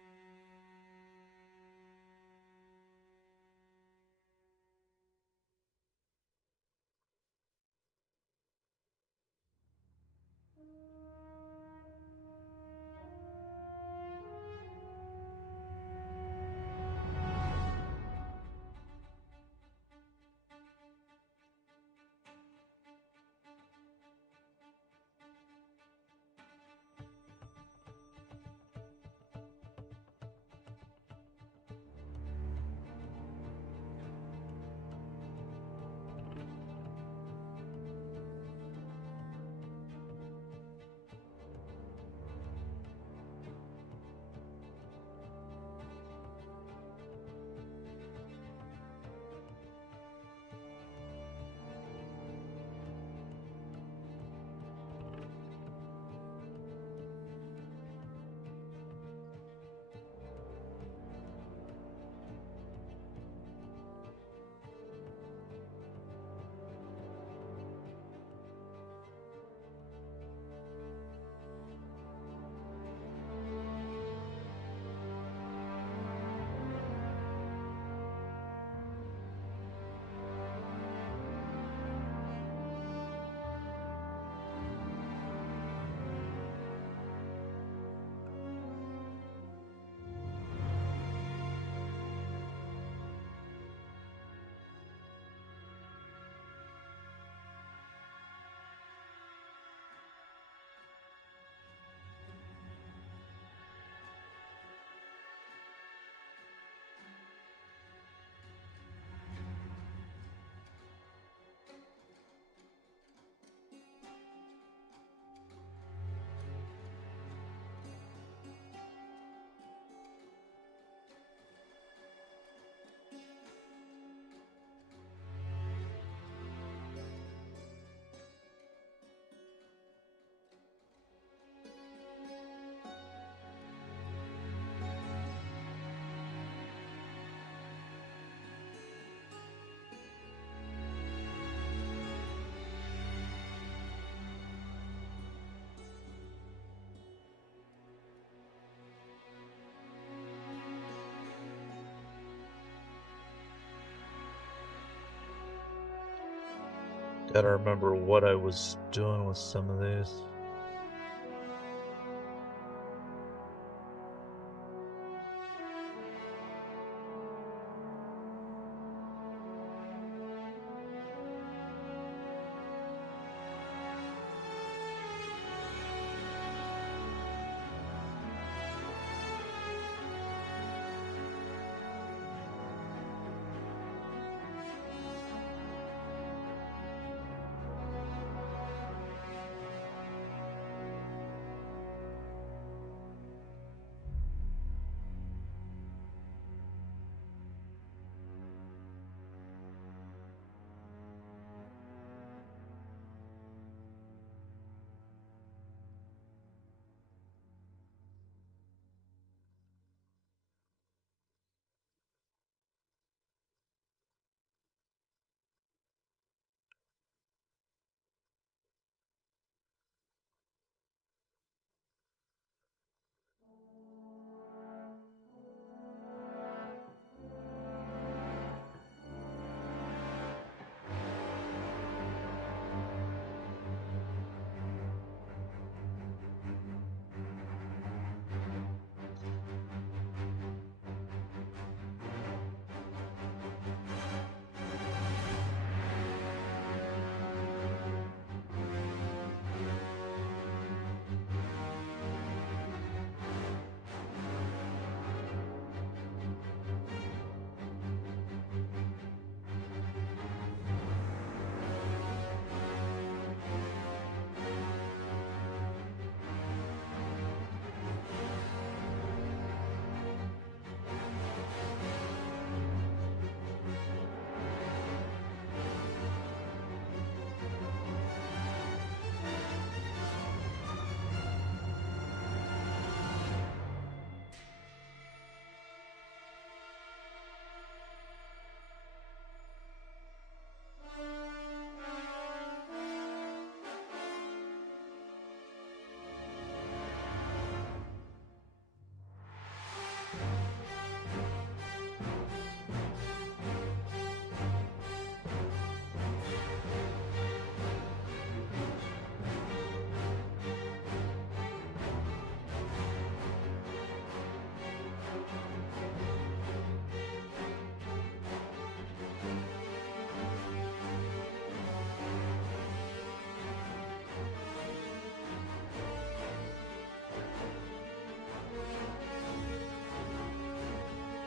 Gotta remember what I was doing with some of these.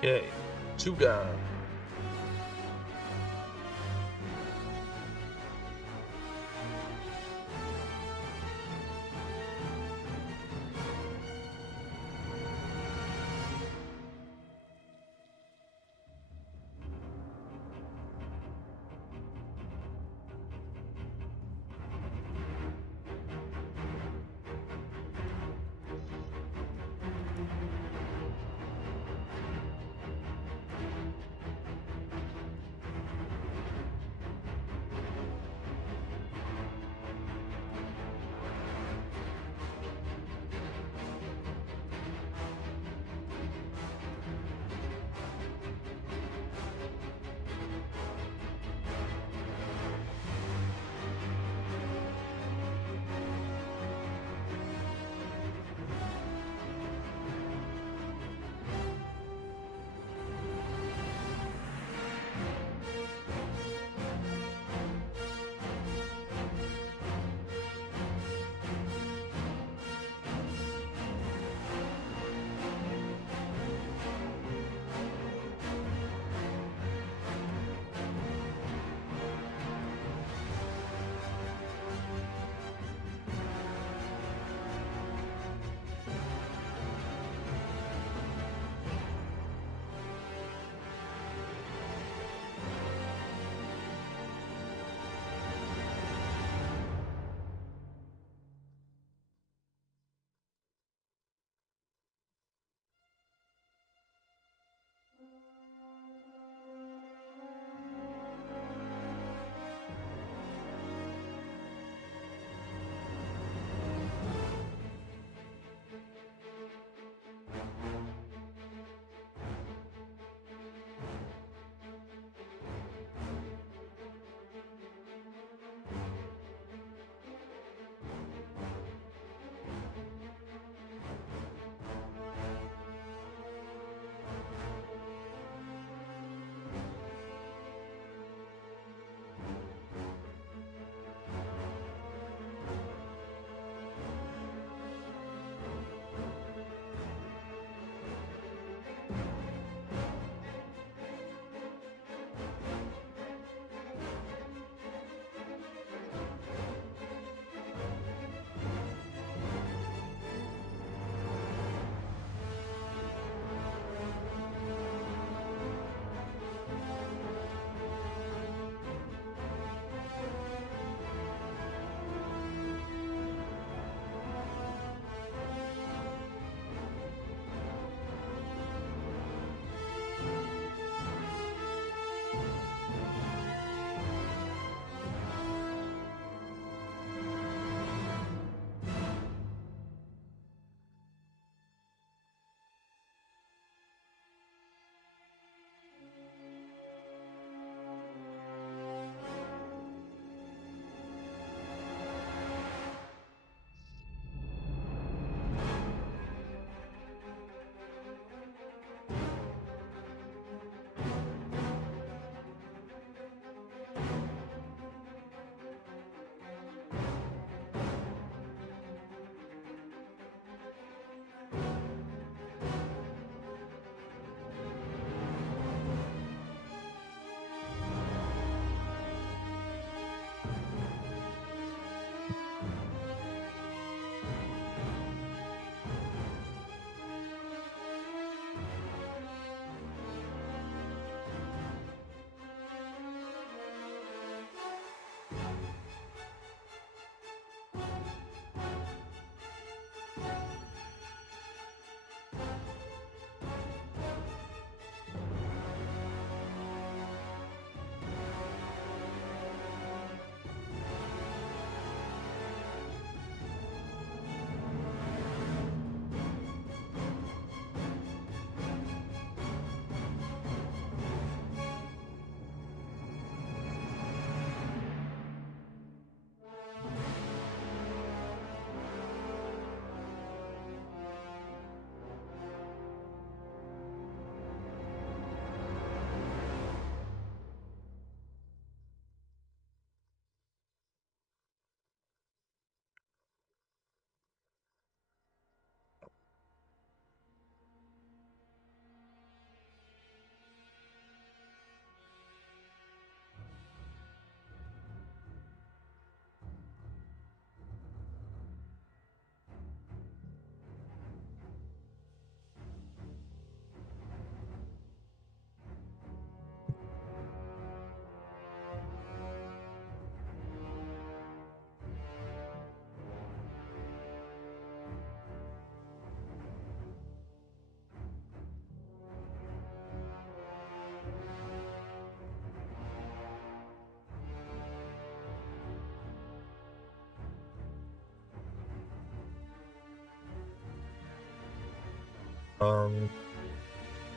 Okay, two down.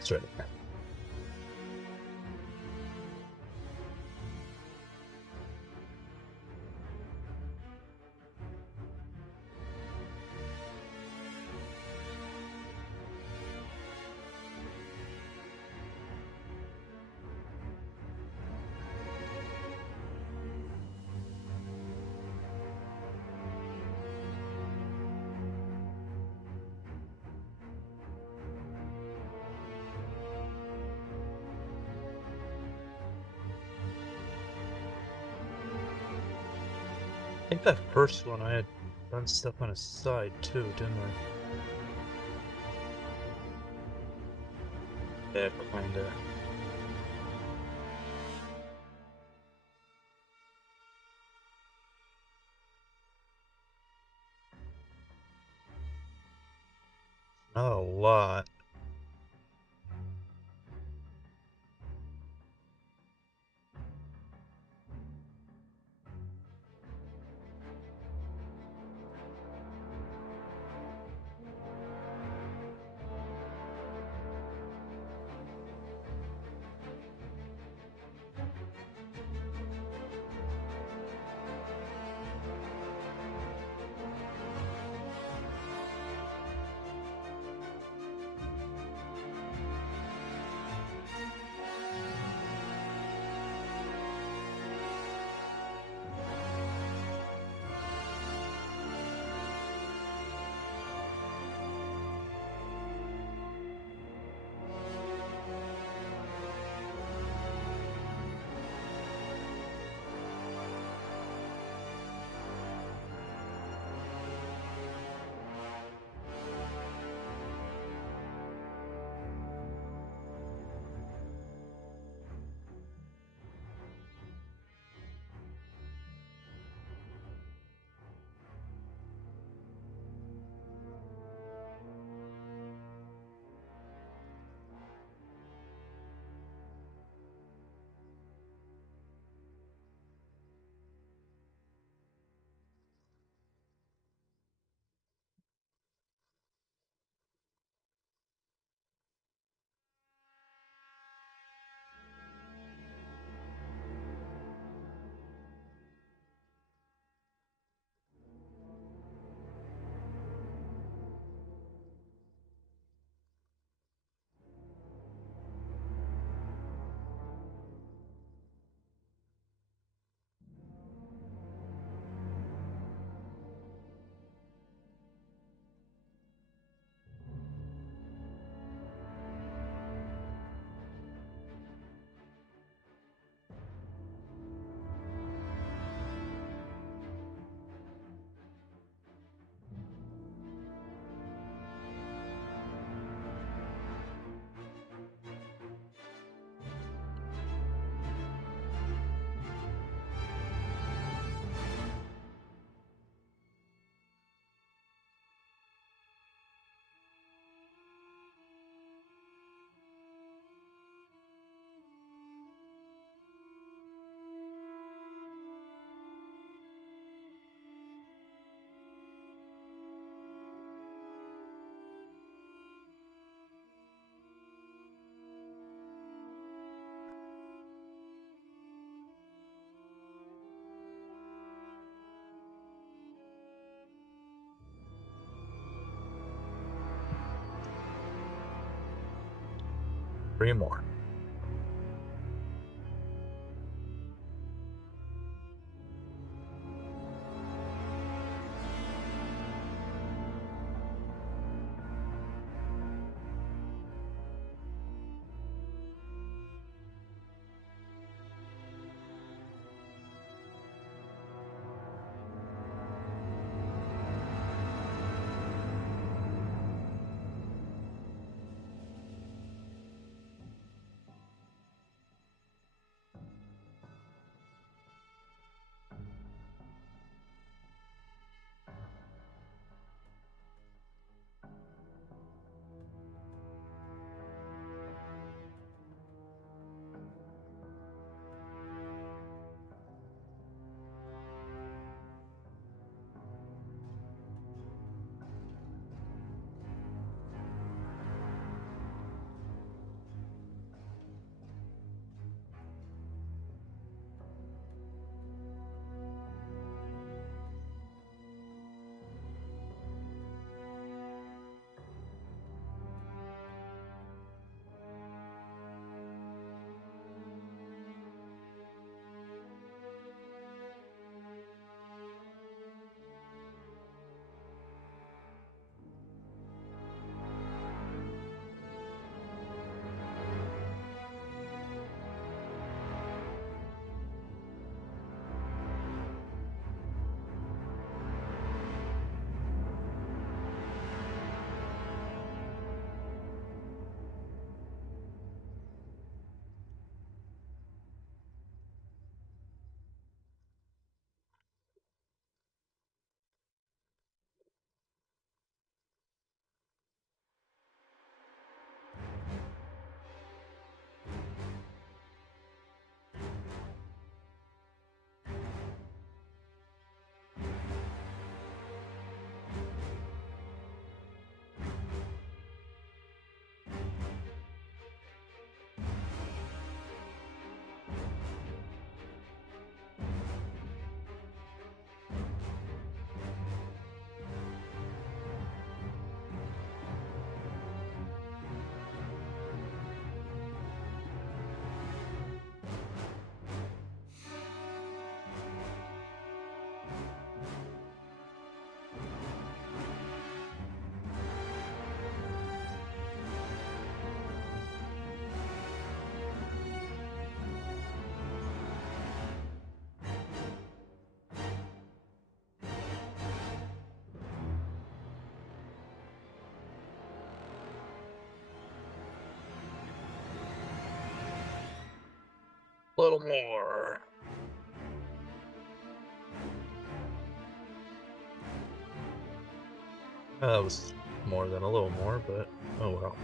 Straight. I think that first one I had done stuff on his side too, didn't I? Yeah, kinda. Not a lot. Three more. little more. That was more than a little more, but oh well.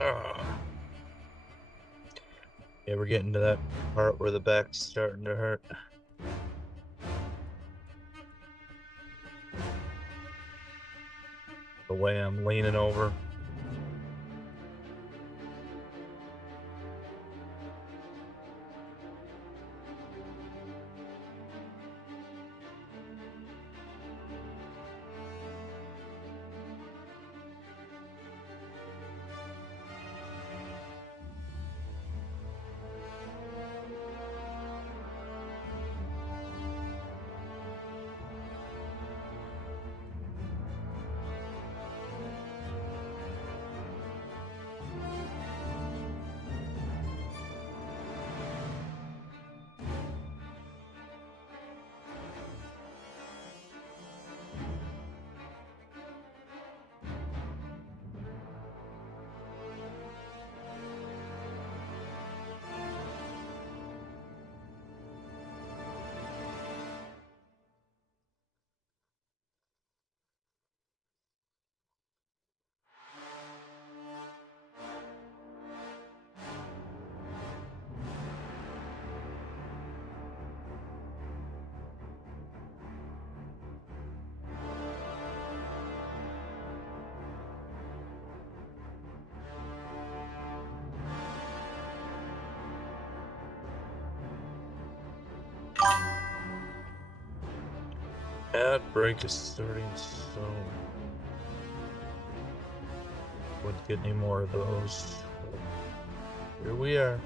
Ah. Yeah, we're getting to that part where the back's starting to hurt. The way I'm leaning over. Ad break is starting soon. Wouldn't get any more of those. Here we are.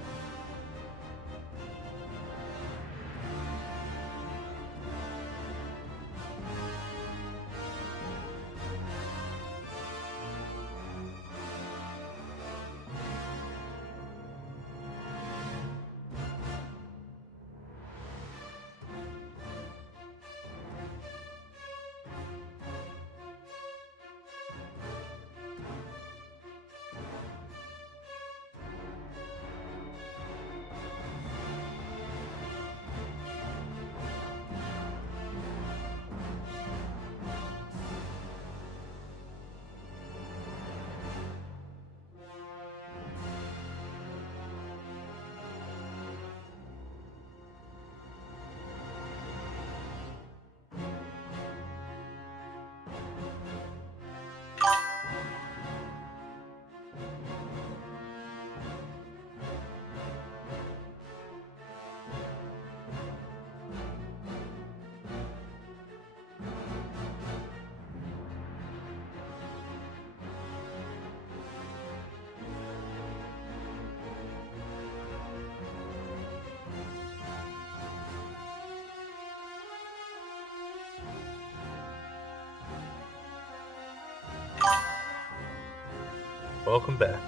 Welcome back.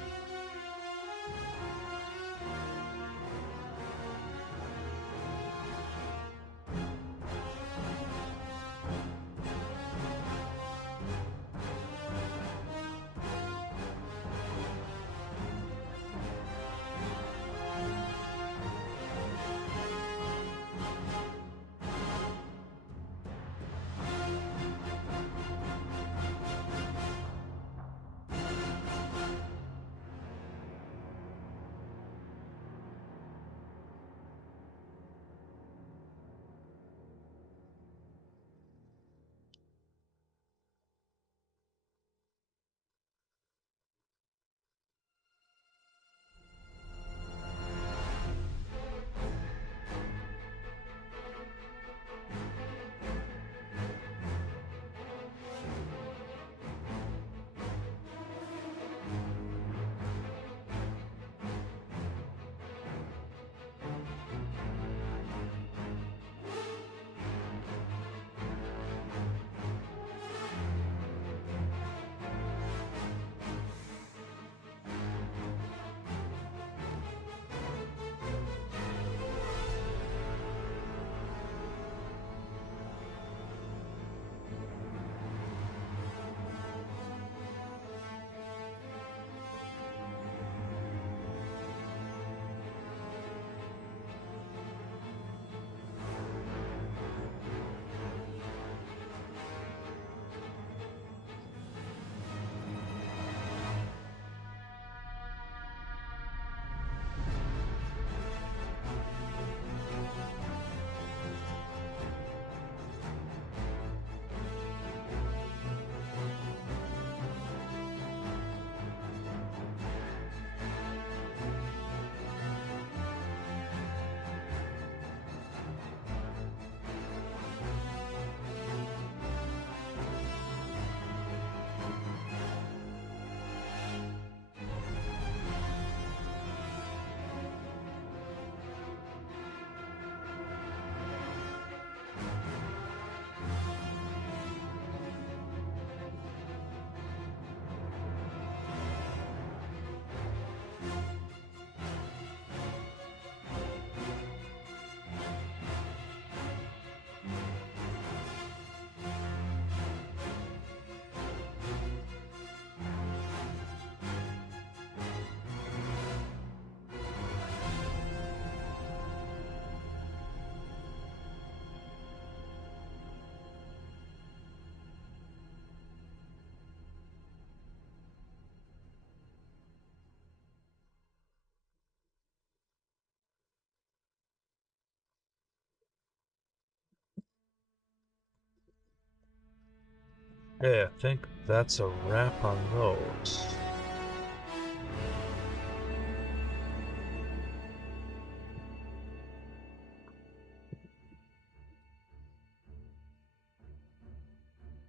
Yeah, I think that's a wrap on those.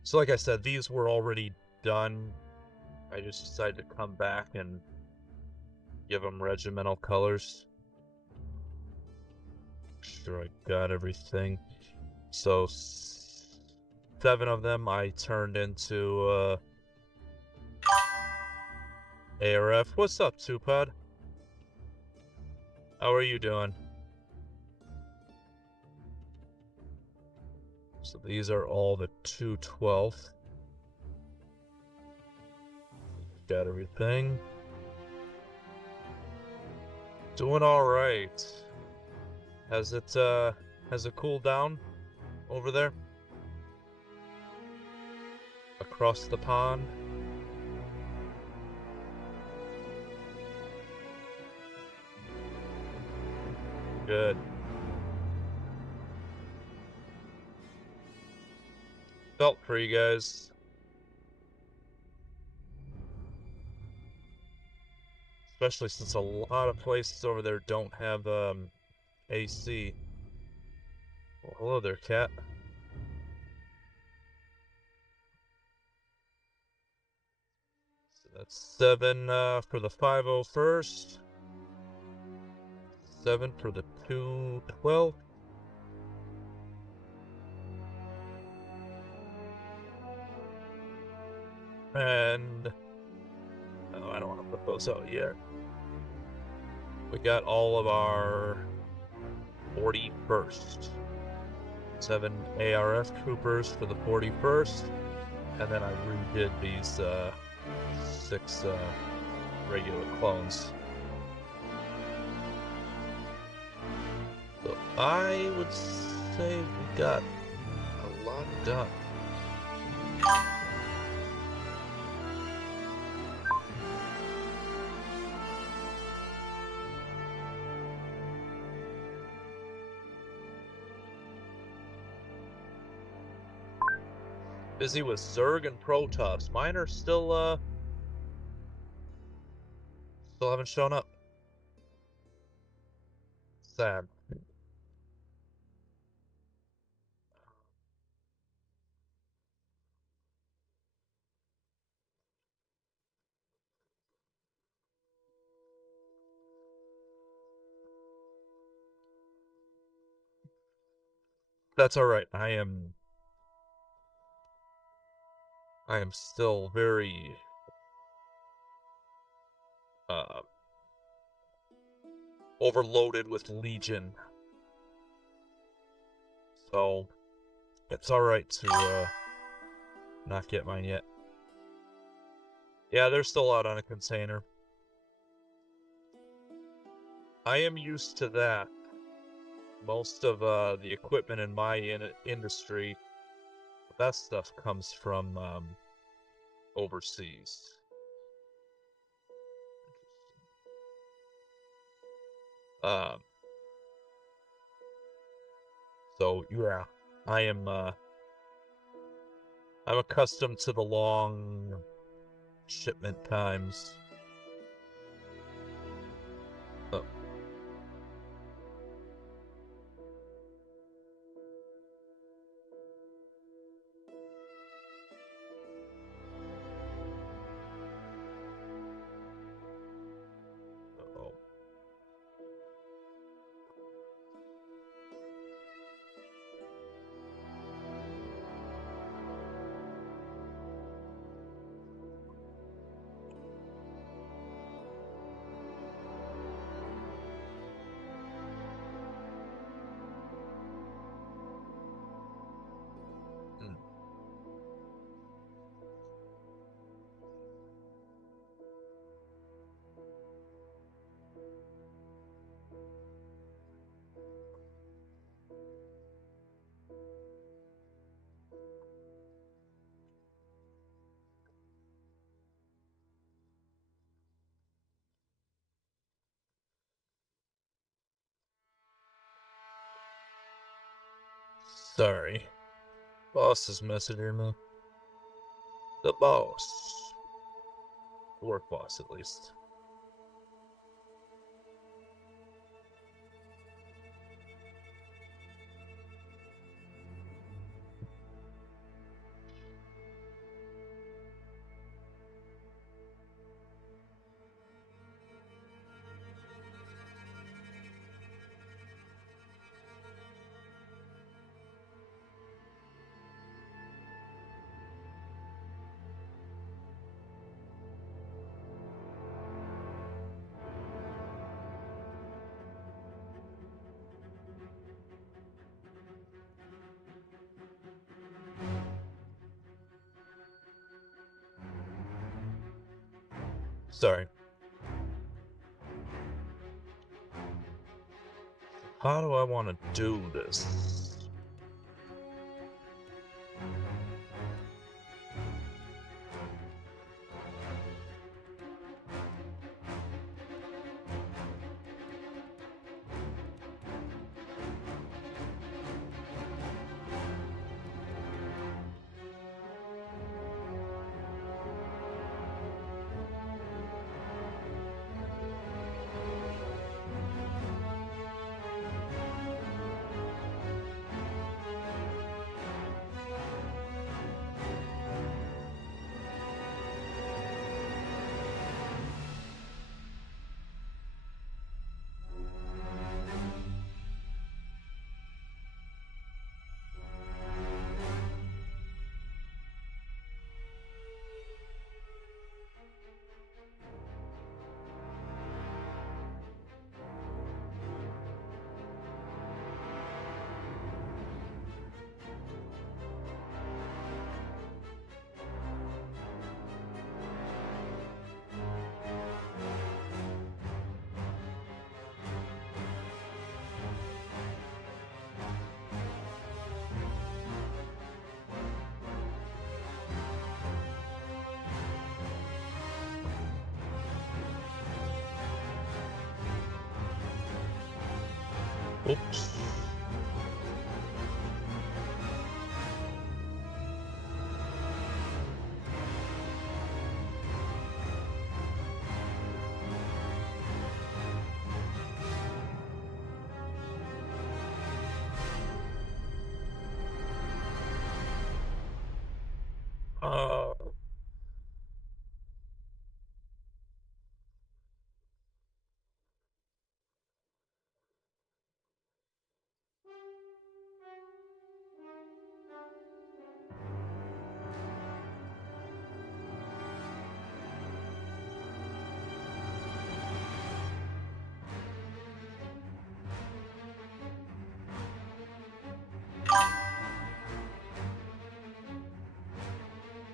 So like I said, these were already done. I just decided to come back and give them regimental colors. Sure, I got everything. So 7 of them I turned into ARF. What's up, Tupad? How are you doing? So these are all the 2/12. Got everything. Doing alright. Has it cooled down over there? Across the pond? Good. Felt for you guys. Especially since a lot of places over there don't have AC. Well, hello there, cat. So that's 7 for the 501st. 7 for the 2/12. And oh, I don't want to put those out yet. We got all of our 41st. 7 ARF troopers for the 41st. And then I redid these 6 regular clones. So I would say we got a lot done. Busy with Zerg and Protoss. Mine are still haven't shown up. Sad. That's alright. I am still very overloaded with Legion. So it's alright to not get mine yet. Yeah, they're still out on a container. I am used to that. Most of the equipment in my industry, the best stuff comes from overseas. So yeah, I am I'm accustomed to the long shipment times. Oh. Uh-oh. Hmm. Sorry. Boss is messaging me. The boss. The work boss, at least. Sorry. How do I want to do this? Oops. Uh,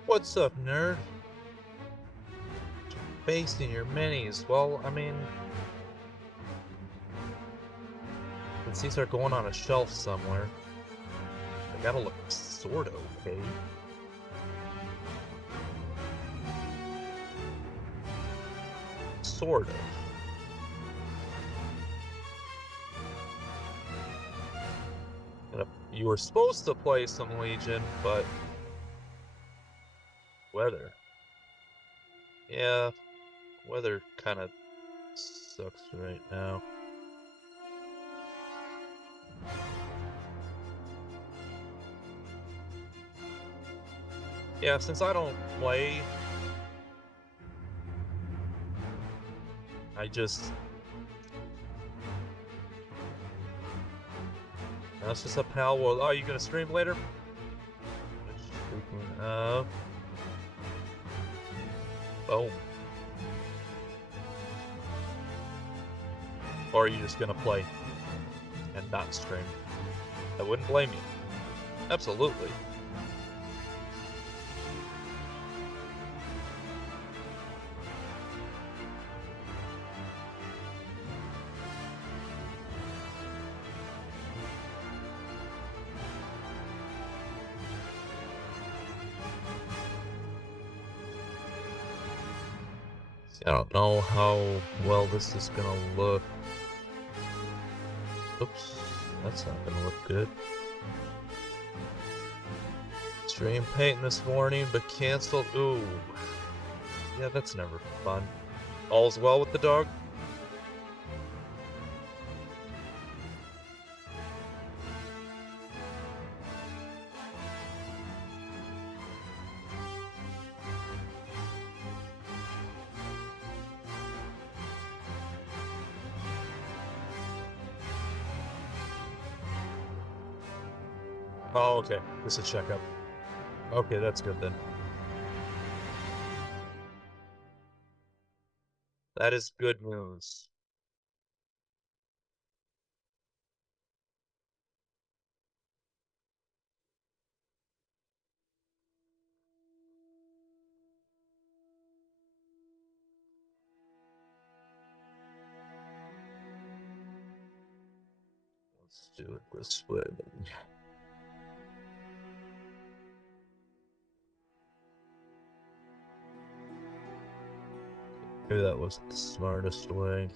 what's up, nerd? Basting your minis. Well, I mean, since these are going on a shelf somewhere, they gotta look sort of okay. Sort of. You were supposed to play some Legion, but weather. Yeah, weather kind of sucks right now. Yeah, since I don't play, I just... That's just a pal world. Oh, you gonna stream later? Speaking of... Boom. Or are you just gonna play and not stream? I wouldn't blame you. Absolutely. I don't know how well this is gonna look. Oops, that's not gonna look good. Stream painting this morning, but canceled. Ooh. Yeah, that's never fun. All's well with the dog? Oh, okay. This is a checkup. Okay, that's good then. That is good news. do it this way. Maybe that wasn't the smartest way.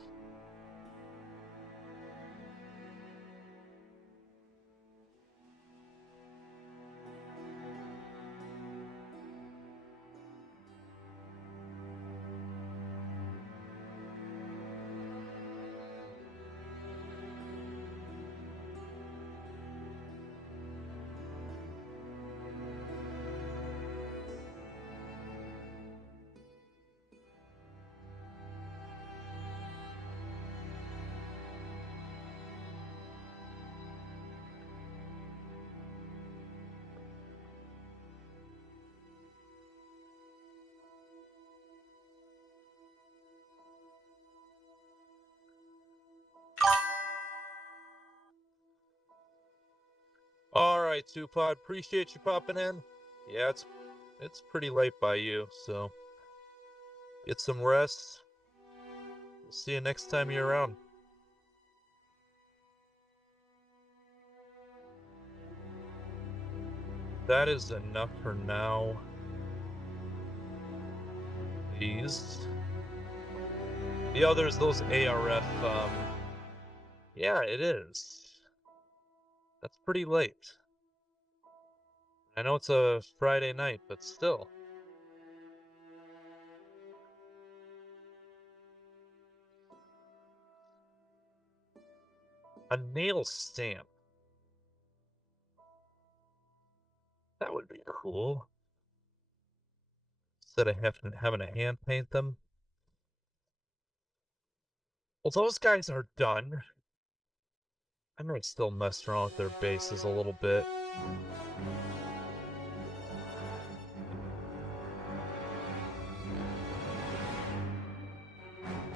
Alright, Tupod, appreciate you popping in. Yeah, it's pretty late by you, so get some rest. We'll see you next time you're around. That is enough for now. These. The others, those ARF, yeah, it is. That's pretty late. I know it's a Friday night, but still. A nail stamp. That would be cool. Instead of having to hand paint them. Well, those guys are done. I might still mess around with their bases a little bit.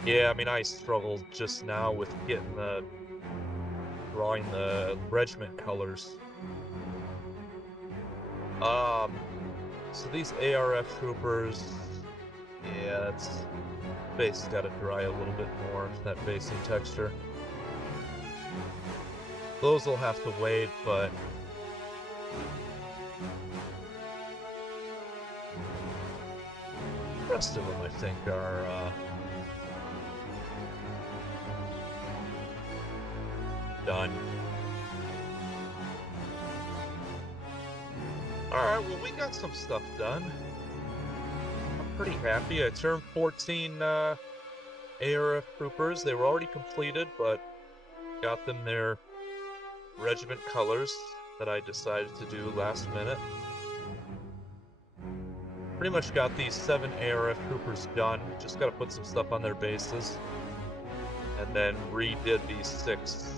Yeah, I mean, I struggled just now with drawing the regiment colors. So these ARF troopers, yeah, it's base got to dry a little bit more, that basing texture. Those will have to wait, but the rest of them, I think, are done. Alright, well, we got some stuff done. I'm pretty happy. I turned 14 ARF troopers. They were already completed, but got them their regiment colors that I decided to do last minute. Pretty much got these 7 ARF troopers done. Just got to put some stuff on their bases. And then redid these 6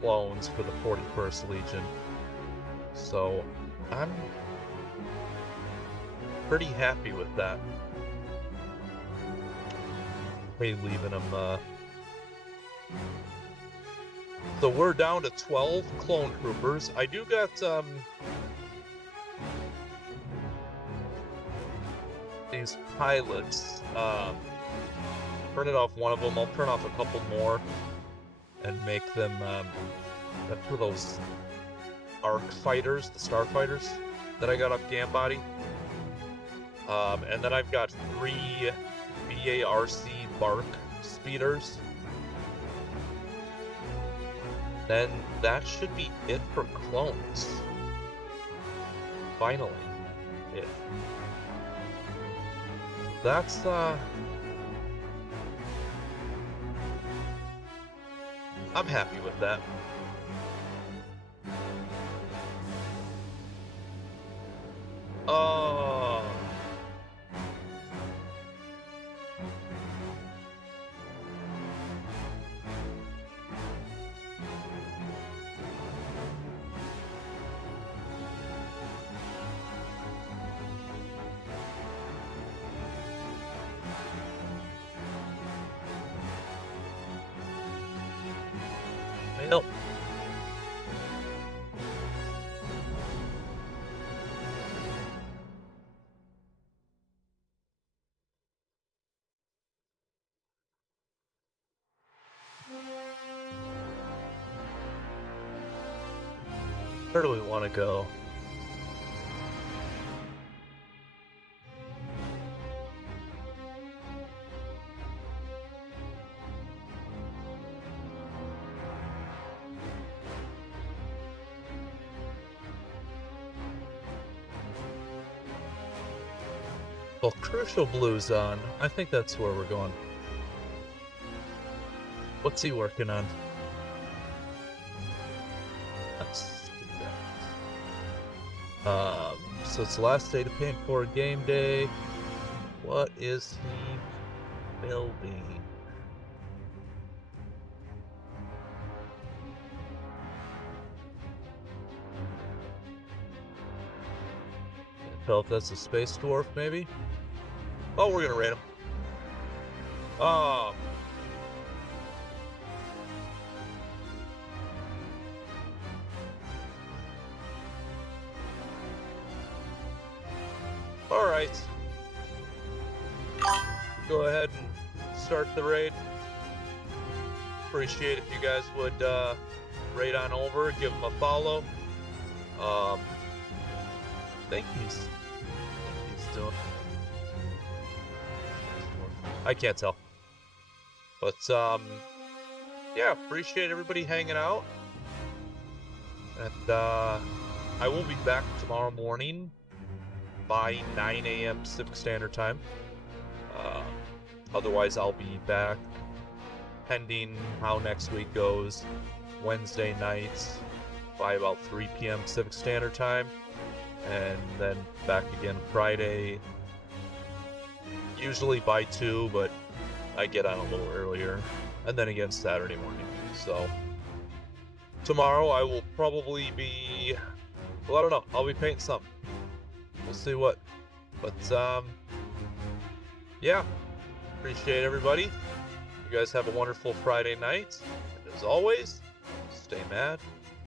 clones for the 41st Legion. So I'm pretty happy with that. Hey, leaving them. So we're down to 12 clone troopers. I do got these pilots. Printed off one of them. I'll print off a couple more and make them for those arc fighters, the starfighters that I got off Gambody. And then I've got 3 BARC Bark speeders. Then that should be it for clones. Finally. It. That's I'm happy with that. Well, Where do we want to go? Well, Crucial Blue's on. I think that's where we're going. What's he working on? Let's do that. So it's the last day to paint for game day. What is he building? Can't tell if that's a space dwarf, maybe? Oh, we're gonna rate him. Alright. Go ahead and start the raid. Appreciate if you guys would raid on over, give him a follow. I think he's doing. I can't tell. But yeah, appreciate everybody hanging out. And I will be back tomorrow morning by 9 a.m. Pacific Standard Time. Otherwise, I'll be back, pending how next week goes, Wednesday nights by about 3 p.m. Pacific Standard Time. And then back again Friday, usually by 2, but I get on a little earlier. And then again Saturday morning. So tomorrow I will probably be, well, I don't know, I'll be painting something. We'll see what. But yeah, appreciate everybody. You guys have a wonderful Friday night. And as always, stay mad.